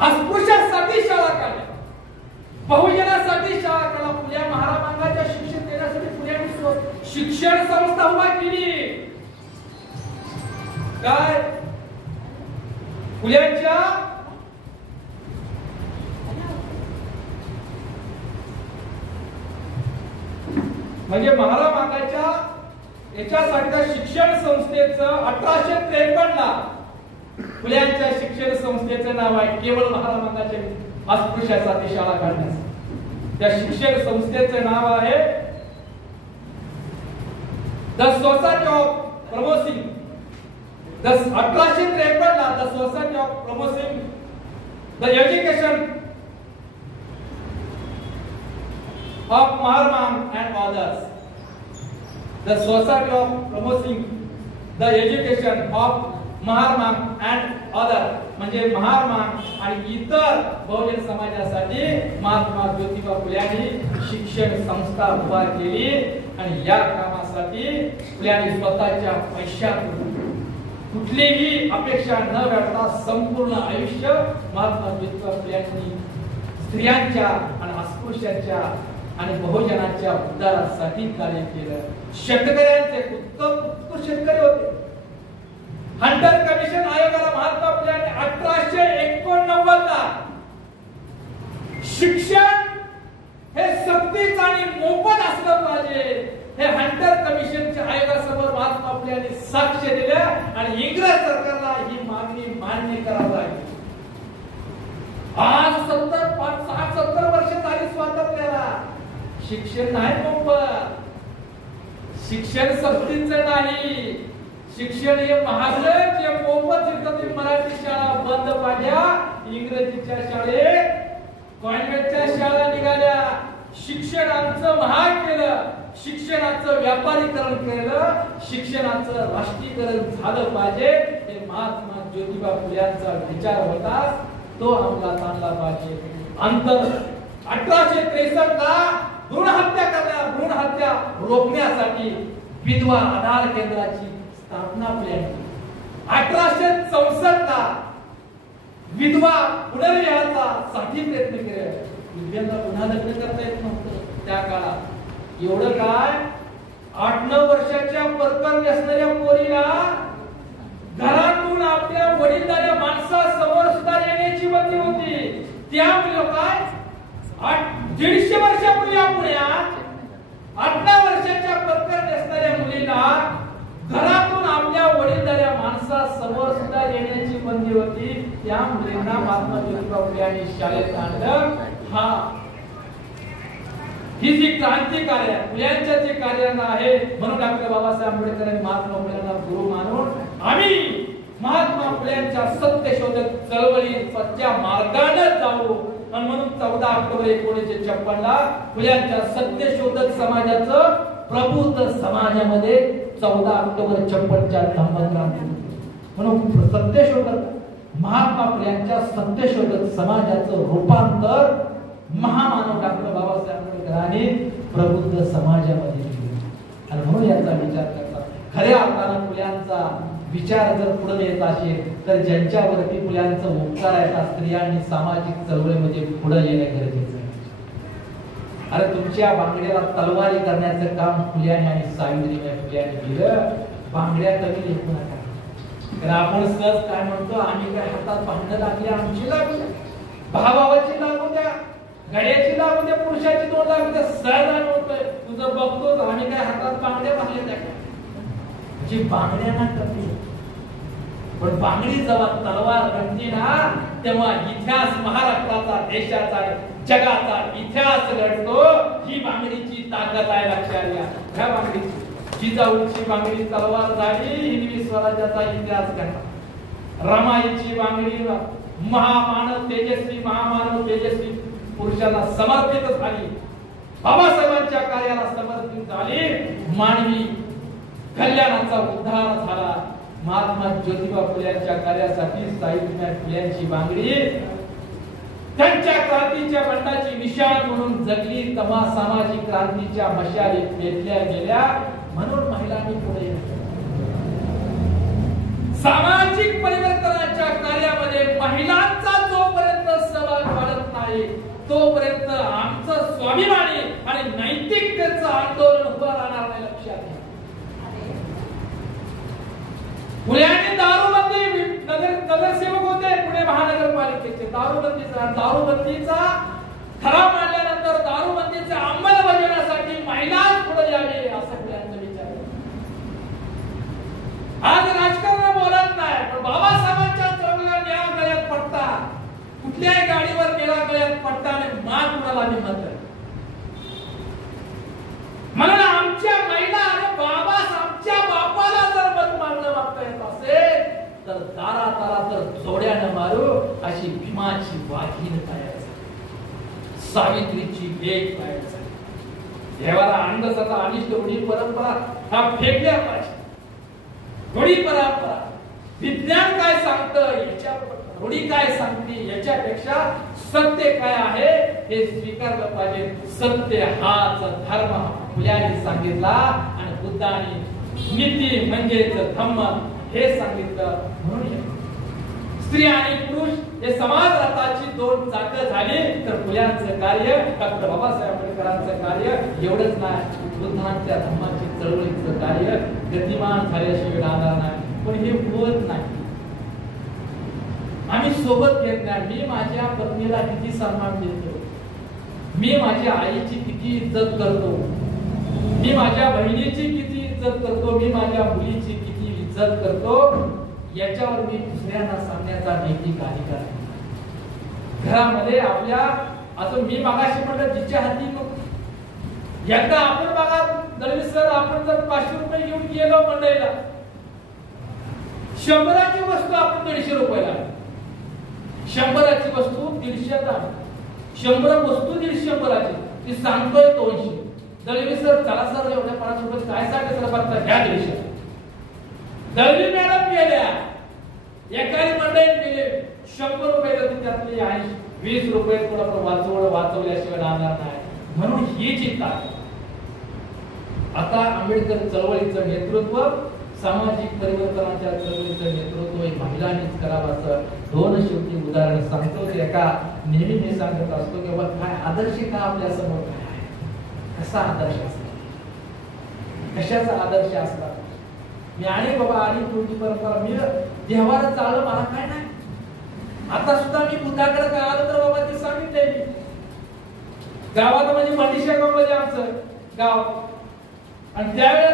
अस्पृश्यांसाठी शाळा काढल्या, बहुजनासाठी शाळा काढल्या. पुण्या महारामांगाच्या शिक्षण देण्यासाठी पुण्याने शिक्षण संस्था उभा केली. काय पुण्याच्या म्हणजे महारामांगाच्या याच्यासारख्या शिक्षण संस्थेचं 1853 ला फुल्यांच्या शिक्षण संस्थेचं नाव आहे केवळ महारामांगाच्या अस्पृश्यांसाठी शाळा काढण्यास. त्या शिक्षण संस्थेचं नाव आहे द सोसायटी ऑफ प्रमोसिंग. 1853 ला the society of promoting the education of महाराम and others. The society of promoting the education of महाराम अँड अदर म्हणजे महाराम आणि इतर बहुजन समाजासाठी महात्मा ज्योतिबा फुले यांनी शिक्षण संस्था उभा केली. आणि या कामासाठी फुल्यांनी स्वतःच्या पैशातून कुठलीही अपेक्षा न करता संपूर्ण आयुष्य महात्मा ज्योतिबा फुले यांनी स्त्रियांच्या आणि अस्पृश्यांच्या आणि बहुजनांच्या उद्धारासाठी कार्य केलं. शेतकऱ्यांचे उत्तम शेतकरी होते. हंटर कमिशन आयोगाला महात्मा फुले यांनी 1889 ला शिक्षण हे सक्तीचं आणि मोफत असलं पाहिजे हे हंटर कमिशनच्या आयोगासमोर महात्मा फुले यांनी साक्ष दिल्या आणि इंग्रज सरकारला ही मागणी मान्य करावी लागली. आज 70 वर्ष झाली स्वातंत्र्याला. शिक्षण नाही मोफत, शिक्षण सक्तीचं नाही. शिक्षण हे महागलं जे मोफत शिकवते. मराठी शाळा बंद पाडल्या, इंग्रजीच्या शाळेत कॉन्व्हेंटच्या शाळा निघाल्या. शिक्षणाचं महाग केलं, शिक्षणाचं व्यापारीकरण केलं, शिक्षणाचं राष्ट्रीयकरण झालं पाहिजे हे महात्मा ज्योतिबा फुले यांचा विचार होता. तो अंमलात आणला पाहिजे. अंतर 1863 ला भ्रूण हत्या करण्या भ्रूण हत्या रोखण्यासाठी विधवा आधार केंद्राची स्थापना फुले यांनी. 1864 ला विधवा पुनर्विवाहाचा साठी प्रयत्न केले. विधवेला पुन्हा लग्न करता येत नव्हतं त्या काळात. एवढं काय 8-9 वर्षाच्या परकर असणाऱ्या पोरीला घरातून आपल्या वडीलधाऱ्या माणसासमोर सुद्धा येण्याची बंदी होती. त्यामुळे काय 150 वर्षापूर्वी पुण्यात 8 वर्षाच्या परकर असणाऱ्या मुलीला घरातून आपल्या वडीलधाऱ्या माणसासमोर सुद्धा येण्याची बंदी होती. त्या मुलींना महात्मा ज्योतिबा फुले यांनी शाळेत आणलं. ही जी क्रांतिकारी आहे फुल्यांच्या जे कार्यानं आहे म्हणून डॉक्टर बाबासाहेब आंबेडकर यांनी महात्मा फुल्यांना गुरु मानून आम्ही महात्मा फुल्यांच्या सत्यशोधक चळवळीच्या मार्गाने जाऊ. आणि म्हणून 14 ऑक्टोबर 1956 ला फुल्यांच्या सत्यशोधक समाजाचं प्रबुद्ध समाजामध्ये 14 ऑक्टोबर 56च्या धम्मक्रांती म्हणून सत्यशोधक महात्मा फुल्यांच्या सत्यशोधक समाजाचं रूपांतर महामानव डॉक्टर बाबासाहेब आंबेडकरांनी प्रबुद्ध समाजामध्ये केले. आणि म्हणून याचा विचार करतात. खऱ्या अर्थानं फुल्यांचा विचार जर पुढे येत असेल तर ज्यांच्यावरती फुल्यांचं उपकार आहे त्या स्त्रियांनी सामाजिक चळवळीमध्ये पुढे येणं गरजेचं आहे. अरे तुमच्या बांगड्याला तलवारी करण्याचं काम फुल्यांनी आणि सावित्रीबाई फुले यांनी केलं. बांगड्या कमी लेखू नका. कारण आपण सहज काय म्हणतो आम्ही काय हातात भांडण लागली आमची लागू द्या, भावाची लागू द्या, गड्याची लागू द्या, पुरुषाची 2 लागू द्या. सहज आम्ही होतोय तुझं बघतो आम्ही काय हातात बांगड्या बांधल्या त्या जी बांगड्यांना कमी. पण बांगडी जेव्हा तलवार बनते ना तेव्हा इतिहास महाराष्ट्राचा देशाचा जगाचा इतिहास घडतो. ही बांगडीची ताकद आहे लक्षात घ्या. ह्या बांगडीची जिजाऊची बांगडी तलवार झाली, हिंदवी स्वराज्याचा इतिहास घडला. रमाईची बांगडी महामानव तेजस्वी पुरुषांना समर्पित झाली. बाबासाहेबांच्या कार्याला समर्पित झाली. मानवी कल्याणाचा उद्धार झाला. महात्मा ज्योतिबा फुल्यांच्या कार्यासाठी सावित्रीबाई फुल्यांची बांगडी त्यांच्या क्रांतीच्या बंडाची निशाण म्हणून जगली. तेव्हा सामाजिक क्रांतीच्या मशाली पेटल्या गेल्या. म्हणून महिलांनी पुढे सामाजिक परिवर्तनाच्या कार्यामध्ये महिलांचा जोपर्यंत सहभाग वाढत नाही तोपर्यंत आमचं स्वाभिमानी आणि नैतिकतेचं आंदोलन उभं राहणार नाही. लक्षात घ्या. पुण्याने दारूबंदी नगरसेवक होते पुणे महानगरपालिकेचे. दारूबंदीचा ठराव मांडल्यानंतर दारूबंदीच्या अंमलबजावणीसाठी महिलाच पुढे यावे असं पुण्याचा विचार. आज राजकारण बोलत नाही पण बाबासाहेबांच्या चळवळीला न्याय गळ्यात पडता कुठल्याही गाडीवर गेला गळ्यात पडता आणि मान कुणाला निमत आहे. म्हणून आमच्या महिला आणि आमच्या बापाला जर मत मारणं मागता येत असेल तर दारा तर जोड्यानं मारू अशी भीमाची वाघीण तयार झाली. सावित्रीची भेट तयार झाली. देवाला अंधश्रद्धा अनिष्ट रूढी परंपरा हा फेकल्या पाहिजे. रूढी परंपरा विज्ञान काय सांगतं याच्या रूढी काय सांगते याच्यापेक्षा सत्य काय आहे हे स्वीकारलं पाहिजे. सत्य हाच धर्म फुल्यांनी सांगितला आणि बुद्धाने नीती म्हणजेच धम्म हे सांगितलं. म्हणून स्त्री आणि पुरुष हे समाज रथाची दोन चाकं झाली तर फुल्यांचं कार्य डॉक्टर बाबासाहेब आंबेडकरांचं कार्य एवढंच नाही. बुद्धांच्या धम्माची चळवळीचं कार्य गतिमान झाल्याशिवाय राहणार नाही. पण हे होत नाही. आम्ही सोबत घेत नाही. मी माझ्या पत्नीला किती सन्मान देतो, मी माझ्या आईची किती इज्जत करतो, मी माझ्या बहिणीची किती इज्जत करतो, मी माझ्या मुलीची किती इज्जत करतो याच्यावर मी दुसऱ्यांना सांगण्याचा नैतिक अधिकार आहे. घरामध्ये आपल्या आता मी मागाशी म्हटलं जिच्या हाती एकदा आपण बघा दळवी सर आपण जर 500 रुपये घेऊन गेलो मंडईला 100ची वस्तू आपण 150 रुपयाला 100ची वस्तू 150 100 वस्तू 150 ती सांगतोय 200. दळवी सर चला सर एवढ्या 50 रुपये काय सांगते सर बघता घ्या 150. दळवी मॅडम गेल्या एकाही मंडईत गेले 100 रुपये तर त्यातले 20 रुपये थोडं वाचवल्याशिवाय राहणार नाही. म्हणून ही चिंता आता आंबेडकर चळवळीचं नेतृत्व सामाजिक परिवर्तनाच्या चळवळीचं नेतृत्व हे महिलांनीच करावं असं दोन शेवटी उदाहरण सांगतो. एका नेहमी मी सांगत असतो की बाबा काय आदर्श का आपल्या समोर काय आहे, कसा आदर्श असला, कशाचा आदर्श असला. मी आणि बाबा आणि पुढची परंपरा मी देवाला चाललं मला काय नाही. आता सुद्धा मी बुद्धाकडे काय आलो तर बाबा ते सांगितलंय मी गावात म्हणजे मंदिशा गाव मध्ये आमचं गाव आणि त्यावेळेला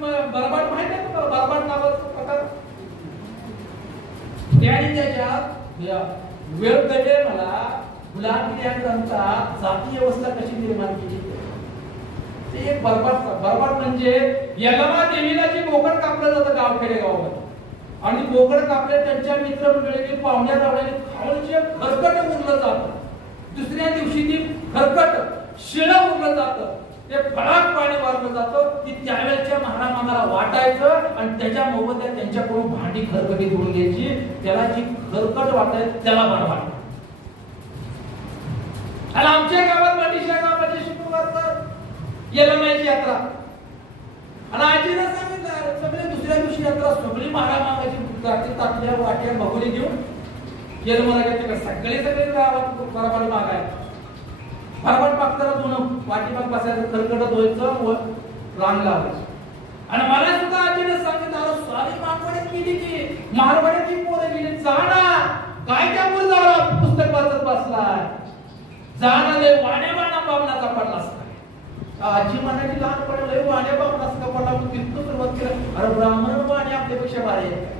बरबाट माहिती आहे तुम्हाला बरबाट नावाचा प्रकार त्याने त्याच्यात वेळ कळले मला गुलामी या ग्रंथात जाती व्यवस्था कशी निर्माण केली ते एक बरबाट म्हणजे यलमा देवीला जी बोकड कापलं जातं गावखेडे गावामध्ये आणि बोकड कापले त्यांच्या मित्रमंडळीने पाहुण्या रावल्याने खाऊन जे खरकट उरलं जातं दुसऱ्या दिवशी ती खरकट शिळ उरलं जातं ते फळाक पाणी वाढलं जातं ती त्यावेळेच्या महारामाला वाटायचं आणि त्याच्या मोबदल्यात त्यांच्याकडून भांडी खरकटी धुवून घ्यायची. त्याला जी खरकट वाटायची त्याला बरं वाटत. आणि आमच्या गावात मंदिशा गावामध्ये शुक्रवार यलमाची यात्रा आणि आजीनं सांगितलं सगळे दुसऱ्या दिवशी यात्रा सगळी महारामाची ताटल्या वाट्या भगोली घेऊन येलमराच्या सगळे गावात बरोबर मागाय बरोबर मागताना दोन वाटीपाक बसायचं खरकट धुवायचं व रांग लावायची. आणि मला सुद्धा आजीने सांगितलं स्वामी मागवड्यात गेली की मारवाड्याची पोरं गेली जाणार काय त्या मूळ जावला पुस्तक वाचत बसलाय जाणारे वाण्या बाणा बाबनाचा पडला असता. आजी म्हणाली लहानपणी लय वाण्या बाबनाचा पडला मग तिथून सुरुवात केलं. अरे ब्राह्मण वाणी आपल्यापेक्षा भारी आहे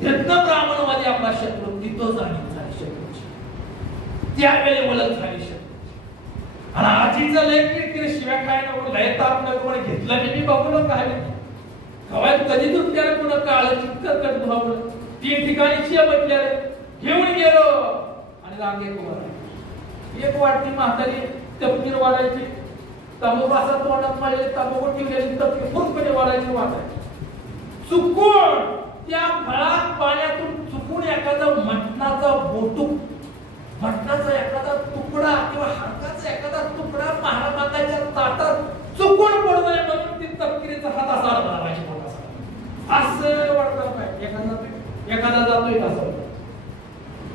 तिथनं ब्राह्मणवादी आपला शत्रू तिथं जाणीव झाली शत्रूची त्यावेळी ओळख झाली शत्रू. आणि आजीचं लय किरकिर शिव्या काय नको लय ताप नको म्हणे घेतलं मी बघून काय कवाय कधी दूध त्याला पुन्हा काळ चिक्कर कट भावलं 3 ठिकाणी शिया बदल्या घेऊन गेलो आणि रांगे उभा एक वाटती म्हातारी तपकीर वाढायची तंबाखू तोंडात मारले तंबाखू ठेवलेली तपकीर पूर्णपणे वाढायची वाटायची चुकून त्या फळात पाण्यातून चुकून एखादा मटणाचा एखादा तुकडा किंवा हाताचा एखादा तुकडा महाराजांच्या ताटात चुकून पडू नये म्हणून ती तपकिरीचा हात असा मारायची असं वाटतं काय एखादा जातोय असं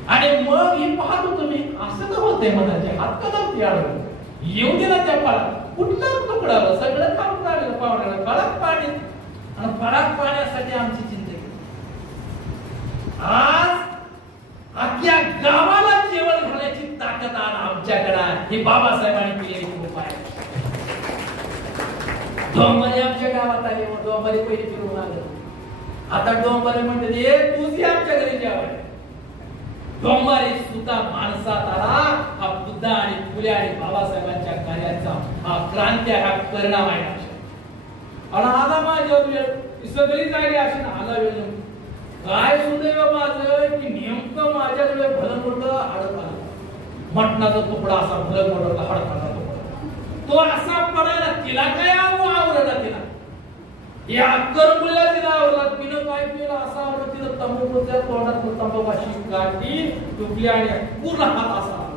आणि मग ही पाहतो तुम्ही असं तर होतंय मनाचे हात कदम आढळून येऊ दिला त्या फळात कुठला तुकडा सगळं खाऊन राहिलं पाहुण्याला फळात पाणी आणि फळात पाण्यासाठी आमची चिंता केली आज अख्ख्या गावाला जेवण घालायची ताकद आमच्याकडे ही बाबासाहेबांनी केलेली खूप आहे डोंबरे आमच्या गावात आले डोंबरे पहिले फिरून आले आता डोंबरे म्हणते तुझी आमच्या घरी जेवण डोंबरे सुद्धा माणसात आला हा बुद्ध आणि फुले आणि बाबासाहेबांच्या कार्याचा हा क्रांती हा परिणाम आहे आणि आला माझ्या वेळ सगळी जायली अशी ना आला वेळ काय सुदैव माझं की नेमकं माझ्याकडे भलं मोठं हाडं आलं मटणाचा तुकडा असा भलं मोठा हडकाचा तुकडा तो असा पडायला तिला काय आवडला तिला या करमुल्या तिला आवडला तिनं काय केलं असा आवडलं तिनं तंबाखूच्या तोंडात तंबाखूची गाठी टुकली आणि पूर्ण हात असा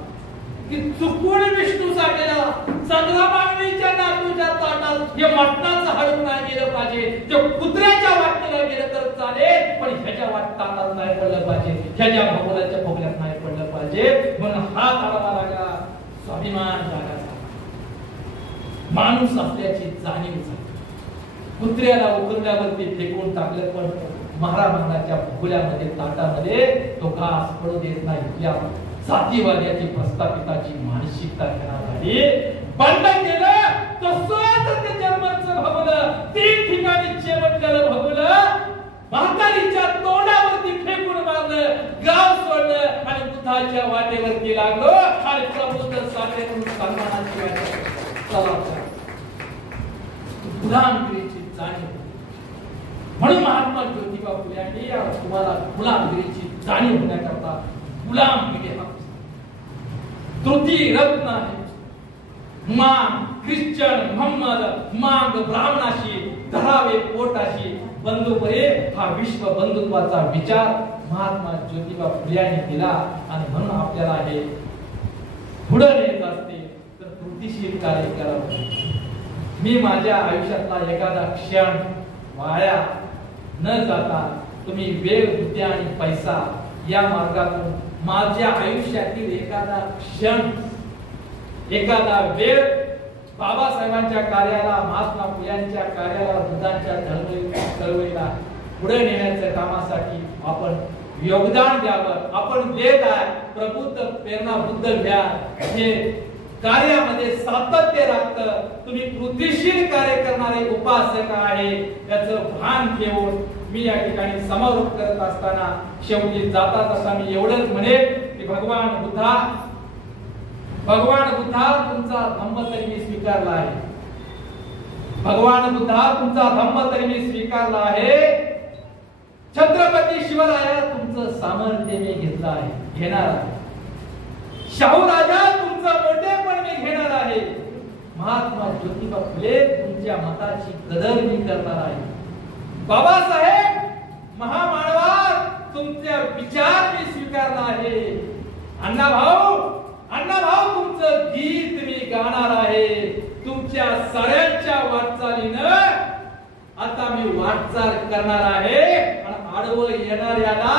की चुकून विष्णू साठेला चंद्रमानवीच्या नातूच्या ताटात हे मटणाचं हाडून नाही गेलं पाहिजे ते कुत्र्याच्या वाटेला गेलं तर चालेल पण ह्याच्या ताटात नाही पडलं पाहिजे ह्याच्या भगोल्याच्या भोगल्यात नाही पडलं पाहिजे म्हणून हात आला लागला स्वाभिमान जागाचा माणूस असल्याची जाणीव झाली कुत्र्याला उकरल्यावरती फेकून टाकलं पण महाराजांच्या भोगल्यामध्ये ताटामध्ये तो घास पडू देत नाही या जातीवाद्याची प्रस्थापिताची मानसिकता घेण्यात आली बंद केलं तसंच ते जर्मनचं भगवलं 3 ठिकाणी जेवण केलं भगवलं म्हातारीच्या तोंडावरती फेकून मारलं गाव सोडलं आणि बुद्धाच्या वाटेवरती लागलो आणि प्रबोधन साठे म्हणून सन्मानाची वाटे चला गुलामगिरीची जाणीव म्हणून महात्मा ज्योतिबा फुले यांनी तुम्हाला गुलामगिरीची जाणीव होण्याकरता गुलामगिरी हा तृतीय रत्न आहे मांग ख्रिश्चन मोहम्मद मांग ब्राह्मणाशी धरावे पोटाशी बंधुपरे हा विश्व बंधुत्वाचा विचार महात्मा ज्योतिबा फुले यांनी दिला आणि म्हणून आपल्याला हे पुढे नेत असते तर कृतीशील कार्य करावं मी माझ्या आयुष्यातला एखादा क्षण वाया न जाता तुम्ही वेळ बुद्धी आणि पैसा या मार्गातून माझ्या आयुष्यातील एखादा क्षण एखादा वेळ बाबासाहेबांच्या कार्याला महात्मा फुल्यांच्या कार्याला बुद्धांच्या चळवळीला पुढे नेण्याच्या कामासाठी आपण योगदान द्यावं आपण देत आहे प्रबुद्ध प्रेरणा बुद्ध घ्या हे कार्यामध्ये सातत्य राखतं तुम्ही कृतीशील कार्य करणारे उपासक आहे याचं भान ठेवून मी या ठिकाणी समारोप करत असताना शेवटी जाता मी एवढंच म्हणेन की भगवान बुद्धा तुमचा धम्म तरी मी स्वीकारला आहे भगवान बुद्धा तुमचा धम्म तरी मी स्वीकारला आहे छत्रपती शिवराया तुमचं सामर्थ्य मी घेतलं आहे घेणार आहे शाहू राजा तुमचं मोठेपण मी घेणार आहे महात्मा ज्योतिबा फुले तुमच्या मताची कदर मी करणार आहे बाबासाहेब महामानवा तुमचे विचार मी स्वीकारला आहे अण्णाभाऊ तुमचं गीत मी गाणार आहे तुमच्या सगळ्यांच्या वाटचालीनं आता मी वाटचाल करणार आहे आणि आडवं येणाऱ्याला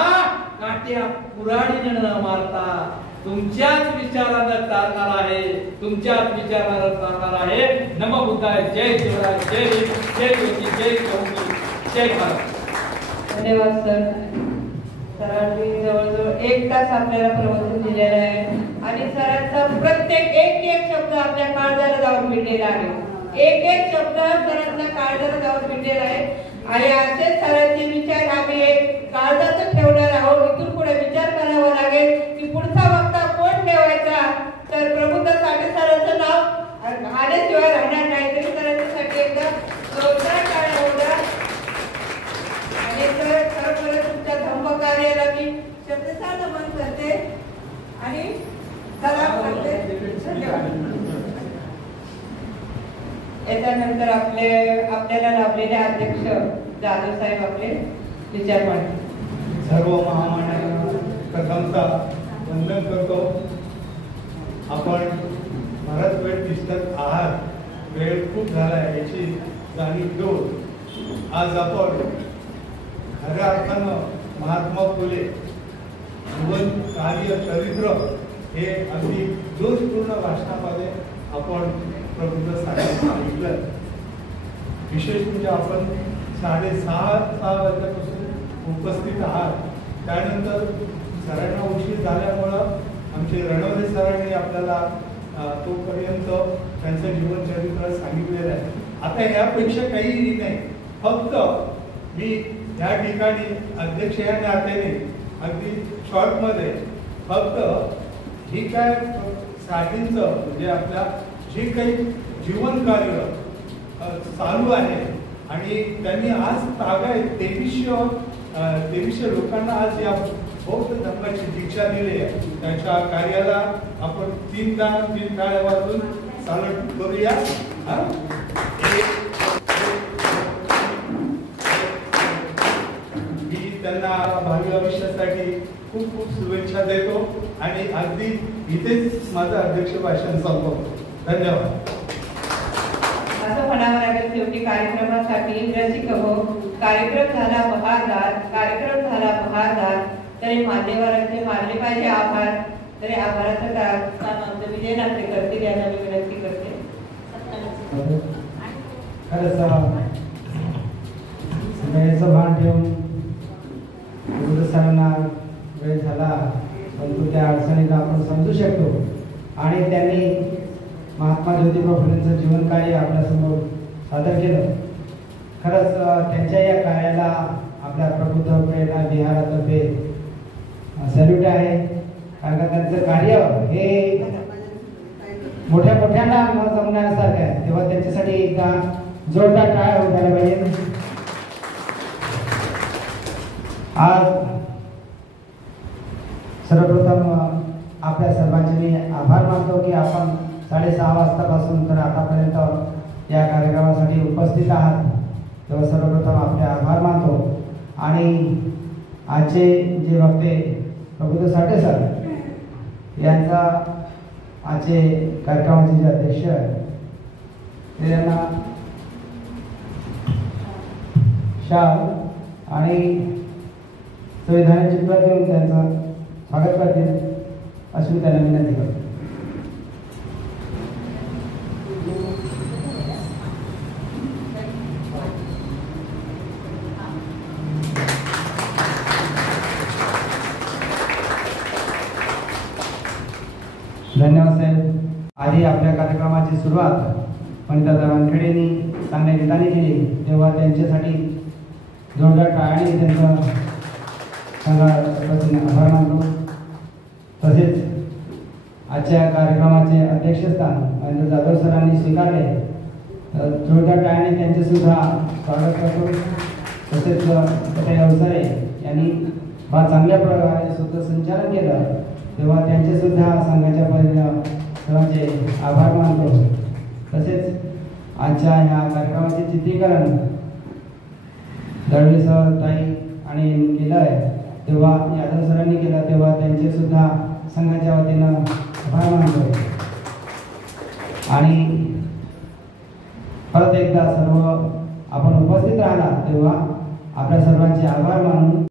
काट्या कुऱ्हाडीने न मारता तुमच्याच विचारानं चालणार आहे तुमच्याच विचारानं चालणार आहे नमो बुद्धाय जय शिवराय जय जय ज्योती जय चौकी जय भारत धन्यवाद सर सरांनी जवळजवळ 1 तास आपल्याला प्रवचन दिलेलं आहे आणि सरांचा प्रत्येक एक शब्द आपल्या काळजाला जाऊन भिडलेला आहे एक शब्द सरांचा काळजाला जाऊन भिडलेला आहे आणि असेच सरांचे विचार आम्ही काळजात ठेवणार आहोत इथून पुढे विचार करावा लागेल की पुढचा वक्ता कोण ठेवायचा तर प्रबुद्ध साठे सरांचं नाव त्याच्यानंतर आपल्याला लाभलेले अध्यक्ष जाधव साहेब आपले विचार मांडतील. सर्व महामान्यांना प्रथमतः वंदन करतो. आपण बराच वेळ दिसत आहात, वेळ खूप झाला याची जाणीव घेऊन आज आपण खऱ्या अर्थानं महात्मा फुले जीवन कार्य चरित्र हे अगदी जोशपूर्ण भाषणामध्ये आपण प्रबुद्ध सांगितलं. विशेष म्हणजे आपण 6:30 वाजल्यापासून उपस्थित आहात. त्यानंतर सरांना उशीर झाल्यामुळं आमचे रणवरे सरांनी आपल्याला तोपर्यंत त्यांचं जीवनचरित्र सांगितलेलं आहे. आता यापेक्षा काहीही नाही, फक्त मी या ठिकाणी अध्यक्ष या नात्याने अगदी शॉर्टमध्ये फक्त ही काय साठींचं म्हणजे आपल्या जे काही जीवन कार्य चालू आहे आणि त्यांनी आज तागायत 2300 लोकांना आज या बौद्ध धर्माची दीक्षा दिली आहे. त्यांच्या कार्याला आपण 3 टाळ्या वाजून चालत करूया. मी त्यांना भावी आयुष्यासाठी खूप खूप शुभेच्छा देतो आणि अगदी इथेच माझं अध्यक्ष भाषण संपवतो. धन्यवाद. असं म्हणावं लागेल शेवटी कार्यक्रमासाठी रसिक हो, कार्यक्रम झाला बहारदार तरी मान्यवरांचे मानले पाहिजे आभार. तरी आभाराचं काम विजय नाते करतील यांना मी विनंती करते. खरंच वेळेचं भान ठेवून सरांना वेळ झाला, परंतु त्या अडचणीला आपण समजू शकतो आणि त्यांनी महात्मा ज्योतिबा फुलेंचं जीवन कार्य आपल्यासमोर सादर केलं. खरंच त्यांच्या या कार्याला आपल्या प्रबुद्ध प्रेरणा विहारातर्फे सॅल्यूट आहे. कारण का त्यांचं कार्य हे मोठ्यांना न जमण्यासारखं आहे, तेव्हा त्यांच्यासाठी एकदा जोरदार टाळ्या उठायला पाहिजे. आज सर्वप्रथम आपल्या सर्वांचे मी आभार मानतो की आपण 6:30 वाजतापासून तर आतापर्यंत या कार्यक्रमासाठी उपस्थित आहात. तेव्हा सर्वप्रथम आपले आभार मानतो. आणि आजचे जे वक्ते प्रबुद्ध साठे सर यांचा आजचे कार्यक्रमाचे जे अध्यक्ष आहेत ते त्यांना शाल आणि संविधानाची प्रत देऊन त्यांचं स्वागत करतील अशी मी त्यांना विनंती करतो. धन्यवाद साहेब. आधी आपल्या कार्यक्रमाची सुरुवात पंडिता वानखेडेंनी चांगल्या गीताने केली, तेव्हा त्यांच्यासाठी जोरदार टाळ्यांनी त्यांचं आभार मानतो. तसेच आजच्या कार्यक्रमाचे अध्यक्षस्थान महेंद्र जाधव सरांनी स्वीकारले, जोरदार टाळ्यांनी त्यांचे सुद्धा स्वागत करतो. तसेच पटेल अवसरे यांनी फार चांगल्या प्रकारे सूत्रसंचालन केलं, तेव्हा त्यांचे सुद्धा संघाच्या वतीनं सर्वांचे आभार मानतो. तसेच आजच्या ह्या कार्यक्रमाचे चित्रीकरण दळवी सर ताई आणि केलं आहे, तेव्हा यादव सरांनी केलं, तेव्हा त्यांचे सुद्धा संघाच्या वतीनं आभार मानतो. आणि परत एकदा सर्व आपण उपस्थित राहिला तेव्हा आपल्या सर्वांचे आभार मानून